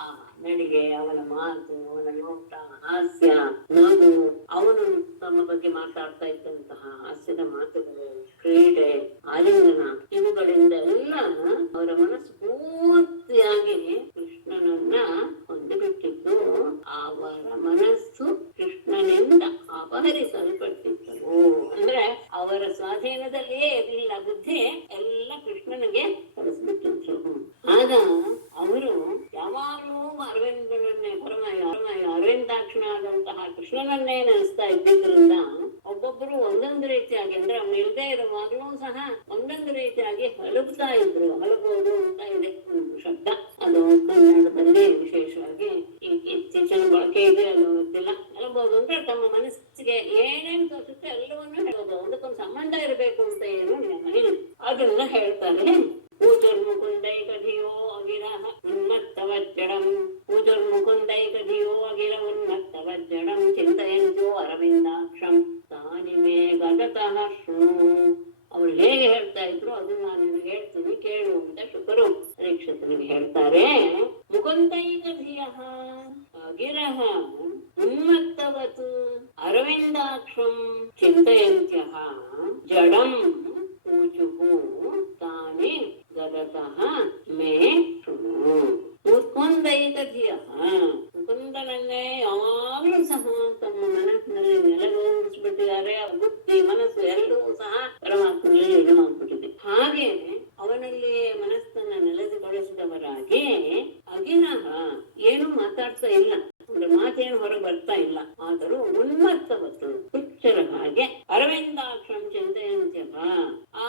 ಆ ನಡಿಗೆ, ಅವನ ಮಾತು, ಅವನ ನೋಟ, ಹಾಸ್ಯ, ನಗು, ಅವನು ತಮ್ಮ ಬಗ್ಗೆ ಮಾತಾಡ್ತಾ ಇದ್ದಂತಹ ಹಾಸ್ಯದ ಮಾತುಗಳು, ಕ್ರೀಡೆ, ಆಲಿಂಗನ, ಇವುಗಳಿಂದ ಎಲ್ಲ ಅವರ ಮನಸ್ಸು ಪೂರ್ತಿಯಾಗಿ ಕೃಷ್ಣನನ್ನ ಹೊಂದಿಬಿಟ್ಟಿದ್ದು. ಅವರ ಮನಸ್ಸು ಕೃಷ್ಣನಿಂದ ಅಪಹರಿಸಲ್ಪಟ್ಟಿದ್ದವು. ಅಂದ್ರೆ ಅವರ ಸ್ವಾಧೀನದಲ್ಲಿಯೇ ಇರಲಿಲ್ಲ, ಬುದ್ಧಿ ಎಲ್ಲ ಕೃಷ್ಣನಿಗೆ ಕಳಿಸ್ಬಿಟ್ಟಿದ್ರು. ಆಗ ಅವರು ಯಾವಾಗಲೂ ಅರವಿಂದನನ್ನೇ ಅರವಿಂದಾಕ್ಷನಾದಂತಹ ಕೃಷ್ಣನನ್ನೇ ನೆನೆಸ್ತಾ ಇದ್ದಿದ್ರಿಂದ ಒಬ್ಬೊಬ್ರು ಒಂದೊಂದು ರೀತಿಯಾಗಿ, ಅಂದ್ರೆ ಅವನು ಇಲ್ಲದೆ ಇರುವಾಗಲೂ ಸಹ ಒಂದೊಂದು ರೀತಿಯಾಗಿ ಹಲುಬ್ತಾ ಇದ್ರು. ಹಲಬೋದು ಅಂತ ಇದೆ ಒಂದು ಶಬ್ದ, ಅದು ಕನ್ನಡದಲ್ಲಿ ವಿಶೇಷವಾಗಿ ಇತ್ತೀಚಿನ ಬಳಕೆ ಇದೆ, ಅದು ಗೊತ್ತಿಲ್ಲ. ಹಲಬೋದು ಅಂದ್ರೆ ತಮ್ಮ ಮನಸ್ಸಿಗೆ ಏನೇನು ತೋರಿಸುತ್ತೆ ಎಲ್ಲವನ್ನೂ ಹೇಳೋದು, ಅದಕ್ಕೊಂದು ಸಂಬಂಧ ಇರಬೇಕು ಅಂತ ಏನು ಇಲ್ಲ, ಅದನ್ನ ಹೇಳ್ತಾರೆ. ಊತುರ್ಮುಕುಂದೈಕಧಿಯೋ ಅಗಿರಹ ಉನ್ಮತ್ತವಜ್ಜಡಂ, ಊತುರ್ಮುಕುಂದೈಕಧಿಯೋ ಅಗಿರ ಉನ್ಮತ್ತವಜ್ಜಡಂ ಚಿಂತಯಂತೋ ಅರವಿಂದಾಕ್ಷಂ ತಾನಿಮೇ ಗತತಃ ಶೃಣು. ಅವ್ರು ಹೇಗೆ ಹೇಳ್ತಾ ಇದ್ರು ಅದು ನಾನು ನಿನಗೆ ಹೇಳ್ತೀನಿ ಕೇಳು ಅಂತ ಶುಕರು ಪರೀಕ್ಷಿತನಿಗೆ ಹೇಳ್ತಾರೆ. ಮುಕುಂದೈಕಧಿಯ ಅಗಿರಹ ಉನ್ಮತ್ತವತ್ ಅರವಿಂದಾಕ್ಷಂ ಚಿಂತಯಂತ್ಯಃ ಜಡಂ ಊಚುಹು ತಾನೇ ಗದತಃ ಮೇ ಶೃಣು. ಮುಕುಂದೈಕಧಿಯ, ಮುಕುಂದನನ್ನೇ ಯಾವಾಗಲೂ ಸಹ ತಮ್ಮ ಮನಸ್ಸಿನಲ್ಲಿ ನೆಲೆಗೊಳಿಸ್ಬಿಟ್ಟಿದ್ದಾರೆ. ಬುದ್ಧಿ ಮನಸ್ಸು ಎರಡೂ ಸಹ ಪರಮಾತ್ಮನಲ್ಲಿ ಲೀನ ಮಾಡ್ಬಿಟ್ಟಿದೆ. ಹಾಗೆ ಅವನಲ್ಲಿ ಮನಸ್ಸನ್ನ ನೆಲೆಗೊಳಿಸಿದವರಾಗಿ ಅಗಿನಃ ಏನು ಮಾತಾಡ್ತಾ ಇಲ್ಲ, ಅಂದ್ರೆ ಮಾತೇನು ಹೊರಗೆ ಬರ್ತಾ ಇಲ್ಲ, ಆದರೂ ಉನ್ಮತ್ತವತ್ತು ಹುಚ್ಚರ ಹಾಗೆ ಅರವಿಂದಾಕ್ಷಂ ಚಿಂತೆಯಂತ್ಯಃ ಆ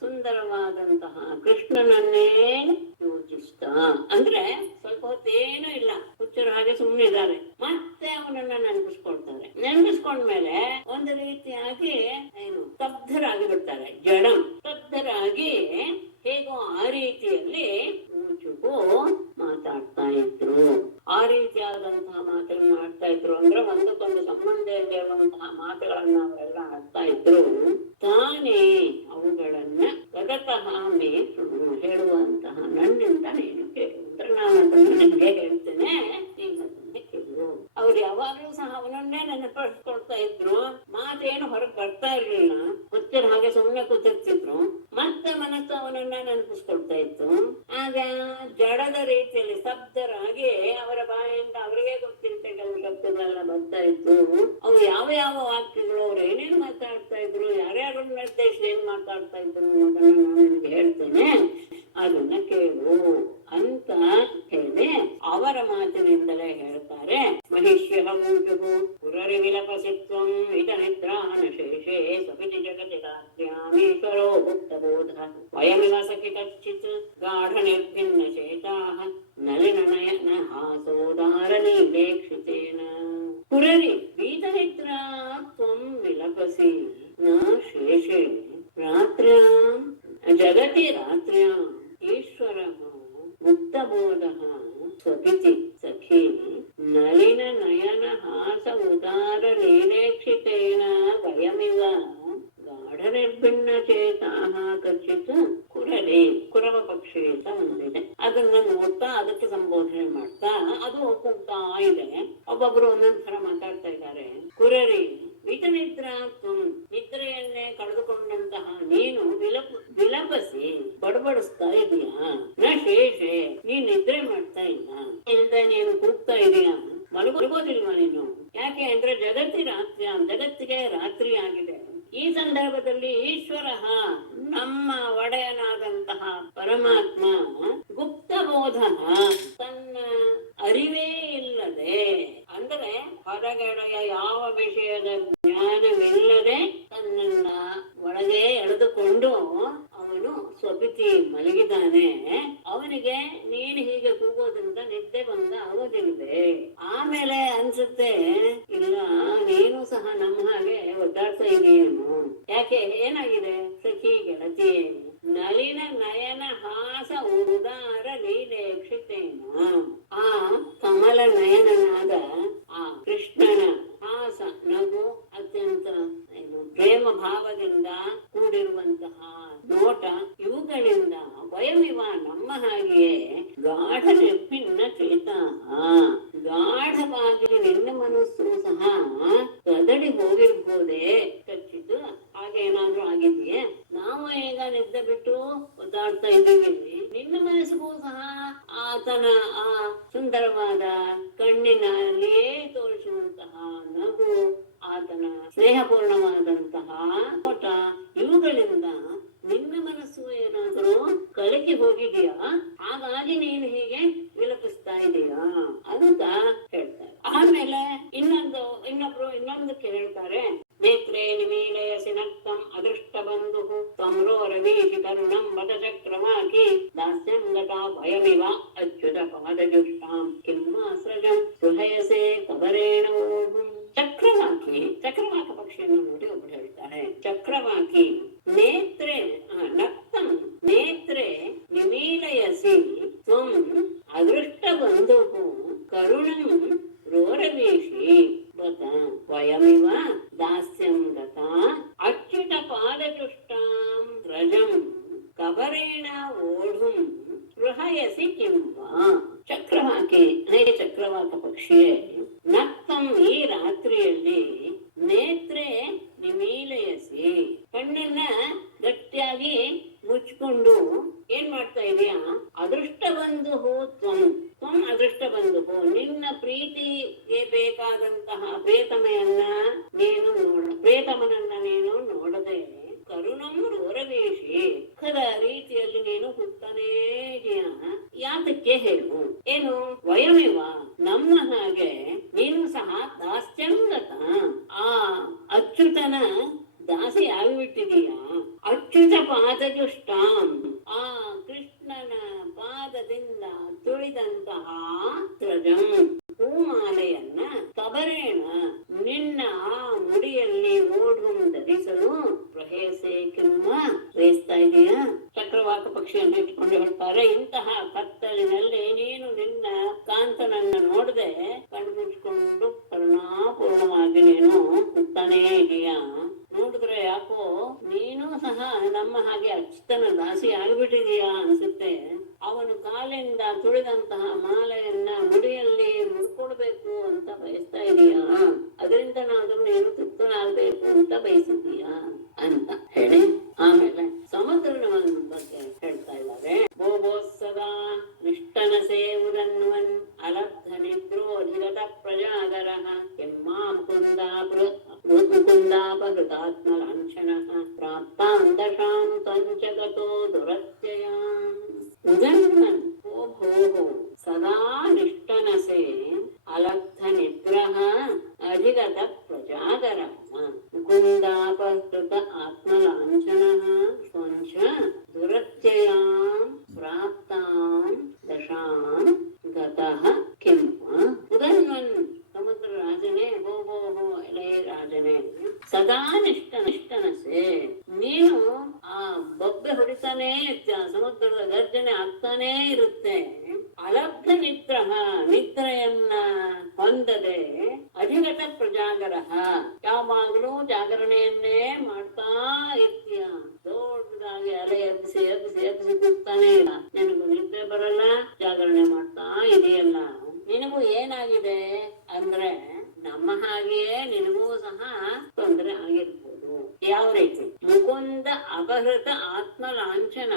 ಸುಂದರವಾದಂತಹ ಕೃಷ್ಣನನ್ನೇ ಯೋಚಿಸ್ತಾ, ಅಂದ್ರೆ ಸ್ವಲ್ಪ ಹೊತ್ತೇನು ಇಲ್ಲ, ಹುಚ್ಚರ ಹಾಗೆ ಸುಮ್ಮನೆ ಇದ್ದಾರೆ, ಮತ್ತೆ ಅವನನ್ನ ನೆನಪಿಸ್ಕೊಳ್ತಾರೆ. ನೆನಪಿಸ್ಕೊಂಡ್ಮೇಲೆ ಒಂದು ರೀತಿಯಾಗಿ ಏನು ಸ್ತಬ್ಧರಾಗಿ ಬಿಡ್ತಾರೆ, ಜಡಂ ಸ್ತಬ್ಧರಾಗಿ ಹೇಗೋ ಆ ರೀತಿಯಲ್ಲಿ ಊಚುಕು ಮಾತಾಡ್ತಾ ಇದ್ರು. ಆ ರೀತಿಯಾದಂತಹ ಮಾತುಗಳನ್ನ ಆಡ್ತಾ ಇದ್ರು, ಅಂದ್ರೆ ಒಂದಕ್ಕೊಂದು ಸಂಬಂಧ ಇರುವಂತಹ ಮಾತುಗಳನ್ನ ಅವರೆಲ್ಲ ಆಡ್ತಾ ಇದ್ರು. ತಾನೇ ಅವುಗಳನ್ನ ಗದತಃ ಮೇ ಶೃಣು, ಹೇಳುವಂತಹ ನನ್ನಿಂದ ನೀನು ಕೇಳು, ಅಂದ್ರೆ ನಾನು ಅದನ್ನು ನಿನ್ಗೆ ಹೇಳ್ತೇನೆ, ನೀನು ಅದನ್ನೇ ಕೇಳು. ಅವ್ರು ಯಾವಾಗ್ಲೂ ಸಹ ಅವನನ್ನೇ ನೆನಪಿಸ್ಕೊಳ್ತಾ ಇದ್ರು, ಮಾತೇನು ಹೊರಗೆ ಬರ್ತಾ ಇರ್ಲಿಲ್ಲ, ಹುಚ್ಚರ ಹಾಗೆ ಸುಮ್ಮನೆ ಕೂತಿರ್ತಿದ್ರು, ಮತ್ತೆ ಮನಸ್ಸು ಅವನನ್ನ ನೆನಪಿಸ್ಕೊಳ್ತಾ ಇತ್ತು. ಆಗ ಜಡದ ರೀತಿಯಲ್ಲಿ ಸ್ತಬ್ಧರಾಗಿ ಅವರ ಬಾಯಿಂದ ಅವರಿಗೆ ಗೊತ್ತಿರುತ್ತೆ ಕೆಲವು ಶಬ್ದಗಳೆಲ್ಲ ಬರ್ತಾ ಇತ್ತು. ಅವು ಯಾವ ಯಾವ ವಾಕ್ಯಗಳು, ಅವ್ರು ಏನೇನು ಮಾತಾಡ್ತಾ ಇದ್ರು, ಯಾರ್ಯಾರು ನಿರ್ದೇಶ ಏನ್ ಮಾತಾಡ್ತಾ ಇದ್ರು ಅನ್ನೋದನ್ನ ನಾನು ನಿನಗೆ ಹೇಳ್ತೇನೆ, ಅದನ್ನ ಕೇಳು ಅಂತ ಹೇಳಿ ಅವರ ಮಾತಿನಿಂದಲೇ ಹೇಳ್ತಾರೆ. ಮಹಿಷ್ಯ ಊಟು ಪುರರಿ ವಿಲಪಸಿತ್ವಂ ಇತ ನಿದ್ರಾನ ಶೇಷೇ ಸಪಿತಿ ಜಗತಿ ರಾತ್ರ್ಯಾಮೀಶ್ವರೋ ಭುಕ್ತಬೋಧ ವಯಮಿವ ಸಖಿ ಕಚ್ಚಿತ್ ಗಾಢ ನಿರ್ಭಿನ್ನ ಚೇತಾಃ ನಲಿನನಯನ ಹಾಸೋದಾರ ನೀಲೇಕ್ಷಿತೇನ. ಪುರರಿ ವೀತನಿದ್ರಾ ತ್ವಂ ವಿಲಪಸಿ ನ ಶೇಷೇ ರಾತ್ರ್ಯಾಂ ಜಗತಿ ರಾತ್ರ್ಯಾಂ ಈಶ್ವರಃ ಮುಕ್ತಬೋಧಃ ಸ್ವಪಿತಿ ಸಖಿ ನಲಿನ ನಯನ ಹಾಸ ಉದಾರ ಲೀಲೇಕ್ಷಿತೇನ ವಯಮಿವ ಗಾಢ ನಿರ್ಭಿನ್ನ ಚೇತಾಃ ಕಚ್ಚಿತ್ ಕುರಲಿ. ಕುರವ ಪಕ್ಷಿ ಅಂತ ಒಂದಿದೆ, ಅದನ್ನ ನೋಡ್ತಾ ಅದಕ್ಕೆ ಸಂಬೋಧನೆ ಮಾಡ್ತಾ ಅದು ಹೋಗ್ತಾ ಇದೆ. ಒಬ್ಬೊಬ್ರು ಒಂದೊಂದ್ ತರ ಮಾತಾಡ್ತಾ ಇದ್ದಾರೆ. ಕುರರಿ ವಿತನಿದ್ರಾ ತ್ವಂ, ನಿದ್ರೆಯನ್ನೇ ಕಳೆದುಕೊಂಡಂತಹ ನೀನು ವಿಲಪಸಿ ಬಡಬಡಿಸ್ತಾ ಇದೀಯಾ. ನ ಶೇಷೆ, ನೀನ್ ನಿದ್ರೆ ಮಾಡ್ತಾ ಇಲ್ಲ, ಇಲ್ದೆ ನೀನು ಕೂಗ್ತಾ ಇದೀಯಾ, ಮಲಗೋದಿಲ್ವಾ ನೀನು? ಯಾಕೆ ಅಂದ್ರೆ ಜಗತ್ತಿ ರಾತ್ರಿ, ಜಗತ್ತಿಗೆ ರಾತ್ರಿ ಆಗಿದೆ. ಈ ಸಂದರ್ಭದಲ್ಲಿ ಈಶ್ವರ ನಮ್ಮ ಒಡೆಯನಾದಂತಹ ಪರಮಾತ್ಮ ಗುಪ್ತಬೋಧ, ತನ್ನ ಅರಿವೇ ಇಲ್ಲದೆ, ಅಂದರೆ ಹೊರಗಡೆಯ ಯಾವ ವಿಷಯದ ಜ್ಞಾನವಿಲ್ಲದೆ ತನ್ನನ್ನ ಒಳಗೆ ಎಳೆದುಕೊಂಡು ಅವನು ಸ್ವಪಿತಿ ಮಲಗಿದ್ದಾನೆ. ಅವನಿಗೆ ನೀನು ಹೀಗೆ ಕೂಗೋದ್ರಿಂದ ನಿದ್ದೆ ಬಂದ ಆಗೋದಿಲ್ವೇ? ಆಮೇಲೆ ಅನ್ಸುತ್ತೆ ಇಲ್ಲ ನೀನು ಸಹ ನಮ್ಮ ಹಾಗೆ ಒದ್ದಾಡ್ತಾ ಇದೀಯೇನು, ಯಾಕೆ ಏನಾಗಿದೆ? ಸಖಿ ಗೆಳತಿ ನಲಿನ ನಯನ ಹಾಸ ಉದಾರ ಲೀಲೇಕ್ಷಿತೇನ, ಆ ಕಮಲ ನಯನನಾದ ಆ ಕೃಷ್ಣನ ಹಾಸ ನಗು, ಅತ್ಯಂತ ಪ್ರೇಮ ಭಾವದಿಂದ ಕೂಡಿರುವಂತಹ ನೋಟ, ಇವುಗಳಿಂದ ವಯಮಿವ ನಮ್ಮ ಹಾಗೆಯೇ ಗಾಢ ನಿರ್ಭಿನ್ನ ಚೇತಾ, ಗಾಢವಾಗಿ ನಿನ್ನ ಮನಸ್ಸು ಸಹ ಕದಡಿ ಹೋಗಿರ್ಬೋದೇ ಕಚ್ಚಿತು. ಹಾಗೇನಾದ್ರೂ ಆಗಿದೆಯೇ? ನಾವು ಈಗ ನಿದ್ದೆ ಬಿಟ್ಟು ಒದ್ದಾಡ್ತಾ ಇದ್ದೀವಿ, ನಿನ್ನ ಮನಸ್ಸಿಗೂ ಸಹ ಆತನ ಆ ಸುಂದರವಾದ ಕಣ್ಣಿನಲ್ಲಿಯೇ ತೋರಿಸುವಂತಹ ನಗು, ಆತನ ಸ್ನೇಹಪೂರ್ಣವಾದಂತಹ ನೋಟ, ಇವುಗಳಿಂದ ನಿನ್ನ ಮನಸ್ಸು ಏನಾದರೂ ಕಲಕಿ ಹೋಗಿದೆಯಾ? ಹಾಗಾಗಿ ನೀನು ಹೀಗೆ ವಿಲಪಿಸ್ತಾ ಇದೆಯಾ ಅಂತ ಹೇಳ್ತಾರೆ. ಆಮೇಲೆ ಇನ್ನೊಂದಕ್ಕೆ ಹೇಳ್ತಾರೆ, ನೇತ್ರೇ ನಿಮೀಲಯಸಿ ನಕ್ತಂ ಅದೃಷ್ಟ ಬಂಧು ತಮ್ರೋ ರವೀಶಿ ಕರುಣಂ ಬದ ಚಕ್ರವಾಕಿ ದಾಸ್ಯಂ ಗತಾ ಭಯಮಿವ ಅಚ್ಯುತ ಪಾದಜುಷ್ಟಾಂ ಕಿಮ್ಮಾಸ್ರಜಂ ಸುಹಯಸೆ ಕಬರೇಣ ಓಢುಂ. ಚಕ್ರವಾಕ ಪಕ್ಷಿಯನ್ನು ನೋಡಿ ಒಬ್ಬರು ಹೇಳ್ತಾರೆ, ಚಕ್ರವಾಕಿ ನೇತ್ರೆ ನಕ್ತಂ ನೇತ್ರೆ ನಿಮೀಲಯಸಿ ತ್ವಂ ಅದೃಷ್ಟ ಬಂಧು ಕರುಣಂ ರೋರವೀಶಿ ಬತ ವಯಮಿವ ದಾಸ್ಯಂ ಗತಾ ಅಚ್ಯುತ ಪಾದಚುಷ್ಟಾಂ ರಜಂ ಕಬರೇಣ ಓಢುಂ ಗೃಹಯಸಿ ಕಿಂವಾ. ಚಕ್ರವಾಕಿ ಹೇಗೆ ಚಕ್ರವಾಕ ಪಕ್ಷಿಯೇ ನಕ್ತಂ ಈ ರಾತ್ರಿಯಲ್ಲಿ ನೇತ್ರೆ ನಿಮೀಲಯಸಿ ಕಣ್ಣನ್ನ ಗಟ್ಟಿಯಾಗಿ ಮುಚ್ಕೊಂಡು ಏನ್ ಮಾಡ್ತಾ ಇದೀಯಾ? ಅದೃಷ್ಟ ಬಂಧು ತ್ವಂ ಅದೃಷ್ಟ ಬಂಧು, ನಿನ್ನ ಪ್ರೀತಿಗೆ ಬೇಕಾದಂತಹ ಪ್ರೇತಮನನ್ನ ನೀನು ನೋಡದೆ ಕರುಣಂ ರೋರವೇಶಿ ದುಃಖದ ರೀತಿಯಲ್ಲಿ ನೀನು ಹುಟ್ಟನೇ ಇದೆಯಾ? ಯಾತಕ್ಕೆ ಹೇಳು? ಏನು ವಯಮಿವ ನಮ್ಮ ಹಾಗೆ ನೀನು ಸಹ ದಾಸ್ಯಂಗತ ಆ ಅಚ್ಯುತನ ದಾಸಿ ಆಗಿಬಿಟ್ಟಿದೀಯಾ? ಅಚ್ಯುತ ಪಾದಜುಷ್ಟಾಂ ಆ ಕೃಷ್ಣನ ಪಾದದಿಂದ ತುಳಿದಂತಹ ತ್ರಜಂ ಹೂಮಾಲೆಯನ್ನ ಕಬರೇಣ ನಿನ್ನ ಆ ಮುಡಿಯಲ್ಲಿ ಓಢುಂ ಧರಿಸಲು ಪ್ರಹೇಸೆ ಕಿಮ್ಮ ಬೇಯಿಸ್ತಾ ಇದೀಯಾ? ಚಕ್ರವಾಕ ಪಕ್ಷಿಯನ್ನು ಇಟ್ಕೊಂಡು ಹೇಳ್ತಾರೆ, ಇಂತಹ ಕತ್ತಲಿನಲ್ಲಿ ನೀನು ನಿನ್ನ ಕಾಂತನನ್ನ ನೋಡದೆ ಕಣ್ಣು ಮುಚ್ಕೊಂಡು ಕರುಣಾಪೂರ್ಣವಾಗಿ ನೀನು ಹುಟ್ಟಾನೇ ಇದೀಯಾ? ನೋಡಿದ್ರೆ ಯಾಕೋ ನೀನು ಸಹ ನಮ್ಮ ಹಾಗೆ ಅಚ್ಯುತನ ದಾಸಿ ಆಗ್ಬಿಟ್ಟಿದೀಯಾ ಅನ್ಸುತ್ತೆ. ಅವನು ಕಾಲಿಂದ ತುಳಿದಂತಹ ಮಾಲೆಯನ್ನ ಮುಡಿಯಲ್ಲಿ ಮುಡ್ಕೊಡ್ಬೇಕು ಅಂತ ಬಯಸ್ತಾ ಇದೀಯಾ? ಅದರಿಂದ ನಾದ್ರೂ ನೀನು ತೃಪ್ತನಾಗ್ಬೇಕು ಅಂತ ಬಯಸಿದೀಯಾ ಅಂತ ಹೇಳಿ ಆಮೇಲೆ ಸಮುದ್ರನ ಬಗ್ಗೆ ಹೇಳ್ತಾ ಇದ್ದಾರೆ. ಭೋಭೋ ಸದಾ ನಿಷ್ಠನ ಸೇವುದನ್ವನ್ ಅಲಬ್ಧ ನಿದ್ರೋಧಿಗತ ಪ್ರಜಾಗರಃ ಕೆಮ್ಮಾಂ ಮುಕುಂದಾಪಹೃತಾತ್ಮಲಾಂಛನಃ ಪ್ರಾಪ್ತಾಂ ದಶಾಂ ತ್ವಂಚಗತೋ ದುರತ್ಯಯಾಂ. ಉದನ್ವನ್ ಓ ಭೋಃ ಸದಾ ನಿಷ್ಠನಸೆ ಅಲಬ್ಧ ನಿದ್ರಃ ಅಧಿಗತ ಪ್ರಜಾಗರಃ ಮುಕುಂದಾಪಹೃತ ಆತ್ಮಲಾಂಛನಃ ತ್ವಂಚ ದುರತ್ಯಯಾಂ ಪ್ರಾಪ್ತಾಂ ದಶಾಂ ಗತಃ ಕಿಂ. ಉದನ್ವನ್ ಸಮುದ್ರ ರಾಜನೇ, ಭೋ ಎಲೆ ರಾಜನೇ, ಸದಾ ನಿಷ್ಠನಸೆ ನೀನು ಆ ಬೊಬ್ಬೆ ಹೊಡಿತಾನೇ ಇರ್ತೀಯ, ಸಮುದ್ರದ ಗರ್ಜನೆ ಆಗ್ತಾನೇ ಇರುತ್ತೆ. ಅಲಬ್ಧ ನಿದ್ರೆಯನ್ನ ಹೊಂದದೆ ಅಧಿಗತ ಪ್ರಜಾಗರಃ ಯಾವಾಗಲೂ ಜಾಗರಣೆಯನ್ನೇ ಮಾಡ್ತಾ ಇರ್ತೀಯ. ದೊಡ್ಡದಾಗಿ ಅಲೆ ಎಬ್ಬಿಸಿ ಕೂಗ್ತಾನೆ ಇಲ್ಲ, ನಿನಗೂ ನಿದ್ರೆ ಬರಲ್ಲ, ಜಾಗರಣೆ ಮಾಡ್ತಾ ಇದೆಯಲ್ಲ. ನಿನಗೂ ಏನಾಗಿದೆ ಅಂದ್ರೆ ನಮ್ಮ ಹಾಗೆಯೇ ನಿನಗೂ ಸಹ ತೊಂದರೆ ಆಗಿರ್ಬೋದು. ಯಾವ ರೀತಿ? ಮುಕುಂದ ಅಪಹೃತ ಆತ್ಮ ಲಾಂಛನ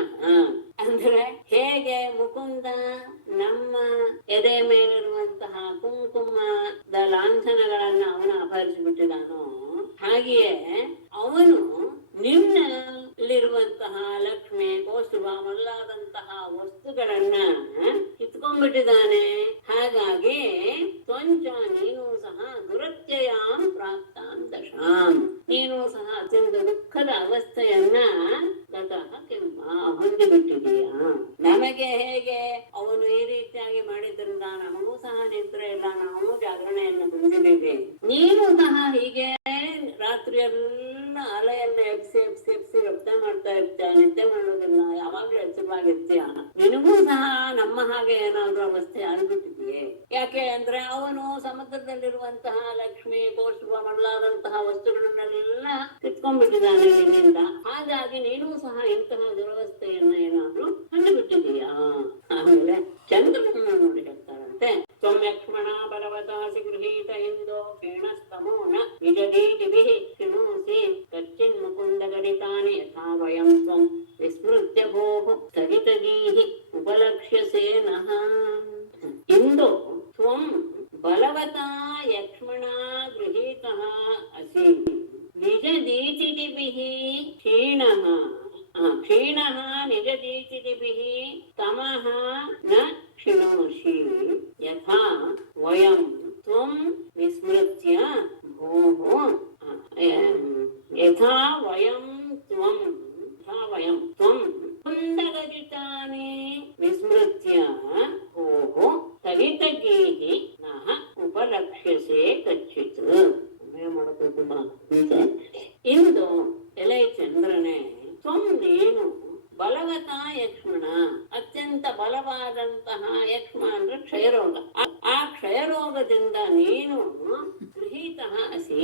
ಅಂದ್ರೆ ಹೇಗೆ ಮುಕುಂದ ನಮ್ಮ ಎದೆ ಮೇಲಿರುವಂತಹ ಕುಂಕುಮದ ಲಾಂಛನಗಳನ್ನ ಅವನು ಅಪಹರಿಸಿಬಿಟ್ಟಿದಾನೋ, ಹಾಗೆಯೇ ಅವನು ನಿನ್ನಲ್ಲಿರುವಂತಹ ಲಕ್ಷ್ಮಿ ಕೌಸ್ತುಭ ಮೊದಲಾದಂತಹ ವಸ್ತುಗಳನ್ನ ಕಿತ್ಕೊಂಡ್ಬಿಟ್ಟಿದ್ದಾನೆ. ಹಾಗಾಗಿ ತ್ವಂಚ ನೀನು ಸಹ ದುರತ್ಯಯಾಂ ಪ್ರಾಪ್ತಾಂ ದಶಾಂ ನೀನು ಸಹ ಅತ್ಯಂತ ದುಃಖದ ಅವಸ್ಥೆಯನ್ನ ಗತಃ ಕೆಮ್ಮ ಹೊಂದಿಬಿಟ್ಟಿದೀಯಾ. ನಮಗೆ ಹೇಗೆ ಅವನು ಈ ರೀತಿಯಾಗಿ ಮಾಡಿದ್ರಿಂದ ನಮಗೂ ಸಹ ನಿದ್ರೆ ಇಲ್ಲ, ನಾವು ಜಾಗರಣೆಯನ್ನು ಹೊಂದಿದ್ದೇವೆ. ನೀನು ಸಹ ಹೀಗೆ ರಾತ್ರಿಯೆಲ್ಲ ಅಲೆಯನ್ನ ಎಬ್ಸಿ ರಕ್ತ ಮಾಡ್ತಾ ಇರ್ತೀಯ, ನಿದ್ದೆ ಮಾಡೋದಿಲ್ಲ, ಯಾವಾಗ್ಲೂ ಎಚ್ಚರವಾಗಿರ್ತೀಯ. ನಿನಗೂ ಸಹ ನಮ್ಮ ಹಾಗೆ ಏನಾದ್ರೂ ಅವಸ್ಥೆ ಆಗ್ಬಿಟ್ಟಿದೆಯೇ? ಯಾಕೆ ಅಂದ್ರೆ ಅವನು ಸಮುದ್ರದಲ್ಲಿರುವಂತಹ ಲಕ್ಷ್ಮಿ ಕೌಸ್ತುಭ ಮೊದಲಾದಂತಹ ವಸ್ತುಗಳನ್ನೆಲ್ಲ ಕಿತ್ಕೊಂಡ್ಬಿಟ್ಟಿದ್ದಾನೆ ನಿನ್ನಿಂದ. ಹಾಗಾಗಿ ನೀನು ಸಹ ಇಂತಹ ದುರವಸ್ಥೆಯನ್ನ ಏನಾದ್ರೂ ಕಂಡುಬಿಟ್ಟಿದೀಯಾ? ಆಮೇಲೆ ಚಂದ್ರನನ್ನು ನೋಡಿ ಹೇಳ್ತಾರಂತೆ. ತ್ವಮ್ಯಕ್ಷ್ಮಣ ಬಲವತಾಸಿ ಗೃಹೀತ ಇಂದೋ ಕ್ಷೀಣಸ್ತಮೋ ನ ನಿಜದೀತಿಭಿಃ ಶೃಣೋಸಿ ಕಚ್ಚಿನ್ ಮುಕುಂದ ಗರಿತಾನಿ ಯಥಾ ವಯಂ ತ್ವಂ ವಿಸ್ಮೃತ್ಯ ಭೋಃ ಸ್ಥಗಿತಗೀಃ ಉಪಲಕ್ಷ್ಯಸೇ ನಃ. ಇಂದೋ ತ್ವಂ ಬಲವತಾ ಯಕ್ಷ್ಮಣಾ ಗೃಹೀತಃ ಅಸಿ ನಿಜದೀತಿಭಿಃ ಕ್ಷೀಣಃ ಕ್ಷೀಣಃ ನಿಜದೀತಿಭಿಃ ತಮಃ ನ ಕ್ಷಿಣೋಷಿ ಯಥಾ ವಯಂ ತ್ವಂ ವಿಸ್ಮೃತ್ಯ ಭೋಃ ಯಥಾ ವಯಂ ತ್ವಂ ಕುಂದಗಜಿತಾನಿ ವಿಸ್ಮೃತ್ಯ ಭೋಃ ಸ್ಥಗಿತಗೀಃ ನಃ ಉಪಲಕ್ಷ್ಯಸೆ ಕಚ್ಚಿತ್. ಮಾಡಬೇಕು ಬಾ. ಇಂದು ಎಲೆ ಚಂದ್ರನೇ, ತ್ವಂ ನೀನು ಬಲವತಾ ಯಕ್ಷ್ಮಣ, ಅತ್ಯಂತ ಬಲವಾದಂತಹ ಯಕ್ಷ್ಮ ಅಂದ್ರೆ ಕ್ಷಯರೋಗ. ಆ ಕ್ಷಯರೋಗದಿಂದ ನೀನು ಗೃಹೀತಃ ಅಸಿ,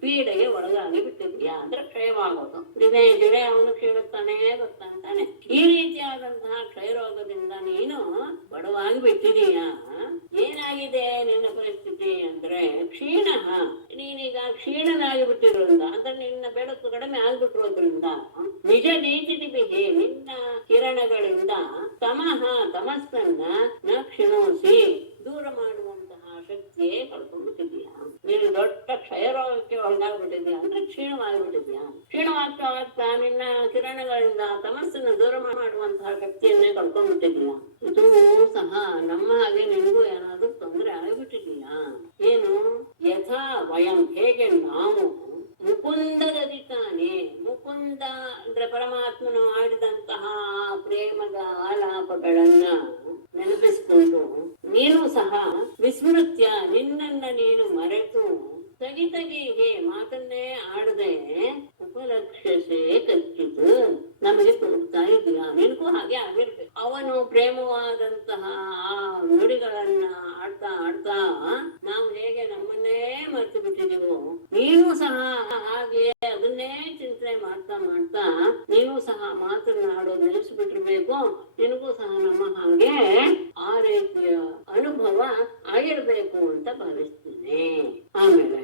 ಪೀಡೆಗೆ ಒಳಗಾಗಿ ಬಿಟ್ಟಿದ್ಯಾ ಅಂದ್ರೆ ಕ್ಷಯವಾಗೋದು. ದಿನೇ ದಿನೇ ಅವನು ಕ್ಷೀಣಿಸ್ತಾನೆ ಬರ್ತಾನೆ. ಈ ರೀತಿಯಾದಂತಹ ಕ್ಷಯರೋಗದಿಂದ ನೀನು ಬಡವಾಗಿ ಬಿಟ್ಟಿದೀಯಾ. ಏನಾಗಿದೆ ನಿನ್ನ ಪರಿಸ್ಥಿತಿ ಅಂದ್ರೆ ಕ್ಷೀಣ, ನೀನೀಗ ಕ್ಷೀಣನಾಗಿ ಬಿಟ್ಟಿರೋದ್ರಿಂದ ಅಂದ್ರೆ ನಿನ್ನ ಬೆಳಕು ಕಡಿಮೆ ಆಗ್ಬಿಟ್ಟಿರೋದ್ರಿಂದ ನಿಜ ನೀತಿದಿಬಿಹಿ, ನಿನ್ನ ಕಿರಣಗಳಿಂದ ತಮಸ್ಸನ್ನ ನ ಕ್ಷಿಣೋಸಿ, ದೂರ ಮಾಡುವಂತಹ ಶಕ್ತಿಯೇ ಕಳ್ಕೊಂಡ್ಬಿಟ್ಟಿದ್ಯಾ. ನೀನು ದೊಡ್ಡ ಕ್ಷಯರೋಗಕ್ಕೆ ಒಳಗಾಗ್ಬಿಟ್ಟಿದ್ಯಾ ಅಂದ್ರೆ ಕ್ಷೀಣವಾಗಿಬಿಟ್ಟಿದ್ಯಾ. ಕ್ಷೀಣವಾಗ್ತಾ ನಿನ್ನ ಕಿರಣಗಳಿಂದ ತಮಸ್ಸನ್ನು ದೂರ ಮಾಡುವಂತಹ ಶಕ್ತಿಯನ್ನೇ ಕಳ್ಕೊಂಡ್ಬಿಟ್ಟಿದ್ಯಾ. ಇದು ಸಹ ನಮ್ಮ ಹಾಗೆ ನಿನಗೂ ಏನಾದ್ರೂ ತೊಂದರೆ ಆಗಿಬಿಟ್ಟಿದ್ಯಾ ಏನು? ಯಥಾ ವಯಂ, ಹೇಗೆ ನಾವು ಮುಕುಂದಗದಿತಾನೆ, ಮುಕುಂದ ಅಂದ್ರೆ ಪರಮಾತ್ಮನು ಆಡಿದಂತಹ ಪ್ರೇಮದ ಆಲಾಪಗಳನ್ನ ನೆನಪಿಸಿಕೊಂಡು ನೀನು ಸಹ ವಿಸ್ಮೃತ್ಯ, ನಿನ್ನನ್ನ ನೀನು ಮರೆತು ತಗಿತಗಿಗೆ ಮಾತನ್ನೇ ಆಡದೆ ಉಪಲಕ್ಷ್ಯಸೆ ಕಚ್ಚಿತು, ನಮಗೆ ತೋರ್ತಾ ಇದೆಯಾ. ನಿನಗೂ ಹಾಗೆ ಆಗಿರ್ಬೇಕು. ಅವನು ಪ್ರೇಮವಾದಂತಹ ಆ ನುಡಿಗಳನ್ನ ಆಡ್ತಾ ಆಡ್ತಾ ನಾವು ಹೇಗೆ ನಮ್ಮನ್ನೇ ಮರೆತು ಬಿಟ್ಟಿದೀವೋ, ನೀನು ಸಹ ಹಾಗೆ ಅದನ್ನೇ ಚಿಂತನೆ ಮಾಡ್ತಾ ಮಾಡ್ತಾ ನೀನು ಸಹ ಮಾತನಾಡೋದು ನಿಲ್ಲಿಸ್ಬಿಟ್ಟಿರ್ಬೇಕು. ನಿನಗೂ ಸಹ ನಮ್ಮ ಹಾಗೆ ಆ ರೀತಿಯ ಅನುಭವ ಆಗಿರ್ಬೇಕು ಅಂತ ಭಾವಿಸ್ತೀನಿ. ಆಮೇಲೆ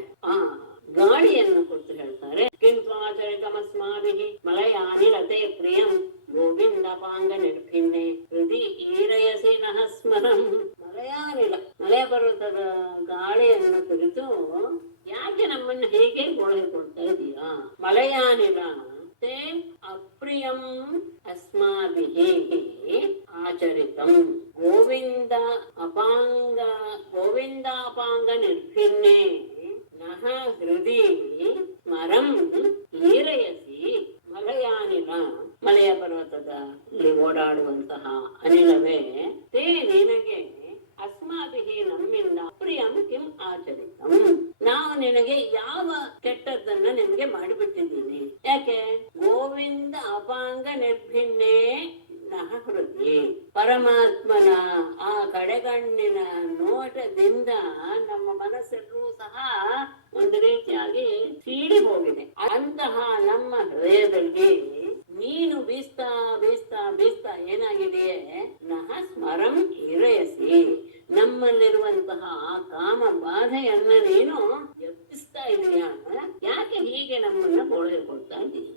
ಗಾಳಿಯನ್ನು ಕುರಿತು ಹೇಳ್ತಾರೆ. ಕಿಂತ್ವಾಚರಿತಮಸ್ಮಾಭಿಃ ಮಲಯಾನಿ ರತೆ ಪ್ರಿಯಂ ಗೋವಿಂದ ಪಾಂಗ ನಿರ್ಭಿನ್ನೆ ಹೃದಿ ಈರಯಸಿ ನಃ ಸ್ಮರಂ. ಮಲಯ ಪರ್ವತದ ಗಾಳಿಯನ್ನು ಕುರಿತು ಯಾಕೆ ನಮ್ಮನ್ನು ಹೇಗೆ ಗೋಳಿಕೊಳ್ತಾ ಇದೀಯಾ? ಮಲಯಾನಿಲ ತೇ ಅಪ್ರಿಯಂ ಅಸ್ಮಾಭಿಃ ಆಚರಿತಂ ಗೋವಿಂದಾಪಾಂಗ ನಿರ್ಭಿನ್ನೆ ನಃ ಹೃದಿ ಸ್ಮರಂ ಈರಯಸಿ. ಮಲಯಾನಿಲ, ಮಲಯ ಪರ್ವತದಲ್ಲಿ ಓಡಾಡುವಂತಹ ಅನಿಲವೇ, ತೇ ನಿನಗೆ ಅಸ್ಮಾಭಿಃ ನಮ್ಮಿಂದ ಅಪ್ರಿಯಂ ಕಿಂ ಆಚರಿತಂ, ನಾವು ನಿನಗೆ ಯಾವ ಕೆಟ್ಟದ್ದನ್ನ ನಿಮ್ಗೆ ಮಾಡಿಬಿಟ್ಟಿದ್ದೀನಿ. ಯಾಕೆ? ಗೋವಿಂದ ಅಪಾಂಗ ನಿರ್ಭಿನ್ನೇ ನಃ ಹೃದಯ, ಪರಮಾತ್ಮನ ಆ ಕಡೆಗಣ್ಣಿನ ನೋಟದಿಂದ ನಮ್ಮ ಮನಸ್ಸೆಲ್ಲೂ ಸಹ ಒಂದು ರೀತಿಯಾಗಿ ಸೀಡಿ ಹೋಗಿದೆ. ಅಂತಹ ನಮ್ಮ ಹೃದಯದಲ್ಲಿ ನೀನು ಬೀಸ್ತಾ ಬೀಸ್ತಾ ಬೀಸ್ತಾ ಏನಾಗಿದೆಯೇ, ನಃ ಸ್ಮರಂ ಈರಯಸಿ, ನಮ್ಮಲ್ಲಿರುವಂತಹ ಆ ಕಾಮ ಬಾಧೆಯನ್ನ ನೀನು ಎಪ್ಪಿಸ್ತಾ ಇದೀಯಾ. ಯಾಕೆ ಹೀಗೆ ನಮ್ಮನ್ನ ಗೋಳಿಕೊಳ್ತಾ ಇದೀಯ?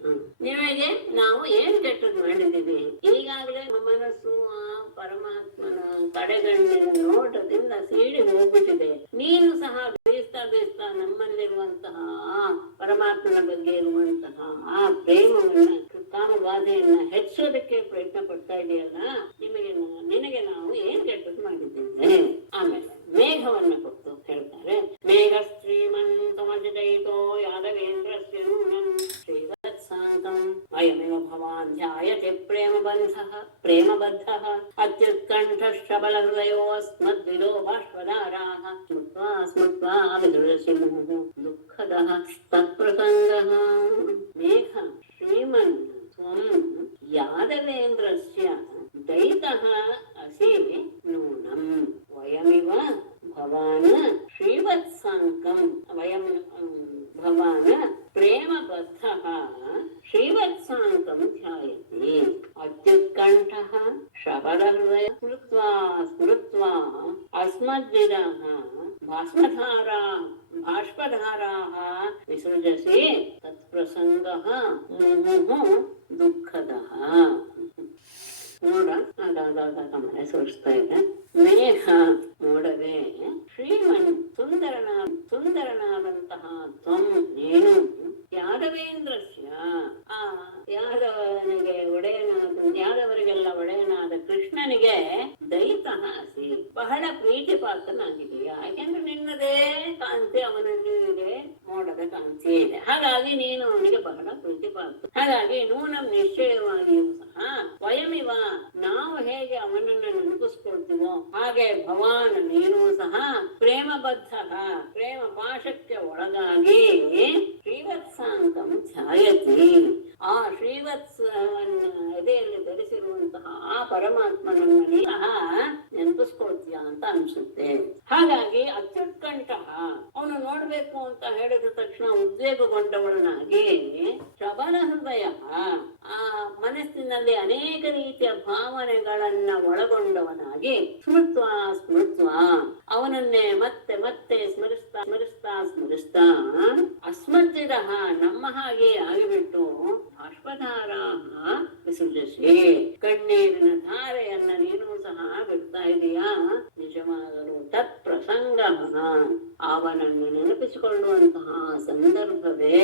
ನಿಮಗೆ ನಾವು ಏನ್ ಕೆಟ್ಟದ್ದು ಮಾಡಿದ್ದೀವಿ? ಈಗಾಗಲೇ ನಮ್ಮ ಮನಸ್ಸು ಆ ಪರಮಾತ್ಮನ ಕಡೆಗಣ್ಣಿನ ನೋಟದಿಂದ ಸೀಡಿ ಹೋಗ್ಬಿಟ್ಟಿದೆ. ನೀನು ಸಹ ಬೀಸ್ತಾ ಬೀಸ್ತಾ ನಮ್ಮಲ್ಲಿರುವಂತಹ ಆ ಪರಮಾತ್ಮನ ಬಗ್ಗೆ ಇರುವಂತಹ ಆ ಪ್ರೇಮವನ್ನ, ಕಾಮಬಾಧೆಯನ್ನ ಹೆಚ್ಚೋದಕ್ಕೆ ಪ್ರಯತ್ನ ಪಡ್ತಾ ಇದೆಯಲ್ಲ. ನಿನಗೆ ನಾವು ಏನ್ ಕೆಟ್ಟದ್ದು ಮಾಡಿದ್ದೇವೆ? ಆಮೇಲೆ ಮೇಘವನ್ನ ಕೊಟ್ಟು ಹೇಳ್ತಾರೆ. ಮೇಘ ಶ್ರೀಮಂತಮಜಿತೈತೋ ಯಾದವೇಂದ್ರಸ್ಯ ನೂನಂ ಶ್ರೀವತ್ಸಾಂತಂ ಅಯಮೇವ ಭವಾನ್ ಧ್ಯಾಯತೆ ಪ್ರೇಮಬದ್ಧಃ ಅತ್ಯುತ್ಕಂಠಶ್ಚಬಲ ಹೃದಯೋ ಅಸ್ಮದ್ವಿದೋ ಬಾಷ್ಪಧಾರಾಃ ಸ್ಮೃತ್ವಾ ವಿದುರಸಿ ಮುಹುಃ ದುಃಖದಃ ತತ್ಪ್ರಸಂಗಃ. ಮೇಘ ಶ್ರೀಮನ್ ತ್ವಂ ಯಾದವೇಂದ್ರಸ್ಯ ದೈತಃ ಅಸಿ ನೂನಂ ವಯಮಿವ ಭವಾನ್ ಶ್ರೀವತ್ಸಾಂಕಂ ಭವಾನ್ ಪ್ರೇಮಬದ್ಧಃ ಶ್ರೀವತ್ಸಾಂಕಂ ಧ್ಯಾಯತಿ. ಅತ್ಯುತ್ಕಂಠಃ ಶಬರಹೃದಯ ಸ್ಮೃತ್ವಾ ಸ್ಮೃತ್ವಾ ಅಸ್ಮದ್ವಿರಹ ಬಾಷ್ಪಧಾರಾः ವಿಸೃಜಸಿ ತತ್ಪ್ರಸಂಗಃ ಮುಹುಃ ದುಃಖದಃ. ನೋಡ ಅದಾದಾಗ ಮನೆ ಸೋರಿಸ್ತಾ ಇದೆ. ಮೇಘ ಮೋಡವೇ ಸುಂದರನಾದಂತಹ ತ್ವಂ ನೀನು ಯಾದವೇಂದ್ರಸ್ಯ ಆ ಯಾದವರಿಗೆಲ್ಲ ಒಡೆಯನಾದ ಕೃಷ್ಣನಿಗೆ ದಯಿತಃ ಅಸಿ ಬಹಳ ಪ್ರೀತಿ ಪಾತ್ರನಾಗಿದೆಯಾ. ಯಾಕೆಂದ್ರೆ ನಿನ್ನದೇ ಕಾಂತಿ ಅವನಲ್ಲಿ ಇದೆ, ಮೋಡದ ಕಾಂತಿ ಇದೆ. ಹಾಗಾಗಿ ನೀನು ಅವನಿಗೆ ಬಹಳ ಪ್ರೀತಿ ಪಾತ್ರ. ಹಾಗಾಗಿ ನೂನಂ ನಿಶ್ಚಯವಾಗಿಯೂ ಸಹ ವಯಮಿವ ನಾವು ಹೇಗೆ ಅವನನ್ನು ನೆನಪಿಸ್ಕೊಳ್ತೀವೋ ಹಾಗೆ ಭವಾನ್ ನೀನು ಸಹ ಪ್ರೇಮಬದ್ಧ ಪ್ರೇಮ ಪಾಶಕ್ಕೆ ಒಳಗಾಗಿ ಶ್ರೀವತ್ಸಾಂಕಂ ಛಾಯತಿ. ಆ ಶ್ರೀವತ್ಸವನ್ನ ಎದೆಯಲ್ಲಿ ಧರಿಸಿರುವಂತಹ ಆ ಪರಮಾತ್ಮನನ್ನು ಸಹ ನೆನಪಿಸ್ಕೊಳ್ತೀಯ ಅಂತ ಅನ್ಸುತ್ತೆ. ಹಾಗಾಗಿ ಅತ್ಯುತ್ಕಂಠ ಅವನು ನೋಡ್ಬೇಕು ಅಂತ ಹೇಳಿದ ತಕ್ಷಣ ಉದ್ವೇಗಗೊಂಡವಳನಾಗಿ ಪ್ರಬಲ ಹೃದಯ ಆ ಮನಸ್ಸಿನಲ್ಲಿ ಅನೇಕ ರೀತಿಯ ಭಾವನೆಗಳನ್ನ ಒಳಗೊಂಡವನಾಗಿ ಸ್ಮೃತ್ವ ಅವನನ್ನೇ ಮತ್ತೆ ಮತ್ತೆ ಸ್ಮರಿಸ್ತಾ ಅಸ್ಮದ್ವಿದ ನಮ್ಮ ಹಾಗೆ ಆಗಿಬಿಟ್ಟು ಬಾಷ್ಪಧಾರಾಹ ವಿಸೃಜಿಸಿ ಕಣ್ಣೀರಿನ ಧಾರೆಯನ್ನ ನೀನು ಸಹ ಬಿಡ್ತಾ ಇದೀಯಾ. ನಿಜವಾಗಲು ತತ್ ಪ್ರಸಂಗ ಅವನನ್ನು ನೆನಪಿಸಿಕೊಳ್ಳುವಂತಹ ಸಂದರ್ಭವೇ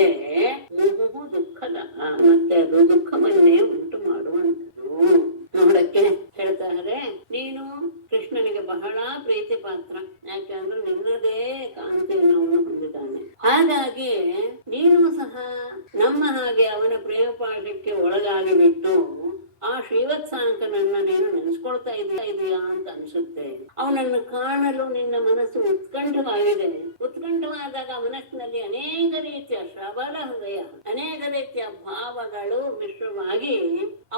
ಮುಹುಃ ದುಃಖದ ಮತ್ತೆ ಅದು ದುಃಖವನ್ನೇ ಉಂಟು ಮಾಡುವಂಥದ್ದು. ನೋಡಕ್ಕೆ ಹೇಳ್ತಾರೆ ನೀನು ಕೃಷ್ಣನಿಗೆ ಬಹಳ ಪ್ರೀತಿ ಪಾತ್ರ. ಯಾಕೆಂದ್ರೆ ನಿನ್ನದೇ ಕಾಂತಿಯನ್ನು ಅವನು ಹೊಂದಿದ್ದಾನೆ. ಹಾಗಾಗಿ ನೀನು ಸಹ ನಮ್ಮ ಹಾಗೆ ಅವನ ಪ್ರೇಮ ಪಾಠಕ್ಕೆ ಒಳಗಾಗಿ ಬಿಟ್ಟು ಆ ಶ್ರೀವತ್ಸಾಂಕನನ್ನ ನೀನು ನೆನೆಸ್ಕೊಳ್ತಾ ಇದೆಯಾ ಅಂತ ಅನ್ಸುತ್ತೆ. ಅವನನ್ನು ಕಾಣಲು ನಿನ್ನ ಮನಸ್ಸು ಉತ್ಕಂಠವಾಗಿದೆ. ಉತ್ಕಂಠವಾದಾಗ ಮನಸ್ಸಿನಲ್ಲಿ ಅನೇಕ ರೀತಿಯ ಪ್ರಬಲ ಹೃದಯ ಅನೇಕ ರೀತಿಯ ಭಾವಗಳು ಮಿಶ್ರವಾಗಿ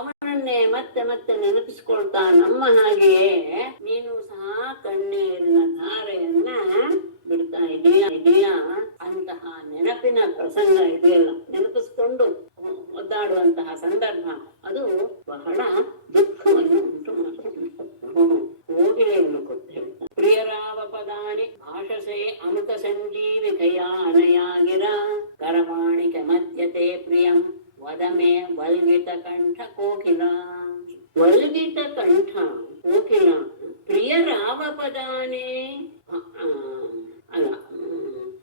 ಅವನನ್ನೇ ಮತ್ತೆ ಮತ್ತೆ ನೆನಪಿಸ್ಕೊಳ್ತಾ ನಮ್ಮ ಹಾಗೆಯೇ ನೀನು ಸಹ ಕಣ್ಣೀರಿನ ಧಾರೆಯನ್ನ ಬಿಡ್ತಾ ಇದೆಯಾ ಅಂತಹ ನೆನಪಿನ ಪ್ರಸಂಗ ಇದೆಯಲ್ಲ, ನೆನಪಿಸ್ಕೊಂಡು ಒದ್ದಾಡುವಂತಹ ಸಂದರ್ಭ ಅದು ಬಹಳ ದುಃಖವನ್ನು ಉಂಟು ಮಾಡುವಂಥದ್ದು. ಕೋಗಿಲೆಯನ್ನು ಕೊಟ್ಟು ಹೇಳ್ತಾರೆ ಪ್ರಿಯರಾವ ಪದಾನಿ ಭಾಷಸೆ ಅಮೃತ ಸಂಜೀವಿಕೆಯ ಅನಯಾಗಿರ ಕರವಾಣಿಕ ಮಧ್ಯತೆ ಪ್ರಿಯಂ ವದಮೆ ವಲ್ಗಿತ ಕಂಠ ಕೋಕಿಲ. ವಲ್ಗಿತ ಕಂಠ ಕೋಕಿಲ ಪ್ರಿಯರಾವ ಪದಾನೇ ಅಲ್ಲ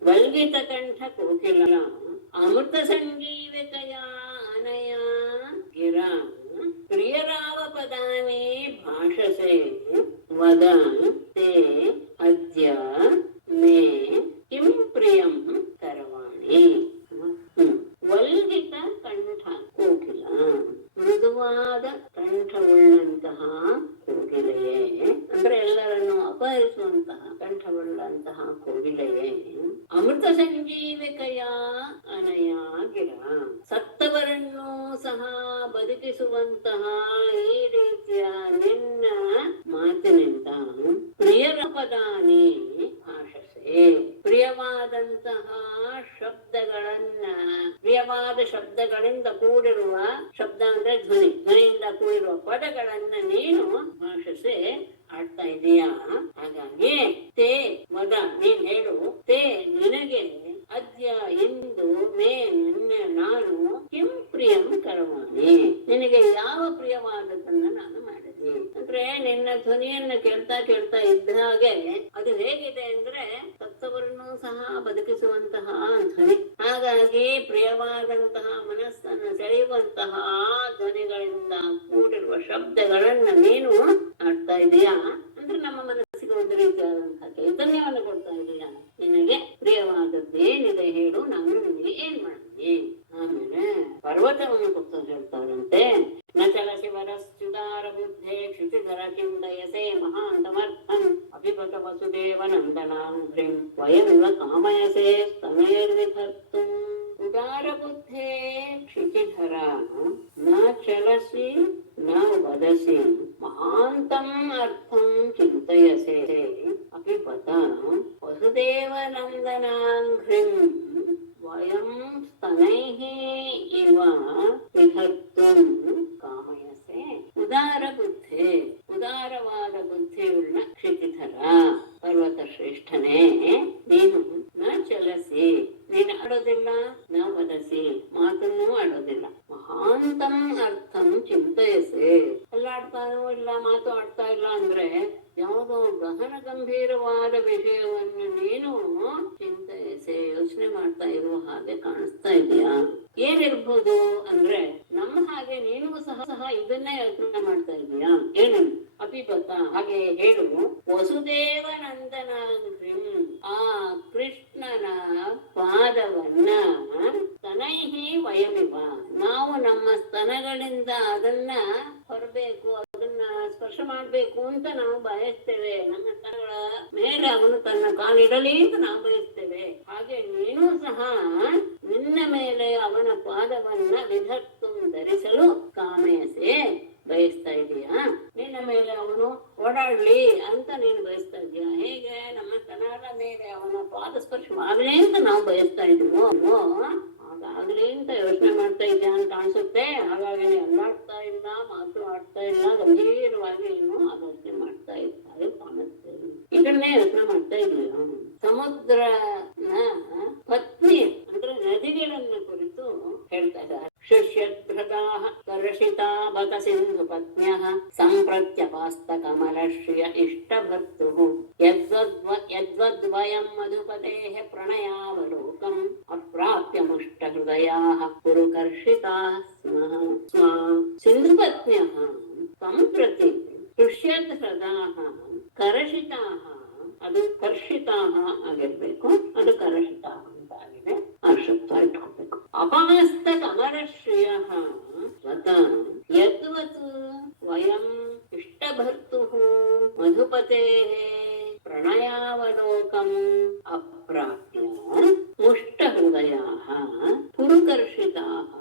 ವಲ್ಗಿತ ಕಂಠ ಕೋಕಿಲ ಅಮೃತ ಸಂಜೀವಿಕೆಯ ಅನಯ ಗಿರ ಪ್ರಿಯರಾವ ಪದಾನಿ ಭಾಷಸೆ ವದ ತೇ ಅದ್ಯ ಮೇ ಕಿಂ ಪ್ರಿಯಂ ಕರವಾಣಿ. ವಲ್ಗಿತ ಕಂಠ ಕೋಕಿಲ ಮೃದುವಾದ ಕಂಠವುಳ್ಳಂತಹ ಕೋಗಿಲೆಯೇ ಅಂದ್ರೆ ಎಲ್ಲರನ್ನು ಅಪಹರಿಸುವಂತಹ ಕಂಠವುಳ್ಳಂತಹ ಕೋಗಿಲೆಯೇ ಅಮೃತ ಸಂಜೀವಿಕೆಯ ಅನಯಾಗಿರ ಸತ್ತವರನ್ನು ಸಹ ಬದುಕಿಸುವಂತಹ ಈ ರೀತಿಯ ನಿನ್ನ ಮಾತಿನಿಂದ ಪ್ರಿಯರ ಪದಾನಿ ಭಾಷಸೆ ಪ್ರಿಯವಾದಂತಹ ಪ್ರಿಯವಾದ ಶಬ್ದಗಳಿಂದ ಕೂಡಿರುವ ಶಬ್ದ ಅಂದ್ರೆ ಧ್ವನಿಯಿಂದ ಕೂಡಿರುವ ಪದಗಳನ್ನ ನೀನು ಭಾಷಸೆ ಆಡ್ತಾ ಇದೀಯಾ. ಹಾಗಾಗಿ ತೇ ವದ ನೀನ್ ಹೇಳು ತೇ ನಿನಗೆ ಅದ್ಯ ಇಂದು ಮೇ ನಾನು ಕಿಂ ಪ್ರಿಯಂ ಕರವಾಣಿ ನಿನಗೆ ಯಾವ ಪ್ರಿಯವಾದದನ್ನ ನಾನು ಮಾಡಿದೆ ಅಂದ್ರೆ ನಿನ್ನ ಧ್ವನಿಯನ್ನ ಕೇಳ್ತಾ ಇದ್ದ ಹಾಗೆ ಅದು ಹೇಗಿದೆ ಅಂದ್ರೆ ಸತ್ತವರನ್ನು ಸಹ ಬದುಕಿಸುವಂತಹ ಧ್ವನಿ. ಹಾಗಾಗಿ ಪ್ರಿಯವಾದಂತಹ ಮನಸ್ಸನ್ನು ಸೆಳೆಯುವಂತಹ ಧ್ವನಿಗಳಿಂದ ಕೂಡಿರುವ ಶಬ್ದಗಳನ್ನ ನೀನು ಆಡ್ತಾ ಇದೀಯಾ ಅಂದ್ರೆ ನಮ್ಮ ಮನಸ್ಸಿಗೆ ಒಂದು ರೀತಿಯಾದಂತಹ ಚೈತನ್ಯವನ್ನು ಕೊಡ್ತಾ ಇದೀಯಾ. ನಿನಗೆ ಪ್ರಿಯವಾದದ್ದೇನಿದೆ ಹೇಳು, ನಾನು ನಿನಗೆ ಏನ್ ಮಾಡಿದೆ. ಆಮೇಲೆ ಪರ್ವತವನ್ನು ಕೊಟ್ಟು ಹೇಳ್ತಾರಂತೆ ನಚಲ ಶಿವರಸ್ಯುದಾರ ಬುದ್ಧೇ ಕ್ಷಿತಿಧರ ಕಿಂದಯಸೆ ಮಹಾಂತಮರ್ಥಂ ಅಭಿಪತ ವಸುದೇವ ನಂದನಾಂಘ್ರಿಂ ವಯಮಿವ ಕಾಮಯಸೆ ಸ್ತನೈರ್ವಿಧರ್ತುಂ. ಉದಾರ ಬುದ್ಧೇ ಕ್ಷಿತಿಧರ ನ ಚಲಸಿ ನ ವದಸಿ ಮಹಾಂತಂ ಅರ್ಥಂ ಚಿಂತಯಸೆ ಅಪಿಪತ ವಸುದೇವ ನಂದನಾಂಘ್ರಿಂ ವಯಂ ಸ್ತನೈಃ ಇವ ವಿಧರ್ತುಂ ಕಾಮಯಸೆ. ಉದಾರ ಬುದ್ಧೇ ಮಾಡ್ತಾ ಇಲ್ಲ ಅಂದ್ರೆ ಯಾವುದೋ ಗಹನ ಗಂಭೀರವಾದ ವಿಷಯವನ್ನು ನೀನು ಚಿಂತಿಸಿ ಯೋಚನೆ ಮಾಡ್ತಾ ಇರುವ ಹಾಗೆ ಕಾಣಿಸ್ತಾ ಇದೆಯಾ? ಏನಿರ್ಬೋದು ಅಂದ್ರೆ ನಮ್ಮ ಹಾಗೆ ನೀನು ಸಹ ಇದನ್ನೇ ಯೋಚನೆ ಮಾಡ್ತಾ ಇದೀಯಾ ಏನು? ಅಪಿಪತ ಹಾಗೆ ಹೇಳು. ವಸುದೇವ ನಂದನ ಆ ಕೃಷ್ಣನ ಪಾದವನ್ನ ಸ್ತನೈಹಿ ವಯಮಿವ, ನಾವು ನಮ್ಮ ಸ್ತನಗಳಿಂದ ಅದನ್ನ ಹೊರಬೇಕು, ಅದನ್ನ ಸ್ಪರ್ಶ ಮಾಡ್ಬೇಕು ಅಂತ ನಾವು ಬಯಸ್ತೇವೆ. ನಮ್ಮ ಸ್ತನಗಳ ಮೇಲೆ ಅವನು ತನ್ನ ಕಾಲಿಡಲಿ ಅಂತ ನಾವು ಬಯಸ್ತೇವೆ. ಹಾಗೆ ನೀನು ಸಹ ನಿನ್ನ ಮೇಲೆ ಅವನ ಪಾದವನ್ನ ವಿಧತ್ತು ಧರಿಸಲು ಕಾಮಯಸೆ, ಬಯಸ್ತಾ ಇದೀಯಾ? ನಿನ್ನ ಮೇಲೆ ಅವನು ಓಡಾಡ್ಲಿ ಅಂತ ನೀನು ಬಯಸ್ತಾ ಇದೀಯಾ? ಹೇಗೆ ನಮ್ಮ ಸ್ತನಗಳ ಮೇಲೆ ಅವನ ಪಾದ ಸ್ಪರ್ಶವಾಗಲಿ ಅಂತ ನಾವು ಬಯಸ್ತಾ ಇದೀವೋ ಹಾಗಾಗ್ಲಿ ಅಂತ ಯೋಚನೆ ಮಾಡ್ತಾ ಇದ್ಯಾ ಅಂತ ಕಾಣಿಸುತ್ತೆ. ಹಾಗಾಗಿ ಅಲ್ಲಾಡ್ತಾ ಇಲ್ಲ, ಮಾತು ಆಡ್ತಾ ಇಲ್ಲ, ಗಂಭೀರವಾಗಿ ಏನು ಆಲೋಚನೆ ಮಾಡ್ತಾ ಇರ್ತಾರೆ ಕಾಣುತ್ತೆ. ಇದನ್ನೇ ಯೋಚನೆ ಮಾಡ್ತಾ ಇದೀಯ. ಸಮುದ್ರನ ಪತ್ನಿ ಅಂದ್ರೆ ನದಿಗಳನ್ನ ಕುರಿತು ಹೇಳ್ತಾ ಇದ್ದಾರೆ. ಶಿಷ್ಯಭೃತಾಃ ಕರ್ಷಿತಾ ಬತ ಸಿಂಧು ಪತ್ನ್ಯಃ ಸಂಪ್ರತ್ಯಪಾಸ್ತ ಕಮಲಶ್ರಿಯ ಇಷ್ಟಭರ್ತುಃ ಯದ್ವದ್ವಯಂ ಮಧುಪತೇಃ ಪ್ರಣಯಾವಲೋಕಂ ಅಪ್ರಾಪ್ಯ ಮುಷ್ಟ ಹೃದಯಾಃ ಕುರುಕರ್ಷಿತಾಃ ಸ್ಮಃ. ಸಿಂಧುಪತ್ನ್ಯಃ ಸಂಪ್ರತಿ ಶಿಷ್ಯಭೃತಾಃ ಕರ್ಷಿತಾಃ, ಅದು ಕರ್ಷಿತಾಃ ಆಗಿರ್ಬೇಕು, ಅದು ಕರ್ಷಿತಾಃ ಅಂತ ಆಗಿದೆ. ಅರ್ಷತ್ವ ಇಟ್ಕೋಬೇಕು. ಅಪಾಸ್ತ ಕಮಲಶ್ರಿಯಃ ಸ್ವತ ಯದ್ವತ್ ವಯಂ ಇಷ್ಟಭರ್ತುಃ ಮಧುಪತೇಃ ಪ್ರಣಯಾವಲೋಕಂ ಅಪ್ರಾಪ್ಯ ಮುಷ್ಟ ಹೃದಯಾಃ ಪುರುಕರ್ಷಿತಾಃ.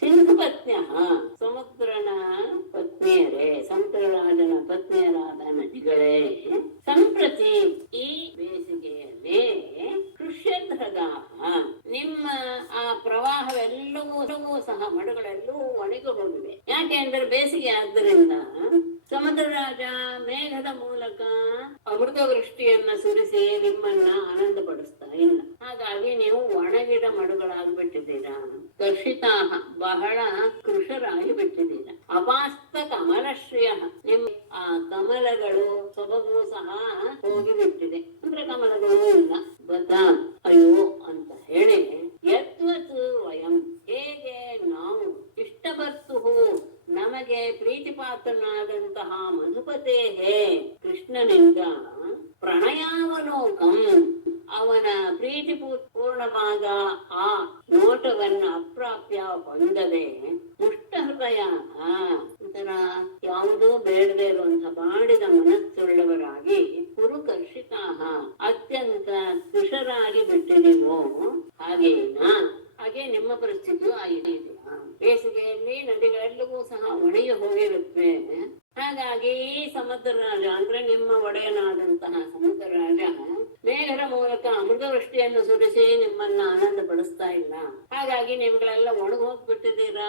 ಸಿಂಧುಪತ್ನ್ಯಃ ಸಮುದ್ರನ ಪತ್ನಿಯರೇ, ಸಮುದ್ರರಾಜನ ಪತ್ನಿಯರಾದ ನದಿಗಳೇ, ಸಂಪ್ರತಿ ಈ ಬೇಸಿಗೆಯಲ್ಲಿ ಕೃಷ್ಯಧ್ರದಾಹ ನಿಮ್ಮ ಆ ಪ್ರವಾಹವೆಲ್ಲವೂ ಸಹ ಮಡುಗಳೆಲ್ಲವೂ ಒಣಗಿ ಹೋಗಿವೆ. ಯಾಕೆ ಅಂದ್ರೆ ಬೇಸಿಗೆ ಆದ್ದರಿಂದ ಸಮುದ್ರ ರಾಜ ಮೇಘದ ಮೂಲಕ ಅಮೃತ ವೃಷ್ಟಿಯನ್ನ ಸುರಿಸಿ ನಿಮ್ಮನ್ನ ಆನಂದ ಪಡಿಸ್ತಾ ಇಲ್ಲ. ಹಾಗಾಗಿ ನೀವು ಒಣಗಿದ ಮಡುಗಳಾಗ್ಬಿಟ್ಟಿದ್ದೀರಾ. ಕರ್ಷಿತಾಹ ಬಹಳ ಕೃಷರಾಗಿ ಬಿಟ್ಟಿದ್ದೀರಾ. ಅಪಾಸ್ತ ಕಮಲಶ್ರಿಯ ನಿಮ್ಮ ಆ ಕಮಲಗಳು ಸೊಬಗು ಸಹ ಹೋಗಿಬಿಟ್ಟಿದೆ, ಅಂದ್ರೆ ಕಮಲಗಳು ಇಲ್ಲ. ಬತ ಅಯ್ಯೋ ಅಂತ ಹೇಳಿ ಯದ್ವತ್ ವಯಂ ಹೇಗೆ ನಾವು ಇಷ್ಟಭರ್ತು ನಮಗೆ ಪ್ರೀತಿಪಾತ್ರನಾದಂತಹ ಮಧುಪತೇಹೇ ಕೃಷ್ಣನಿಂದ ಪ್ರಣಯಾವಲೋಕಂ ಅವನ ಪ್ರೀತಿ ಪೂರ್ಣವಾದ ಆ ನೋಟವನ್ನ ಅಪ್ರಾಪ್ಯ ಹೊಂದದೆ ಮುಷ್ಟ ಹೃದಯ ಒಂಥರ ಯಾವುದೂ ಬೇಡದೇ ಇರುವಂತಹ ಬಾಡಿದ ಮನಸ್ಸುಳ್ಳವರಾಗಿ ಕುರುಕರ್ಷಿತಾಹ ಅತ್ಯಂತ ಕುಶರಾಗಿ ಬಿಟ್ಟಿದೀವೋ ಹಾಗೇನಾ? ಹಾಗೆ ನಿಮ್ಮ ಪರಿಸ್ಥಿತಿಯು ಆಗಿದೆಯಾ? ಬೇಸಿಗೆಯಲ್ಲಿ ನದಿಗಳೆಲ್ಲವೂ ಸಹ ಒಣಗಿ ಹೋಗಿರುತ್ತವೆ. ಹಾಗಾಗಿ ಸಮುದ್ರ ರಾಜ ಅಂದ್ರೆ ನಿಮ್ಮ ಒಡೆಯನಾದಂತಹ ಸಮುದ್ರ ರಾಜ ಮೇಘದ ಮೂಲಕ ಅಮೃತ ವೃಷ್ಟಿಯನ್ನು ಸುರಿಸಿ ನಿಮ್ಮನ್ನ ಆನಂದ ಪಡಿಸ್ತಾ ಇಲ್ಲ. ಹಾಗಾಗಿ ನೀವುಗಳೆಲ್ಲ ಒಣಗಿ ಹೋಗ್ಬಿಟ್ಟಿದ್ದೀರಾ,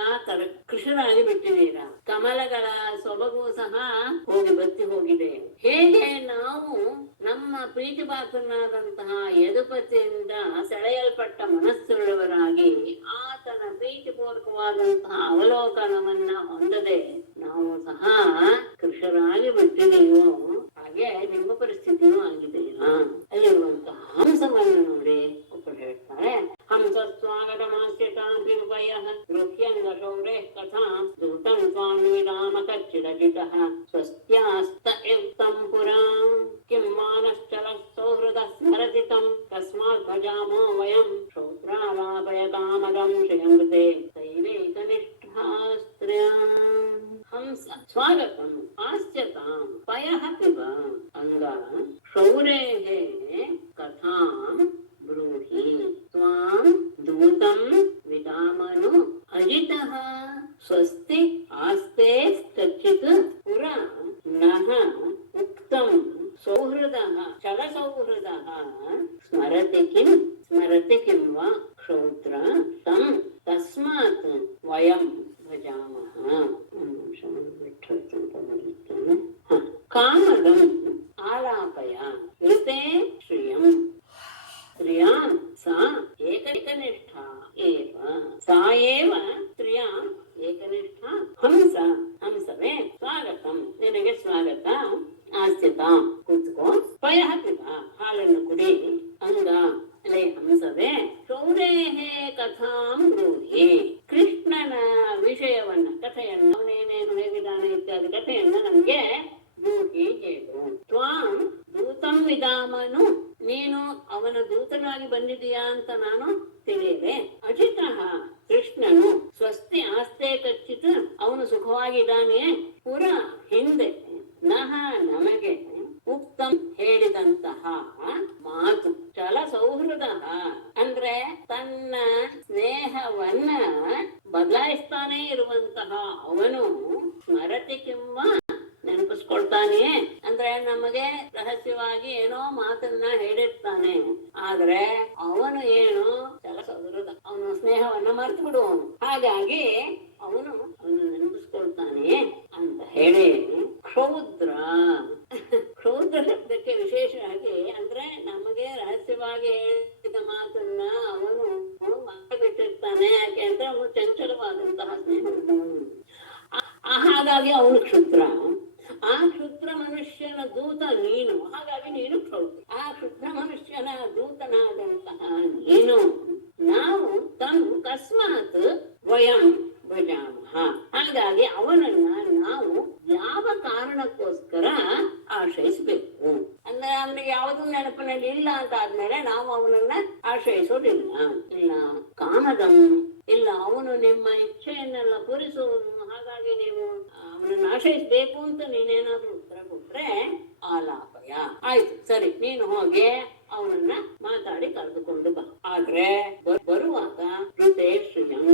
ಕೃಷರಾಗಿ ಬಿಟ್ಟಿದ್ದೀರಾ. ಕಮಲಗಳ ಸೊಬಗು ಸಹ ಹೋಗಿ ಬತ್ತಿ ಹೋಗಿದೆ. ಹೇಗೆ ನಾವು ನಮ್ಮ ಪ್ರೀತಿ ಪಾತ್ರನಾದಂತಹ ಯದುಪತಿಯಿಂದ ಸೆಳೆಯಲ್ಪಟ್ಟ ಮನಸ್ಸುಳ್ಳವರಾಗಿ ಆತನ ಪ್ರೀತಿಪೂರ್ವಕವಾದಂತಹ ಅವಲೋಕನವನ್ನ ಹೊಂದದೆ ನಾವು ಸಹ ಕೃಷರಾಗಿ ಬಿಟ್ಟಿದೀವೋ ಹಾಗೆ ನಿಮ್ಮ ಪರಿಸ್ಥಿತಿಯೂ ಆಗಿದೆಯಾ? ಅಲ್ಲಿರುವಂತಹ ಹಂಸವನ್ನು ನೋಡಿ ಒಬ್ಬರು ಹೇಳ್ತಾರೆ. ಹಂಸ ಸ್ವಾಗತ ಮಾಸ್ಯತಾಂಪಿರುಪಯ ಗೃಹ್ಯಂಗ ಶೌರೇ ಕಥಾ ದೂತಂ ಸ್ವಾನ್ವಿರಾಮ ಕಚ್ಚಿದಜಿತಃ ಸ್ವಸ್ತ್ಯಾಸ್ತ ಯುಕ್ತಂ ಪುರಾ ಕಿಂ ಮಾನಶ್ಚಲ ಸೌಹೃದ ಸ್ಮರತಿತಂ ತಸ್ಮಾತ್ ಭಜಾಮೋ ವಯಂ ಶ್ರೋತ್ರಾಲಾಪಯ ಕಾಮದಂ ಶ್ರಿಯಂಗೃತೆ ದೈವೈಕನಿಷ್ಠಾಸ್ತ್ರ್ಯಾಂ. ಹಂಸ ಸ್ವಾಗತಂ ಆಸ್ಯತಾಂ ಪಯಃ ಪಿಬ ಅಂಗ ಶೌರೇಃ ಕಥಾಂ ಬ್ರೂಹಿ ತ್ವಾಂ ದೂತಂ ವಿದಾಮನು ಅಜಿತಃ ಸ್ವಸ್ತಿ ಆಸ್ತೆ ಕಚ್ಚಿತ್ ಪುರ ನಃ ಉಕ್ತಂ ಸೌಹೃದಃ ಚಲ ಸೌಹೃದಃ ಸ್ಮರತಿ ಕಿಂ ವಾ ಕ್ಷೌತ್ರ ತಂ ತಸ್ಮಾತ್ ವಯಂ ಭಜಾಮಃ. ಕಾಮದಂ ಆಲಾಪಯ ಋತೆ ಶ್ರಿಯಂ ಸ್ತ್ರಿಯಾಂ ಸಾ ಏಕನಿಷ್ಠಾ ಏವ ಸಾ ಏವ ಸ್ತ್ರಿಯಾಂ ಏಕನಿಷ್ಠಾ. ಹಂಸವೇ ಸ್ವಾಗತಂ, ನಿನಗೆ ಸ್ವಾಗತ. ಆಗತ್ತಾ? ಆಸ್ಯತ, ಕೂತ್ಕೋ, ಪಯ ಪಿತ, ಹಾಲನ್ನು ಕುಡಿ. ಅಂಗ, ಅಲೆ ಹಂಸವೇ, ಶೌರೇಹೇ ಕಥಾಂ ಬ್ರೂಹಿ, ಕೃಷ್ಣನ ವಿಷಯವನ್ನ, ಕಥೆಯನ್ನು, ಅವನೇನೇನು ಹೇಗಿದ್ದಾನೆ ಇತ್ಯಾದಿ ಕಥೆಯನ್ನ ನಮ್ಗೆ ಬ್ರೂಹಿ ಹೇಳು. ತ್ವಾಂ ದೂತಂ ವಿಧಾಮನು, ನೀನು ಅವನ ದೂತನಾಗಿ ಬಂದಿದೀಯಾ ಅಂತ ನಾನು ತಿಳಿಯದೆ. ಅಜಿತಃ ಕೃಷ್ಣನು ಸ್ವಸ್ತಿ ಆಸ್ತೆ ಕಚ್ಚಿತ್, ಅವನು ಸುಖವಾಗಿದ್ದಾನೆ. ಪುರ ಹಿಂದೆ, ನಹ ನಮಗೆ, ಉಕ್ತಂ ಹೇಳಿದಂತಹ ಮಾತು, ಚಲ ಸೌಹೃದ ಅಂದ್ರೆ ತನ್ನ ಸ್ನೇಹವನ್ನ ಬದಲಾಯಿಸ್ತಾನೆ ಇರುವಂತಹ ಅವನು, ಸ್ಮರತಿ ಕಿಮ್ಮ ನೆನಪಿಸ್ಕೊಳ್ತಾನೆ ಅಂದ್ರೆ ನಮಗೆ ರಹಸ್ಯವಾಗಿ ಏನೋ ಮಾತನ್ನ ಹೇಳಿರ್ತಾನೆ, ಆದ್ರೆ ಅವನು ಏನು ಚಲ ಸೌಹೃದ, ಅವನು ಸ್ನೇಹವನ್ನ ಮರ್ತು ಬಿಡುವವನು. ಹಾಗಾಗಿ ಅವನು ನೆನಪಿಸ್ಕೊಳ್ತಾನೆ ಅಂತ ಹೇಳಿ ಕ್ಷೌದ್ರ, ಕ್ಷೌದ್ರ ಶಬ್ದಕ್ಕೆ ವಿಶೇಷವಾಗಿ ಅಂದ್ರೆ ನಮಗೆ ರಹಸ್ಯವಾಗಿ ಹೇಳಿದ ಮಾತನ್ನ ಅವನು ಬಿಟ್ಟಿರ್ತಾನೆ. ಯಾಕೆ ಅಂದ್ರೆ ಅವನು ಚಂಚಲವಾದಂತಹ ಸ್ನೇಹವನ್ನು, ಹಾಗಾಗಿ ಅವನು ಕ್ಷುದ್ರ. ಆ ಕ್ಷುದ್ರ ಮನುಷ್ಯನ ದೂತ ನೀನು, ಹಾಗಾಗಿ ನೀನು ಕ್ಷೌದ್ರ. ಆ ಕ್ಷುದ್ರ ಮನುಷ್ಯನ ದೂತನಾದಂತಹ ನೀನು, ನಾವು ತನು ಕಸ್ಮಾತ್ ವಯಂ ಭಜಾಮಹ, ಹಾಗಾಗಿ ಅವನನ್ನ ನಾವು ಯಾವ ಕಾರಣಕ್ಕೋಸ್ಕರ ಆಶ್ರಯಿಸಬೇಕು ಅಂದ್ರೆ ಅವನಿಗೆ ಯಾವುದು ನೆನಪಿನಲ್ಲಿ ಇಲ್ಲ ಅಂತ ಆದ್ಮೇಲೆ ನಾವು ಅವನನ್ನ ಆಶ್ರಯಿಸೋದಿಲ್ಲ. ಇಲ್ಲ ಕಾಮದಂ, ಇಲ್ಲ ಅವನು ನಿಮ್ಮ ಇಚ್ಛೆಯನ್ನೆಲ್ಲ ಪೂರಿಸುವನು, ಹಾಗಾಗಿ ನೀವು ಅವನನ್ನ ಆಶ್ರಯಿಸಬೇಕು ಅಂತ ನೀನೇನಾದ್ರೂ ಉತ್ತರ ಕೊಟ್ರೆ ಆಲಾಪಯ, ಆಯ್ತು ಸರಿ ನೀನು ಹೋಗಿ ಅವನನ್ನ ಮಾತಾಡಿ ಕರೆದುಕೊಂಡು ಬಾ. ಆದ್ರೆ ಬರುವಾಗ ಶ್ರೀಯಂ,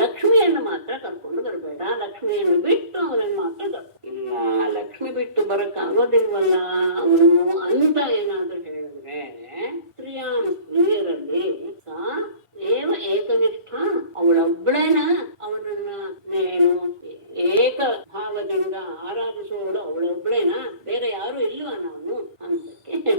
ಲಕ್ಷ್ಮಿಯನ್ನು ಮಾತ್ರ ಕರ್ಕೊಂಡು ಬರಬೇಡ, ಲಕ್ಷ್ಮಿಯನ್ನು ಬಿಟ್ಟು ಅವನನ್ನು ಮಾತ್ರ ಇಲ್ಲ, ಲಕ್ಷ್ಮಿ ಬಿಟ್ಟು ಬರಕ್ ಆಗೋದಿಲ್ವಲ್ಲ ಅವನು ಅಂತ ಏನಾದ್ರೂ ಹೇಳಿದ್ರೆ, ಸ್ತ್ರೀಯಾಂ ಸ್ತ್ರೀಯರಲ್ಲಿ ಸಾ ಏವ ಏಕನಿಷ್ಠ, ಅವಳೊಬ್ಬಳೇನ ಅವನನ್ನ ನೇನು ಏಕ ಭಾವದಿಂದ ಆರಾಧಿಸೋಳು ಅವಳೊಬ್ಬಳೇನ, ಬೇರೆ ಯಾರು ಇಲ್ವಾ ನಾವು ಹಂಸಕ್ಕೆ?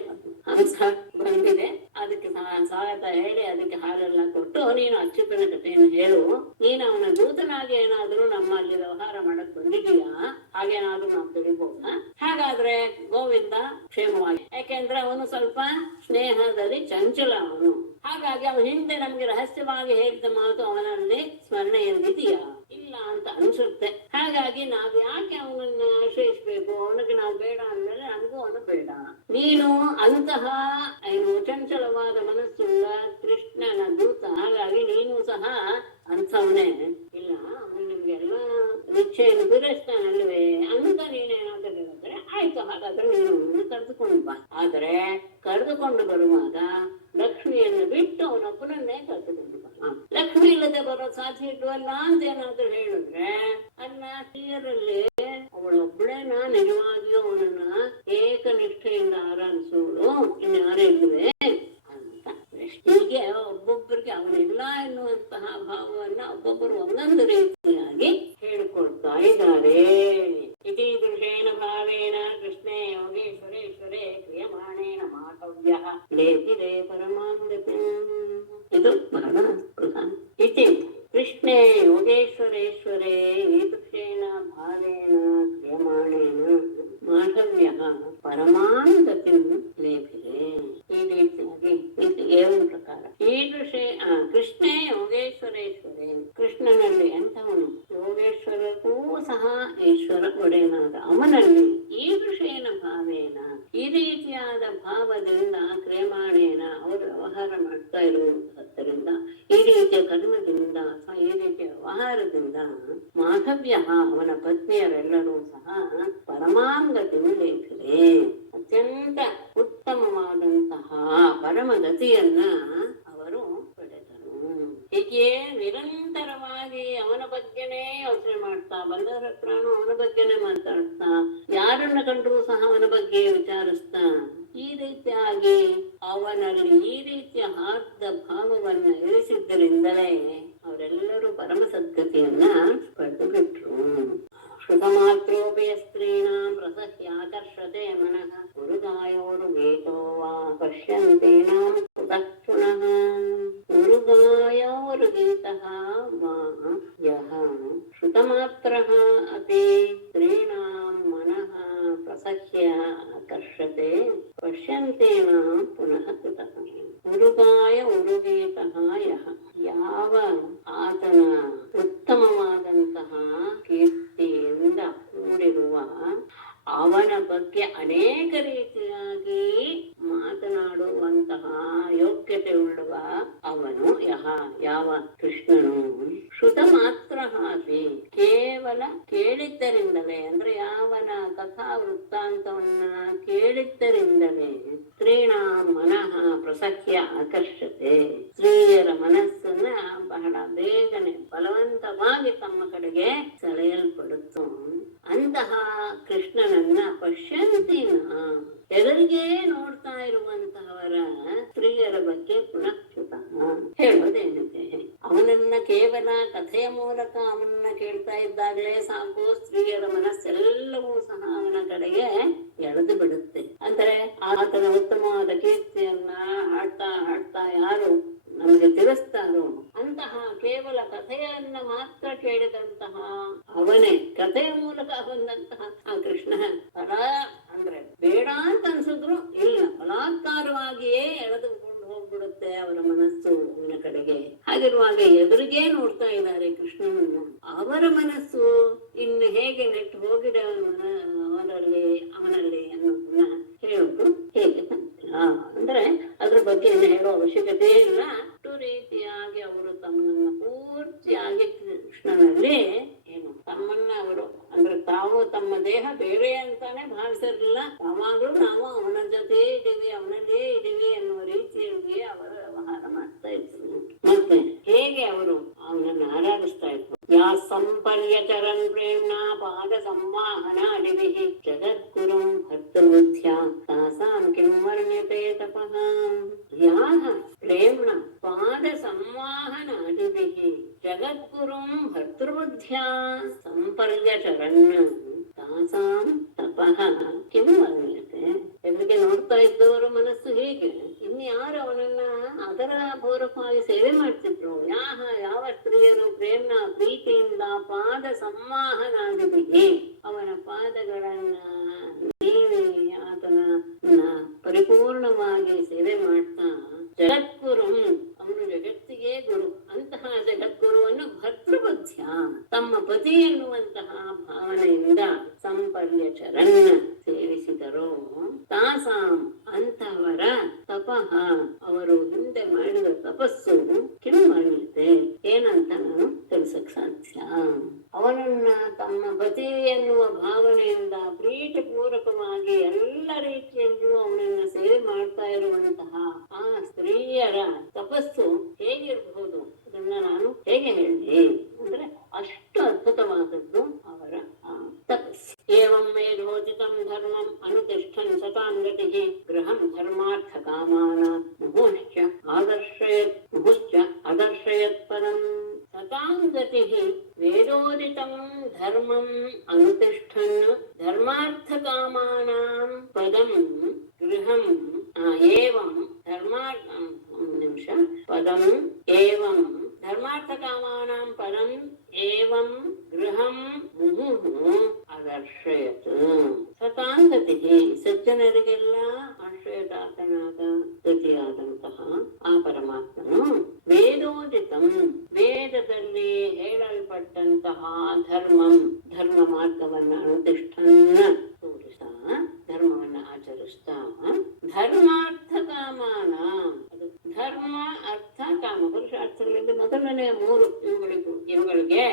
ಹಂಸ ಬಂದಿದೆ, ಅದಕ್ಕೆ ಸಹಾಯತ ಹೇಳಿ ಅದಕ್ಕೆ ಹಾಲೆಲ್ಲ ಕೊಟ್ಟು ನೀನು ಅಚ್ಯುತನ ಕಥೆಯನ್ನು ಹೇಳು, ನೀನು ಅವನ ದೂತನಾಗಿ ಏನಾದ್ರೂ ನಮ್ಮಲ್ಲಿ ವ್ಯವಹಾರ ಮಾಡಕ್ ಬಂದಿದೀಯಾ, ಹಾಗೇನಾದ್ರೂ ನಾವು ತಿಳಿಬಹುದ? ಹಾಗಾದ್ರೆ ಗೋವಿಂದ ಕ್ಷೇಮವಾಗಿ, ಯಾಕೆಂದ್ರೆ ಅವನು ಸ್ವಲ್ಪ ಸ್ನೇಹದಲ್ಲಿ ಚಂಚಲ ಅವನು, ಹಾಗಾಗಿ ಅವನ ಹಿಂದೆ ನಮ್ಗೆ ರಹಸ್ಯವಾಗಿ ಹೇಳಿದ ಮಾತು ಅವನಲ್ಲಿ ಸ್ಮರಣೆಯಲ್ಲಿದೆಯಾ ಇಲ್ಲ ಅಂತ ಅನ್ಸುತ್ತೆ. ಹಾಗಾಗಿ ನಾವ್ ಯಾಕೆ ಅವನನ್ನ ಆಶ್ರಯಿಸ್ಬೇಕು? ಅವನಿಗೆ ನಾವು ಬೇಡ ಅಂದ್ಮೇಲೆ ನಮಗೂ ಅವನು ಬೇಡ. ನೀನು ಅಂತಹ ಏನು ಚಂಚಲವಾದ ಮನಸ್ಸುಳ್ಳ ಕೃಷ್ಣನ ದೂತ, ಹಾಗಾಗಿ ನೀನು ಸಹ ಅಂಥವನೇ. ಇಲ್ಲ ಅವನು ನಿಮ್ಗೆಲ್ಲ ಇಚ್ಛೆಯನ್ನು ಪೂರೈಸ್ತಾನಲ್ವೇ ಅಂತ ನೀನೇನಾದ್ರೂ ಹೇಳಿದ್ರೆ ಆಯ್ತು, ಹಾಗಾದ್ರೆ ನೀನು ಅವನನ್ನು ಕರೆದುಕೊಂಡು ಬಾ. ಆದ್ರೆ ಕರೆದುಕೊಂಡು ಬರುವಾಗ ಲಕ್ಷ್ಮಿಯನ್ನು ಬಿಟ್ಟು ಅವನೊಬ್ಬನನ್ನೇ ಕರೆದುಕೊಂಡು ಬಾ. ಲಕ್ಷ್ಮಿ ಇಲ್ಲದೆ ಬರೋ ಸಾಧ್ಯ ಇಲ್ವಲ್ಲ ಅಂತ ಏನಾದ್ರೂ ಹೇಳಿದ್ರೆ, ಅಲ್ಲ ಸ್ತ್ರೀಯರಲ್ಲಿ ಅವಳೊಬ್ಬಳೇನ ನಿಜವಾಗಿಯೂ ಅವನನ್ನ ಏಕನಿಷ್ಠೆಯಿಂದ ಆರಾಧಿಸೋಳು, ಇನ್ಯಾರೇ ಇಲ್ವೇ ಅಂತ. ಹೀಗೆ ಒಬ್ಬೊಬ್ಬರಿಗೆ ಅವನಿಲ್ಲ ಎನ್ನುವಂತಹ ಭಾವವನ್ನ ಒಬ್ಬೊಬ್ಬರು ಒಂದೊಂದು ರೀತಿಯಾಗಿ ಹೇಳಿಕೊಳ್ತಾ ಇದ್ದಾರೆ. ಇತೀದೃಶೇನ ಭಾವೇನ ಕೃಷ್ಣೇ ಯೋಗೇಶ್ವರೇಶ್ವರೇ ಕ್ರಿಯಮಾಣೇನ ಮಾತವ್ಯ ಲೇತಿರೇ ಪರಮಾಂಗತಿ. ಇದು ಬಹಳ ಪ್ರಧಾನ. ಇತಿ ಕೃಷ್ಣೇ ಯೋಗೇಶ್ವರೇಶ್ವರೇ ಈದೃಶೇನ ಭಾವೇನ ಕ್ರಿಯಮಾಣೇನ ಮಾಧವ್ಯ ಪರಮಾಂಗತಿ ಲೇಪಿದೆ. ಈ ರೀತಿಯಾಗಿ ಏವನ್ ಪ್ರಕಾರ ಈದೃಶೇ ಕೃಷ್ಣೇ ಯೋಗೇಶ್ವರೇಶ್ವರೇ, ಕೃಷ್ಣನಲ್ಲಿ ಎಂಥವನು ಯೋಗೇಶ್ವರಕ್ಕೂ ಸಹ ಈಶ್ವರ ಒಡೆಯನಾದ ಅವನಲ್ಲಿ ಈದೃಶೇನ ಭಾವೇನ, ಈ ರೀತಿಯಾದ ಭಾವದಿಂದ ಕ್ರಿಯಮಾಣೇನ ಅವರು ವ್ಯವಹಾರ ಮಾಡ್ತಾ ಇರುವುದರಿಂದ, ಈ ರೀತಿಯ ಕರ್ಮದಿಂದ ಈ ರೀತಿಯ ವ್ಯವಹಾರದಿಂದ ಮಾಧವ್ಯ ಅವನ ಪತ್ನಿಯರೆಲ್ಲರೂ ಸಹ ಪರಮಾಂಗತಿ ಲೇಖಿದೆ, ಅತ್ಯಂತ ಉತ್ತಮವಾದಂತಹ ಪರಮಗತಿಯನ್ನ ಅವರು ಪಡೆದರು. ಹೀಗೆ ನಿರಂತರವಾಗಿ ಅವನ ಬಗ್ಗೆನೇ ಯೋಚನೆ ಮಾಡ್ತಾ, ಬಂದವರ ಹತ್ರನೂ ಅವನ ಬಗ್ಗೆನೇ ಮಾತಾಡ್ತಾ, ಯಾರನ್ನ ಕಂಡ್ರೂ ಸಹ ಅವನ ಬಗ್ಗೆ ವಿಚಾರಿಸ್ತಾ, ಈ ರೀತಿಯಾಗಿ ಅವನಲ್ಲಿ ಈ ರೀತಿಯ ಆರ್ಧ ಭಾವವನ್ನ ಇರಿಸಿದ್ದರಿಂದಲೇ ಅವರೆಲ್ಲರೂ ಪರಮ ಸದ್ಗತಿಯನ್ನ ಪಡೆದು ಬಿಟ್ರು. ಶ್ರುತಮಾತ್ರೋಪಿ ಸ್ತ್ರೀಣಾಂ ರಸಹ್ಯಾಕರ್ಷತೆ ಮನಃ ಗುರುಗಾಯೋರು ಗೀತೋ ವಾ ಪಶ್ಯಂತೇನಾಂ ಕುತಃ ಗುರುಗಾಯೋರು ಗೀತಃ ವಾ ಯಃ ಶ್ರುತಮಾತ್ರಃ ಅಪಿ ಸ್ತ್ರೀಣಾಂ ಮನಃ ಆಕರ್ಷತೆ ಪಶ್ಯಂತೇನ ಪುನಃ ಕೃತಃ ಉರುಗಾಯ ಉರುಗೀತಃ ಯಃ ಯಾವ ಆತನ ಉತ್ತಮವಾದಂತಹ ಕೀರ್ತಿಯಿಂದ ಕೂಡಿರುವ ಅವನ ಬಗ್ಗೆ ಅನೇಕ ರೀತಿಯಾಗಿ ಮಾತನಾಡುವಂತಹ ಯೋಗ್ಯತೆ ಉಳ್ಳುವ ಅವನು ಯಾವ ಕೃಷ್ಣನು ಶ್ರುತ ಮಾತ್ರ ಹಾಸಿ ಕೇವಲ ಕೇಳಿದ್ದರಿಂದಲೇ ಅಂದ್ರೆ ಯಾವನ ಕಥಾ ವೃತ್ತಾಂತವನ್ನ ಕೇಳಿದ್ದರಿಂದಲೇ ಸ್ತ್ರೀಣ ಮನಃ ಪ್ರಸಖ್ಯ ಆಕರ್ಷತೆ ಸ್ತ್ರೀಯರ ಮನಸ್ಸನ್ನ ಬಹಳ ಬೇಗನೆ ಬಲವಂತವಾಗಿ ತಮ್ಮ ಕಡೆಗೆ ಸೆಳೆಯಲ್ಪಡುತ್ತು. ಅಂತಹ ಕೃಷ್ಣನನ್ನ ಪಶ್ಯಂತಿನ ಎದುರಿಗೆ ನೋಡ್ತಾ ಇರುವಂತಹವರ ಸ್ತ್ರೀಯರ ಬಗ್ಗೆ ಪುನಃ ಹೇಳೋದೇನಿದೆ. ಅವನನ್ನ ಕೇವಲ ಕಥೆಯ ಮೂಲಕ ಅವನನ್ನ ಕೇಳ್ತಾ ಇದ್ದಾಗಲೇ ಸಾಕು, ಸ್ತ್ರೀಯರ ಮನಸ್ಸೆಲ್ಲವೂ ಸಹ ಅವನ ಕಡೆಗೆ ಎಳೆದು ಬಿಡುತ್ತೆ. ಅಂದ್ರೆ ಆತನ ಉತ್ತಮವಾದ ಕೀರ್ತಿಯನ್ನ ಹಾಡ್ತಾ ಹಾಡ್ತಾ ಯಾರು ನಮಗೆ ತಿಳಿಸ್ತಾರೋ ಅಂತಹ ಕೇವಲ ಕಥೆಯನ್ನ ಮಾತ್ರ ಕೇಳಿದಂತಹ ಅವನೇ ಕಥೆಯ ಮೂಲಕ ಬಂದಂತಹ ಆ ಕೃಷ್ಣ ಅಂದ್ರೆ ಬೇಡ ಅಂತ ಅನ್ಸಿದ್ರು ಇಲ್ಲ, ಬಲಾತ್ಕಾರವಾಗಿಯೇ ಎಳೆದುಕೊಂಡು ಹೋಗ್ಬಿಡುತ್ತೆ ಅವರ ಮನಸ್ಸು ಅವನ ಕಡೆಗೆ. ಹಾಗಿರುವಾಗ ಎದುರಿಗೆ ನೋಡ್ತಾ ಇದ್ದಾರೆ ಕೃಷ್ಣನನ್ನು, ಅವರ ಮನಸ್ಸು ಇನ್ನು ಹೇಗೆ ನೆಟ್ಟು ಹೋಗಿದೆ ಅವನಲ್ಲಿ ಅನ್ನೋದನ್ನ ಹೇಳೋದು ಹೇಗೆ ಅಂದ್ರೆ ಅದ್ರ ಬಗ್ಗೆ ಏನು ಹೇಳೋ ಅವಶ್ಯಕತೆ ಇಲ್ಲ. ಅಷ್ಟು ರೀತಿಯಾಗಿ ಅವರು ತಮ್ಮನ್ನ ಪೂರ್ತಿಯಾಗಿ ಕೃಷ್ಣನಲ್ಲಿ ಏನು ತಮ್ಮನ್ನ ಅವರು ಅಂದ್ರೆ ತಾವು ತಮ್ಮ ದೇಹ ಬೇರೆ ಅಂತಾನೆ ಭಾವಿಸಿರ್ಲಿಲ್ಲ. ಯಾವಾಗ್ಲೂ ನಾವು ಅವನ ಜೊತೆ ಇದೀವಿ, ಅವನಲ್ಲೇ ಇದೀವಿ ಅನ್ನುವ ರೀತಿಯಲ್ಲಿ ಅವರು ವ್ಯವಹಾರ ಮಾಡ್ತಾ ಇದ್ರು. ಮತ್ತೆ ಹೇಗೆ ಅವರು ಅವನನ್ನು ಆರಾಧಿಸ್ತಾ ಇದ್ರು. ಯಾ ಸಂಪರ್ಯಚರನ್ ಪ್ರೇಮ್ಣ ಪಾದ ಸಂವಾಹನ ಅಡಿವಿಹಿ ಜಗದ್ಗುರುಂ ಭರ್ತೃಬುದ್ಧ್ಯಾ ತಾಸಾಂ ಕಿಂ ವರ್ಣ್ಯತೆ ತಪಃ. ಯಾಹ ಪ್ರೇಮ್ಣ ಪಾದ ಸಂವಾಹನ ಅಡಿವಿಹಿ ಜಗದ್ಗುರುಂ ಭರ್ತೃಬುದ್ಧ್ಯಾ ಸಂಪರ್ಯಚರನ್ ತಾಸಾಂ ತಪಃ ಕಿಂ ವರ್ಣ್ಯತೆ. ಎದುರಿಗೆ ನೋಡ್ತಾ ಇದ್ದವರು ಮನಸ್ಸು ಹೇಗೆ, ಇನ್ಯಾರು ಅವನನ್ನ ಅದರ ಪೂರ್ವಕವಾಗಿ ಸೇವೆ ಮಾಡ್ತಿದ್ರು. ಯಾವ ಸ್ತ್ರೀಯರು ಪ್ರೇಮ್ನ ಪ್ರೀತಿಯಿಂದ ಪಾದ ಸಂವಾಹನಾದಿಗೆ ಅವನ ಪಾದಗಳನ್ನ ನೀವಿ ಆತನ ಪರಿಪೂರ್ಣವಾಗಿ ಸೇವೆ ಮಾಡ್ತಾ ಜಗದ್ಗುರು ಅವನು ಜಗತ್ತಿಗೆ ಗುರು ಅಂತಹ ಜಗದ್ಗುರುವನ್ನು ಭರ್ತೃಬುದ್ಧ್ಯ ತಮ್ಮ ಪತಿ ಎನ್ನುವಂತಹ ಭಾವನೆಯಿಂದ ಸಂಪರ್ಯಚರನ್ ಸೇವಿಸಿದರು. ತಾಸಾಂ ಅಂತವರ ತಪಃ ಅವರು ಹಿಂದೆ ಮಾಡಿದ ತಪಸ್ಸು ಕಿಂ ವರ್ಣ್ಯತೆ ಏನಂತ ನಾನು ತಿಳಿಸಕ್ ಸಾಧ್ಯ. ಅವನನ್ನ ತಮ್ಮ ಪತಿ ಎನ್ನುವ ಭಾವನೆಯಿಂದ ಪ್ರೀತಿಪೂರ್ವಕವಾಗಿ ಎಲ್ಲ ರೀತಿಯಲ್ಲೂ ಅವನನ್ನ ಸೇವೆ ಮಾಡ್ತಾ ಇರುವಂತಹ ಆ ಸ್ತ್ರೀಯರ ತಪಸ್ಸು ಹೇಗಿರಬಹುದು ಅದನ್ನ ನಾನು ಹೇಗೆ ಹೇಳಿ ಅಂದ್ರೆ ಅಷ್ಟು ಅದ್ಭುತವಾದದ್ದು ಅವರ ಆ ತಪಸ್ಸು. ಏವಂ ಮೇಧೋಚಿತಂ ಧರ್ಮಂ ಅನುತಿಷ್ಠನ್ ಸತಾಂ ಗತಿಃ ಗೃಹಂ ಧರ್ಮಾರ್ಥ ಕಾಮಾನ ಮುಹುಶ್ಚ ಅದರ್ಶಯತ್ ಪರಂ. ಸತಾಂ ಗತಿಃ ವೇದೋದಿತಂ ಧರ್ಮಂ ಅನುತಿಷ್ಠನ್ ಧರ್ಮಾರ್ಥ ಕಾಮಾನಾಂ ಪದಂ ಗೃಹಂ ಏವಂ ಪದಂ ಏವಂ ಧರ್ಮಾರ್ಥ ಕಾಮಾನಾಂ ಪದಂ ಏವಂ ಗೃಹಂ ಮುಹುಃ ಅದರ್ಶಯತ್. ಸತಾಂ ಗತಿಃ ಸಜ್ಜನರಿಗೆಲ್ಲ ಆಶ್ರಯದಾತನಾದ ಗತಿಯಾದಂತಹ ಆ ಪರಮಾತ್ಮನು ವೇದೋದಿತಂ ವೇದದಲ್ಲಿ ಹೇಳಲ್ಪಟ್ಟಂತಹ ಧರ್ಮ ಮಾರ್ಗವನ್ನ ಅನುತಿಷ್ಠನ್ನ ತೋರಿಸ್ತಾ ಧರ್ಮವನ್ನ ಆಚರಿಸ್ತಾ ಧರ್ಮಾರ್ಥ ಕಾಮಾನ ಅದು ಧರ್ಮ ಅರ್ಥ ಕಾಮ ಪುರುಷಾರ್ಥಗಳಲ್ಲಿ ಮೊದಲನೇ ಮೂರು ಇವುಗಳಿಗೆ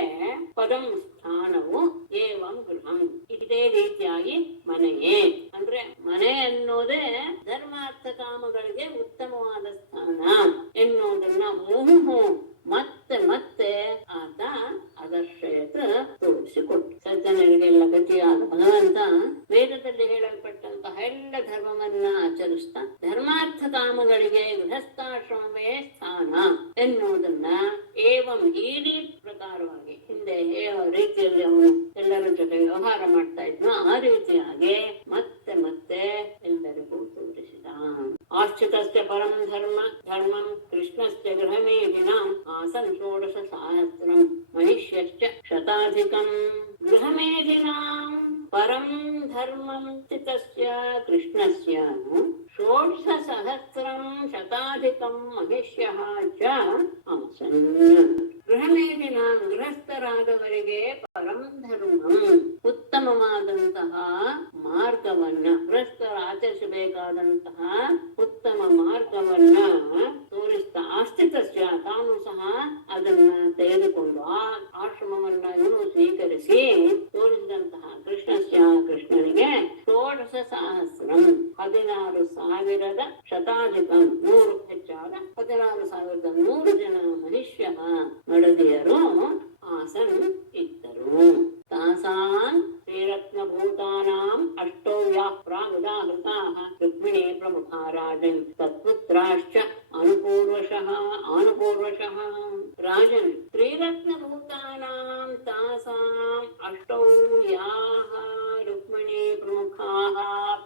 ಪದಂ ಸ್ಥಾನವು ಏವಂ ಗೃಹಂ ಇದೇ ರೀತಿಯಾಗಿ ಮನೆಯೇ ಅಂದ್ರೆ ಮನೆ ಅನ್ನೋದೇ ಧರ್ಮಾರ್ಥ ಕಾಮಗಳಿಗೆ ಉತ್ತಮವಾದ ಸ್ಥಾನ ಎನ್ನುವುದನ್ನ ಮುಹುಹು ಮತ್ತೆ ಆತ ಅದರ್ಶಯತ ತೋರಿಸಿಕೊಟ್ಟು ಸಜ್ಜನರಿಗೆಲ್ಲ ಗತಿಯಾದ ಭಗವಂತ ವೇದದಲ್ಲಿ ಹೇಳಲ್ಪಟ್ಟಂತಹ ಎಲ್ಲ ಧರ್ಮವನ್ನ ಆಚರಿಸ್ತಾ ಧರ್ಮಾರ್ಥ ಕಾಮಗಳಿಗೆ ಗೃಹಸ್ಥಾಶ್ರಮವೇ ಸ್ಥಾನ ಎನ್ನುವುದನ್ನ ಏವಂ ಈ ಪ್ರಕಾರವಾಗಿ ಹಿಂದೆ ಯಾವ ರೀತಿಯಲ್ಲಿ ಅವನು ಎಲ್ಲರ ಜೊತೆ ವ್ಯವಹಾರ ಮಾಡ್ತಾ ಇದ್ನೋ ಆ ರೀತಿಯಾಗಿ ಮತ್ತೆ ಎಲ್ಲರಿಗೂ ತೋರಿಸಿದ. ಆಶ್ಚಿತಸ್ಯ ಪರಂ ಧರ್ಮಂ ಕೃಷ್ಣಸ್ಯ ಗೃಹಮೇಧಿನಾಂ ಆಸನ್ ಷೋಡಶ ಸಹಸ್ರಂ ಮಹಿಷ್ಯಶ್ಚ ಶತಾಧಿಕಂ. ಗೃಹಮೇಧಿನಾಂ ಪರಂ ಧರ್ಮಂ ಸ್ಥಿತಸ್ಯ ಕೃಷ್ಣಸ್ಯ 16,000 ಶತಾಧಿಕಂ ಮಹಿಷ್ಯಃ ಚ ಆಸನ್. ಗೃಹಮೇಧಿನ ಗೃಹಸ್ಥರಾದವರಿಗೆ ಪರಂ ಧರ್ಮಂ ಉತ್ತಮವಾದಂತಹ ಮಾರ್ಗವನ್ನ, ಗೃಹಸ್ಥರು ಆಚರಿಸಬೇಕಾದಂತಹ ಉತ್ತಮ ಮಾರ್ಗವನ್ನ ತೋರಿಸ್ತಾ ಆಸ್ಥಿತಸ್ಯ ತಾನು ಸಹ ಅದನ್ನ ತೆಗೆದುಕೊಂಡು ಆ ಆಶ್ರಮವನ್ನ ಇವನು ಸ್ವೀಕರಿಸಿ ತೋರಿಸಿದಂತಹ ಕೃಷ್ಣನಿಗೆ 16,000 16,000 ಶತಾಧಿಕಂ 100 ಹೆಚ್ಚಾದ 16,100 ಜನ ಮನುಷ್ಯ ಮಡದಿಯರು ಆಸನ್ ಇದ್ದರು. ತಾಸಾನ್ ಶ್ರೀರತ್ನಭೂತಾನಾಂ ಅಷ್ಟೌವ್ಯಾಃ ಪ್ರಾಗುದಾಹೃತಾಃ ರುಕ್ಮಿಣೀ ಪ್ರಮುಖಾ ರಾಜನ್ ತತ್ಪುತ್ರಾಶ್ಚ ಅನುಪೂರ್ವಶಃ ರಾಜನ್ ಶ್ರೀರತ್ನಭೂತಾನಾಂ ತಾಸಾಂ ಅಷ್ಟೌವ್ಯಾಃ ರುಕ್ಮಿಣೀ ಪ್ರಮುಖಾಃ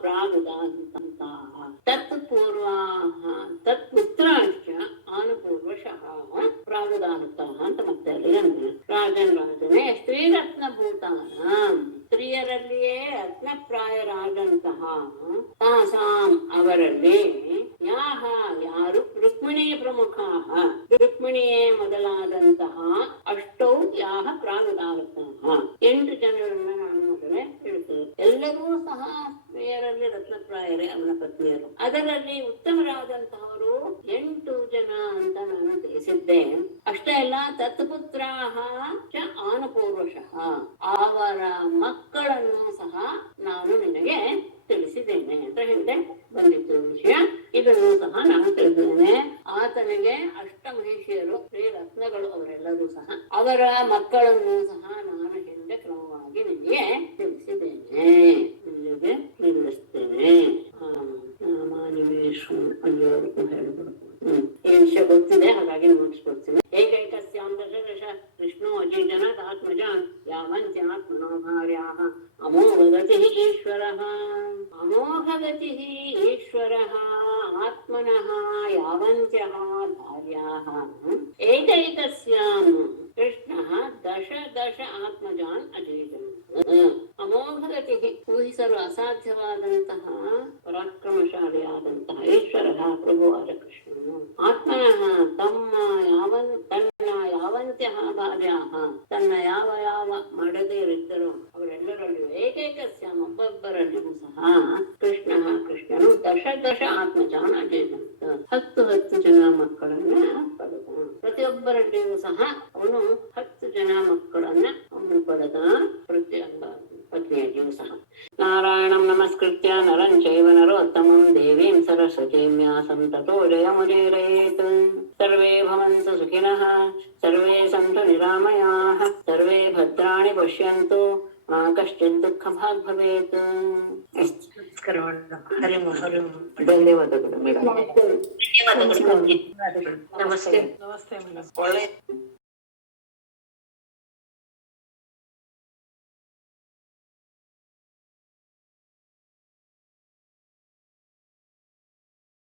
ಪ್ರಾಗುದಾಹೃತಾಃ ತತ್ಪೂರ್ವಾಃ ತತ್ಪುತ್ರಾಶ್ಚ ಅನುಪೂರ್ವಶಃ ಪ್ರಾಗುದಾಹೃತಾಃ ಅಂತ ಮತ್ತೆ ಅಲ್ಲಿ ರಾಜನೇ ಶ್ರೀರತ್ನಭೂತಾನಾಂ ಸ್ತ್ರೀಯರಲ್ಲಿಯೇ ರತ್ನಪ್ರಾಯರಾದಂತಹ ತಾಸಾಂ ಅವರಲ್ಲಿ ಯಾರು ರುಕ್ಮಿಣೀ ಪ್ರಮುಖಾಃ ರುಕ್ಮಿಣಿಯೇ ಮೊದಲಾದಂತಹ ಅಷ್ಟೌ ಯಾಹ ಪ್ರಾಗುದಾಹೃತಾಃ 8 ಜನರನ್ನ ನಾನು ಮೊದಲೇ ಹೇಳ್ತೇನೆ. ಎಲ್ಲರೂ ಸಹ ಸ್ತ್ರೀಯರಲ್ಲಿ ರತ್ನಪ್ರಾಯರೇ ಅವನ ಪತ್ನಿಯರು. ಅದರಲ್ಲಿ ಉತ್ತಮರಾದಂತಹವರು 8 ಜನ ಅಂತ ನಾನು ತಿಳಿಸಿದ್ದೆ. ಅಷ್ಟೇ ಅಲ್ಲ, ತತ್ಪುತ್ರಾಹ ಚ ಆನುಪೂರ್ವಶಃ ಅವರ ಮಕ್ಕಳನ್ನು ಸಹ ನಾನು ನಿನಗೆ ತಿಳಿಸಿದ್ದೇನೆ ಅಂತ ಹೇಳಿದೆ. ಬಂದಿತ್ತು ವಿಷಯ, ಇದನ್ನು ಸಹ ನಾನು ತಿಳಿಸಿದ್ದೇನೆ. ಆತನಿಗೆ ಅಷ್ಟಮಹಿಷಿಯರು ಶ್ರೀರತ್ನಗಳು ಅವರೆಲ್ಲರೂ ಸಹ ಅವರ ಮಕ್ಕಳನ್ನು ಸಹ ನಾನು ಹಿಂದೆ ಕ್ರಮವಾಗಿ ನಿನಗೆ ತಿಳಿಸಿದ್ದೇನೆ. ಇಲ್ಲಿಗೆ ನಿಲ್ಲಿಸ್ತೇನೆ. ನಾಮಾನಿಮೇಶು ಅಲ್ಲಿವರೆಗೂ ಹೇಳ್ಬಿಡ್ಬೋದು. ಈ ವಿಷಯ ಗೊತ್ತಿದೆ, ಹಾಗಾಗಿ ನೋಡಿಸ್ಕೊಡ್ತೀನಿ. ಏಕೈಕಸ್ಯಾಂ ದಶ ಕೃಷ್ಣೋ ಅಜಿಜನತ್ ಆತ್ಮಜಾನ್ ಯಾವಂತ್ಯಾತ್ಮನೋ ಭಾರ್ಯಾಃ ಅಮೋಘಗತಿಃ ಈಶ್ವರಃ ಆತ್ಮನಃ ಯಾವಂತ್ಯಃ ಭಾರ್ಯಾಃ ಏಕೈಕಸ್ಯಾಂ ಕೃಷ್ಣಃ ದಶ ಆತ್ಮಜಾನ್ ಅಜೀಜನತ್. ಅಮೋಘಗತಿಃ ಊಹಿಸಲು ಅಸಾಧ್ಯವಾದಂತಹ ಪರಾಕ್ರಮಶಾಲಿಯಾದಂತಹ ಈಶ್ವರಃ ಪ್ರಭುವಾದ ಕೃಷ್ಣನು. ಆತ್ಮನಃ ತನ್ನ ಯಾವಂತ್ಯಃ ಭಾರ್ಯಾಃ ತನ್ನ ಯಾವ ಮಡದಿಯರಿದ್ದರೋ ಅವರೆಲ್ಲರಲ್ಲಿಯೂ ಏಕೈಕಸ್ಯಾಂ ಒಬ್ಬೊಬ್ಬರಲ್ಲಿಯೂ ಸಹ ಕೃಷ್ಣನು ದಶ ಆತ್ಮಜಾನ್ ಅಜೇಜನತ್ 10 ಜನ ಮಕ್ಕಳನ್ನ ಪಡೆದ. ಪ್ರತಿಯೊಬ್ಬರಲ್ಲಿಯೂ ಸಹ ಅವನು 10 ಜನ ಮಕ್ಕಳನ್ನ ಅವನು ಪಡೆದ. ಪ್ರತಿಯೊಬ್ಬ ಪತ್ನಿಯಲ್ಲಿಯೂ ಸಹ ನಾರಾಯಣಂ ನಮಸ್ಕೃತ್ಯ ನರಂ ಚೈವ ನರೋತ್ತಮಂ ದೇವೀಂ ಸರಸ್ವತೀಂ ವ್ಯಾಸಂ ತತೋ ಜಯಮುದೀರಯೇತ್. ಸರ್ವೇ ಭವಂತು ಸುಖಿನಃ, ಸರ್ವೇ ಸಂತು ನಿರಾಮಯಾಃ, ಸರ್ವೇ ಭದ್ರಾಣಿ ಪಶ್ಯಂತು, ಮಾ ಕಶ್ಚಿತ್ ದುಃಖಭಾಗ್ ಭವೇತ್. ಧನ್ಯವಾದಗಳು ಮೇಡಮ್. ನಮಸ್ತೆ. ಒಳ್ಳೆ